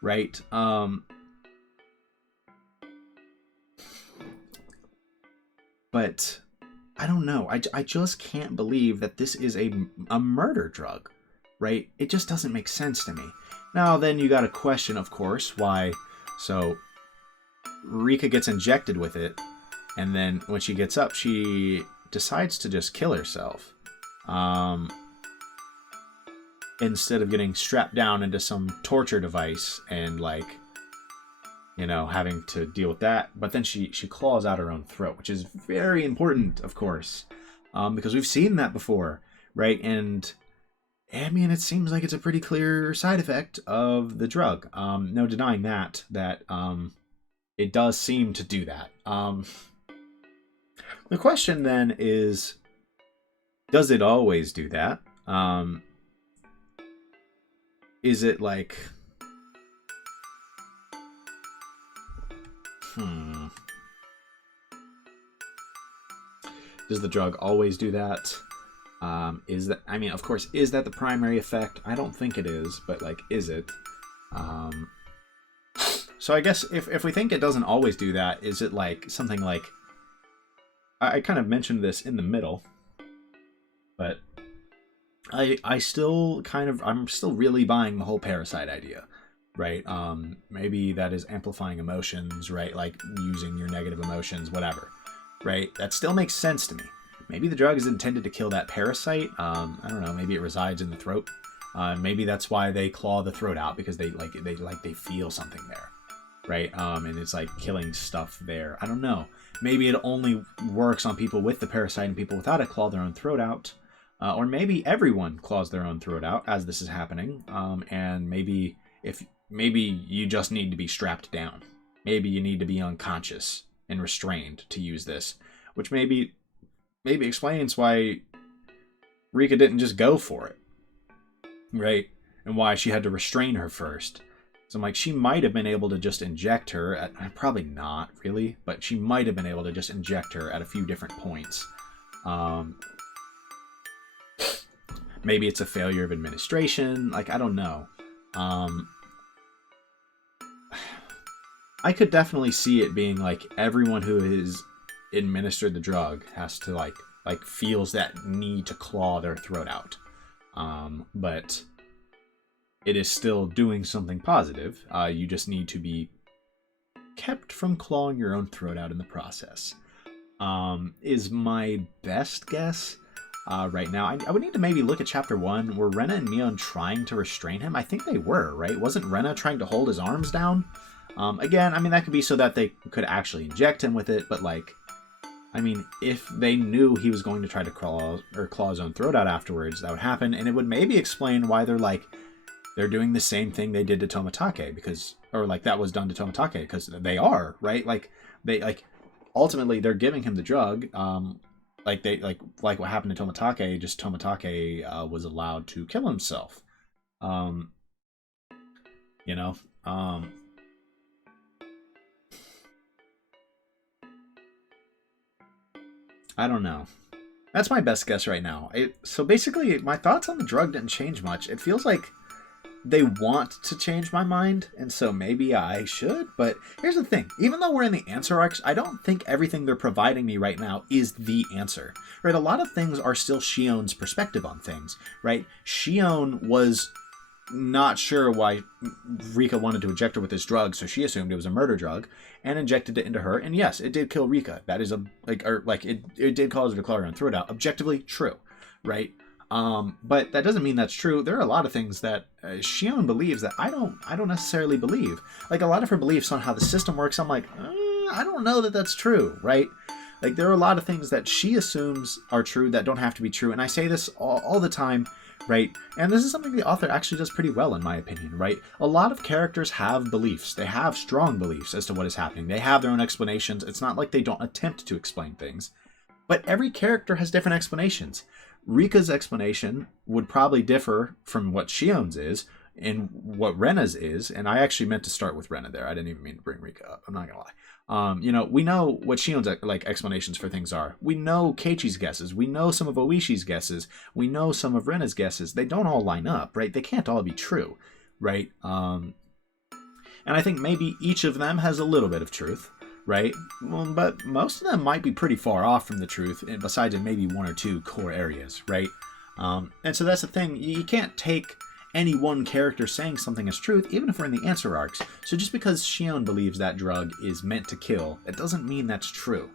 right? But I don't know. I just can't believe that this is a murder drug, right? It just doesn't make sense to me. Now, then you got to question, of course, why. So Rika gets injected with it, and then when she gets up, she decides to just kill herself. Instead of getting strapped down into some torture device and, like, you know, having to deal with that. But then she claws out her own throat, which is very important, of course, because we've seen that before, right? And I mean, it seems like it's a pretty clear side effect of the drug. No denying that it does seem to do that. The question then is, does it always do that? Is it like... Does the drug always do that? Is that... I mean, of course, is that the primary effect? I don't think it is, but, like, is it? So I guess if we think it doesn't always do that, is it like something like... I kind of mentioned this in the middle, but I'm still really buying the whole parasite idea, right? Maybe that is amplifying emotions, right? Like using your negative emotions, whatever, right? That still makes sense to me. Maybe the drug is intended to kill that parasite. I don't know. Maybe it resides in the throat. Maybe that's why they claw the throat out, because they feel something there, right? And it's like killing stuff there. I don't know. Maybe it only works on people with the parasite, and people without it claw their own throat out. Or maybe everyone claws their own throat out as this is happening. And maybe you just need to be strapped down. Maybe you need to be unconscious and restrained to use this, which maybe explains why Rika didn't just go for it, right? And why she had to restrain her first. So I'm like, she might have been able to just inject her at, probably not really, but she might have been able to just inject her at a few different points. Maybe it's a failure of administration. Like, I don't know. I could definitely see it being like everyone who is administered the drug has to like feels that need to claw their throat out. But it is still doing something positive. You just need to be kept from clawing your own throat out in the process. Is my best guess right now. I would need to maybe look at chapter 1. Were Rena and Mion trying to restrain him? I think they were, right? Wasn't Rena trying to hold his arms down? Again, I mean, that could be so that they could actually inject him with it, but like, I mean, if they knew he was going to try to claw his own throat out afterwards, that would happen, and it would maybe explain why they're doing the same thing they did to Tomitake, because, or like that was done to Tomitake, because they are, right? Like, ultimately they're giving him the drug, like what happened to Tomitake, just Tomitake was allowed to kill himself. You know, I don't know. That's my best guess right now. So basically, my thoughts on the drug didn't change much. It feels like they want to change my mind, and so maybe I should. But here's the thing. Even though we're in the answer arcs, I don't think everything they're providing me right now is the answer. Right? A lot of things are still Shion's perspective on things. Right? Shion was not sure why Rika wanted to inject her with this drug, so she assumed it was a murder drug and injected it into her. And yes, it did kill Rika. That is it did cause her to claw her own throat out. Objectively true, right? But that doesn't mean that's true. There are a lot of things that Shion believes that I don't necessarily believe. Like a lot of her beliefs on how the system works, I'm like, I don't know that that's true, right? Like there are a lot of things that she assumes are true that don't have to be true. And I say this all the time, right? And this is something the author actually does pretty well, in my opinion, right? A lot of characters have beliefs. They have strong beliefs as to what is happening. They have their own explanations. It's not like they don't attempt to explain things. But every character has different explanations. Rika's explanation would probably differ from what Shion's is and what Rena's is. And I actually meant to start with Rena there. I didn't even mean to bring Rika up. I'm not going to lie. You know, we know what Shion's explanations for things are. We know Keiichi's guesses. We know some of Oishi's guesses. We know some of Rena's guesses. They don't all line up, right? They can't all be true, right? And I think maybe each of them has a little bit of truth, right? Well, but most of them might be pretty far off from the truth, besides in maybe one or two core areas, right? And so that's the thing. You can't take any one character saying something as truth, even if we're in the answer arcs. So just because Shion believes that drug is meant to kill, it doesn't mean that's true,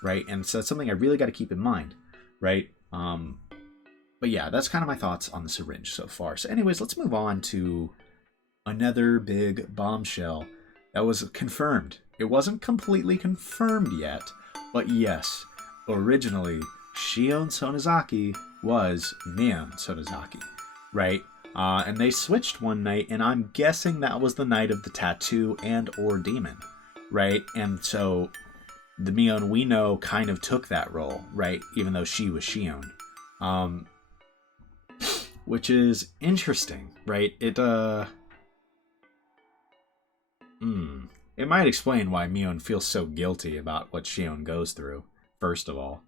right? And so it's something I really got to keep in mind, right? But yeah, that's kind of my thoughts on the syringe so far. So anyways, let's move on to another big bombshell that was confirmed. It wasn't completely confirmed yet, but yes, originally Shion Sonozaki was Mion Sonozaki, right? And they switched one night, and I'm guessing that was the night of the tattoo and or demon, right? And so the Mion we know kind of took that role, right? Even though she was Shion. Which is interesting, right? It might explain why Mion feels so guilty about what Shion goes through, first of all.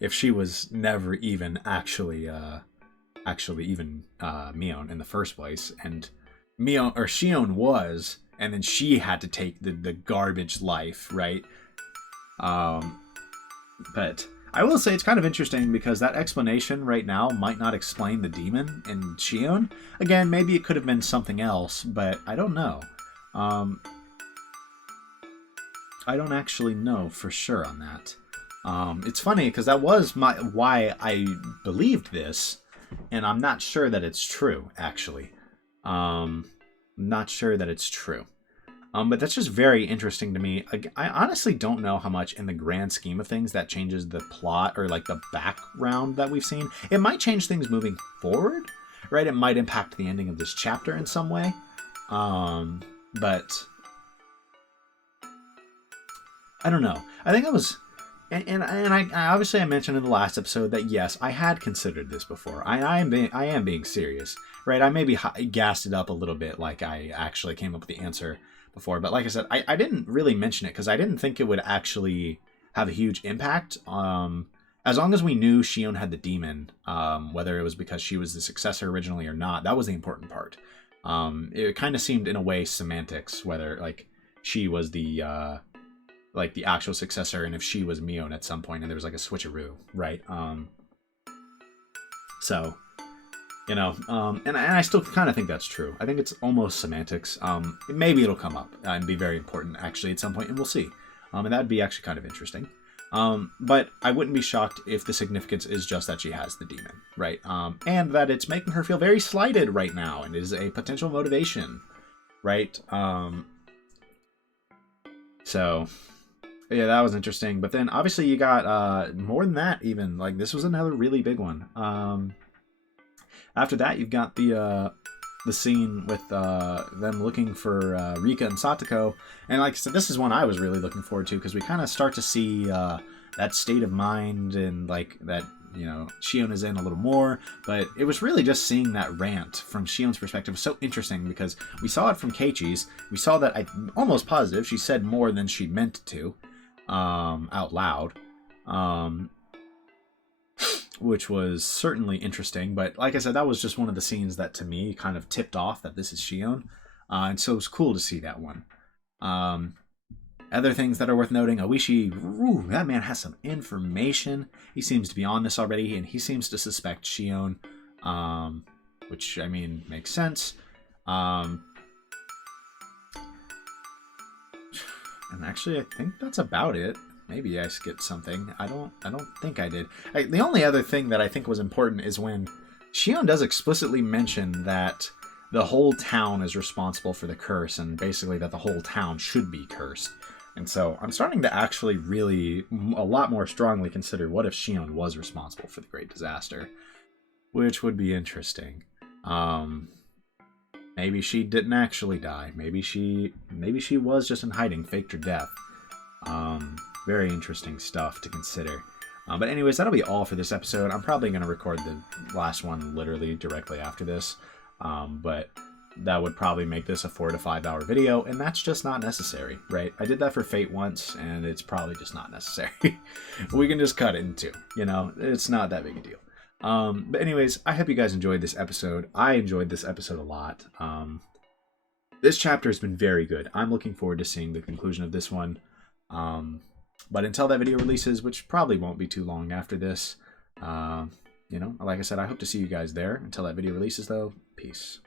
If she was never even actually Mion in the first place, and Shion was, and then she had to take the garbage life, right? But I will say it's kind of interesting because that explanation right now might not explain the demon in Shion. Again, maybe it could have been something else, but I don't know. I don't actually know for sure on that. It's funny because that was why I believed this, and I'm not sure that it's true, actually. Not sure that it's true. But that's just very interesting to me. I honestly don't know how much in the grand scheme of things that changes the plot or like the background that we've seen. It might change things moving forward, right? It might impact the ending of this chapter in some way. But I don't know. I think and I obviously I mentioned in the last episode that yes, I had considered this before. I am being serious, right? I maybe gassed it up a little bit, like I actually came up with the answer before. But like I said, I didn't really mention it because I didn't think it would actually have a huge impact. As long as we knew Shion had the demon, whether it was because she was the successor originally or not, that was the important part. It kind of seemed in a way semantics, whether like she was the actual successor and if she was Mion at some point and there was like a switcheroo, right? So, you know, and I still kind of think that's true. I think it's almost semantics. Maybe it'll come up and be very important actually at some point, and we'll see. And that'd be actually kind of interesting. But I wouldn't be shocked if the significance is just that she has the demon, right? And that it's making her feel very slighted right now and is a potential motivation, right? So, yeah, that was interesting. But then obviously you got more than that even. Like, this was another really big one. After that, you've got the scene with them looking for Rika and Satoko. And like I said, this is one I was really looking forward to because we kind of start to see that state of mind and like that, you know, Shion is in a little more. But it was really just seeing that rant from Shion's perspective was so interesting because we saw it from Keiichi's. We saw that I'm almost positive she said more than she meant to out loud. Which was certainly interesting, but like I said, that was just one of the scenes that to me kind of tipped off that this is Shion, and so it was cool to see that one. Other things that are worth noting, Oishi, that man has some information. He seems to be on this already, and he seems to suspect Shion, which, I mean, makes sense. And actually, I think that's about it. Maybe I skipped something. I don't think I did. The only other thing that I think was important is when Shion does explicitly mention that the whole town is responsible for the curse, and basically that the whole town should be cursed. And so I'm starting to actually really a lot more strongly consider what if Shion was responsible for the great disaster, which would be interesting. Maybe she didn't actually die. Maybe she was just in hiding, faked her death. Very interesting stuff to consider. But anyways, that'll be all for this episode. I'm probably going to record the last one literally directly after this. But that would probably make this a 4 to 5 hour video, and that's just not necessary, right? I did that for Fate once, and it's probably just not necessary. We can just cut it in two, you know? It's not that big a deal. But anyways, I hope you guys enjoyed this episode. I enjoyed this episode a lot. This chapter has been very good. I'm looking forward to seeing the conclusion of this one. But until that video releases, which probably won't be too long after this, you know, like I said, I hope to see you guys there. Until that video releases, though, peace.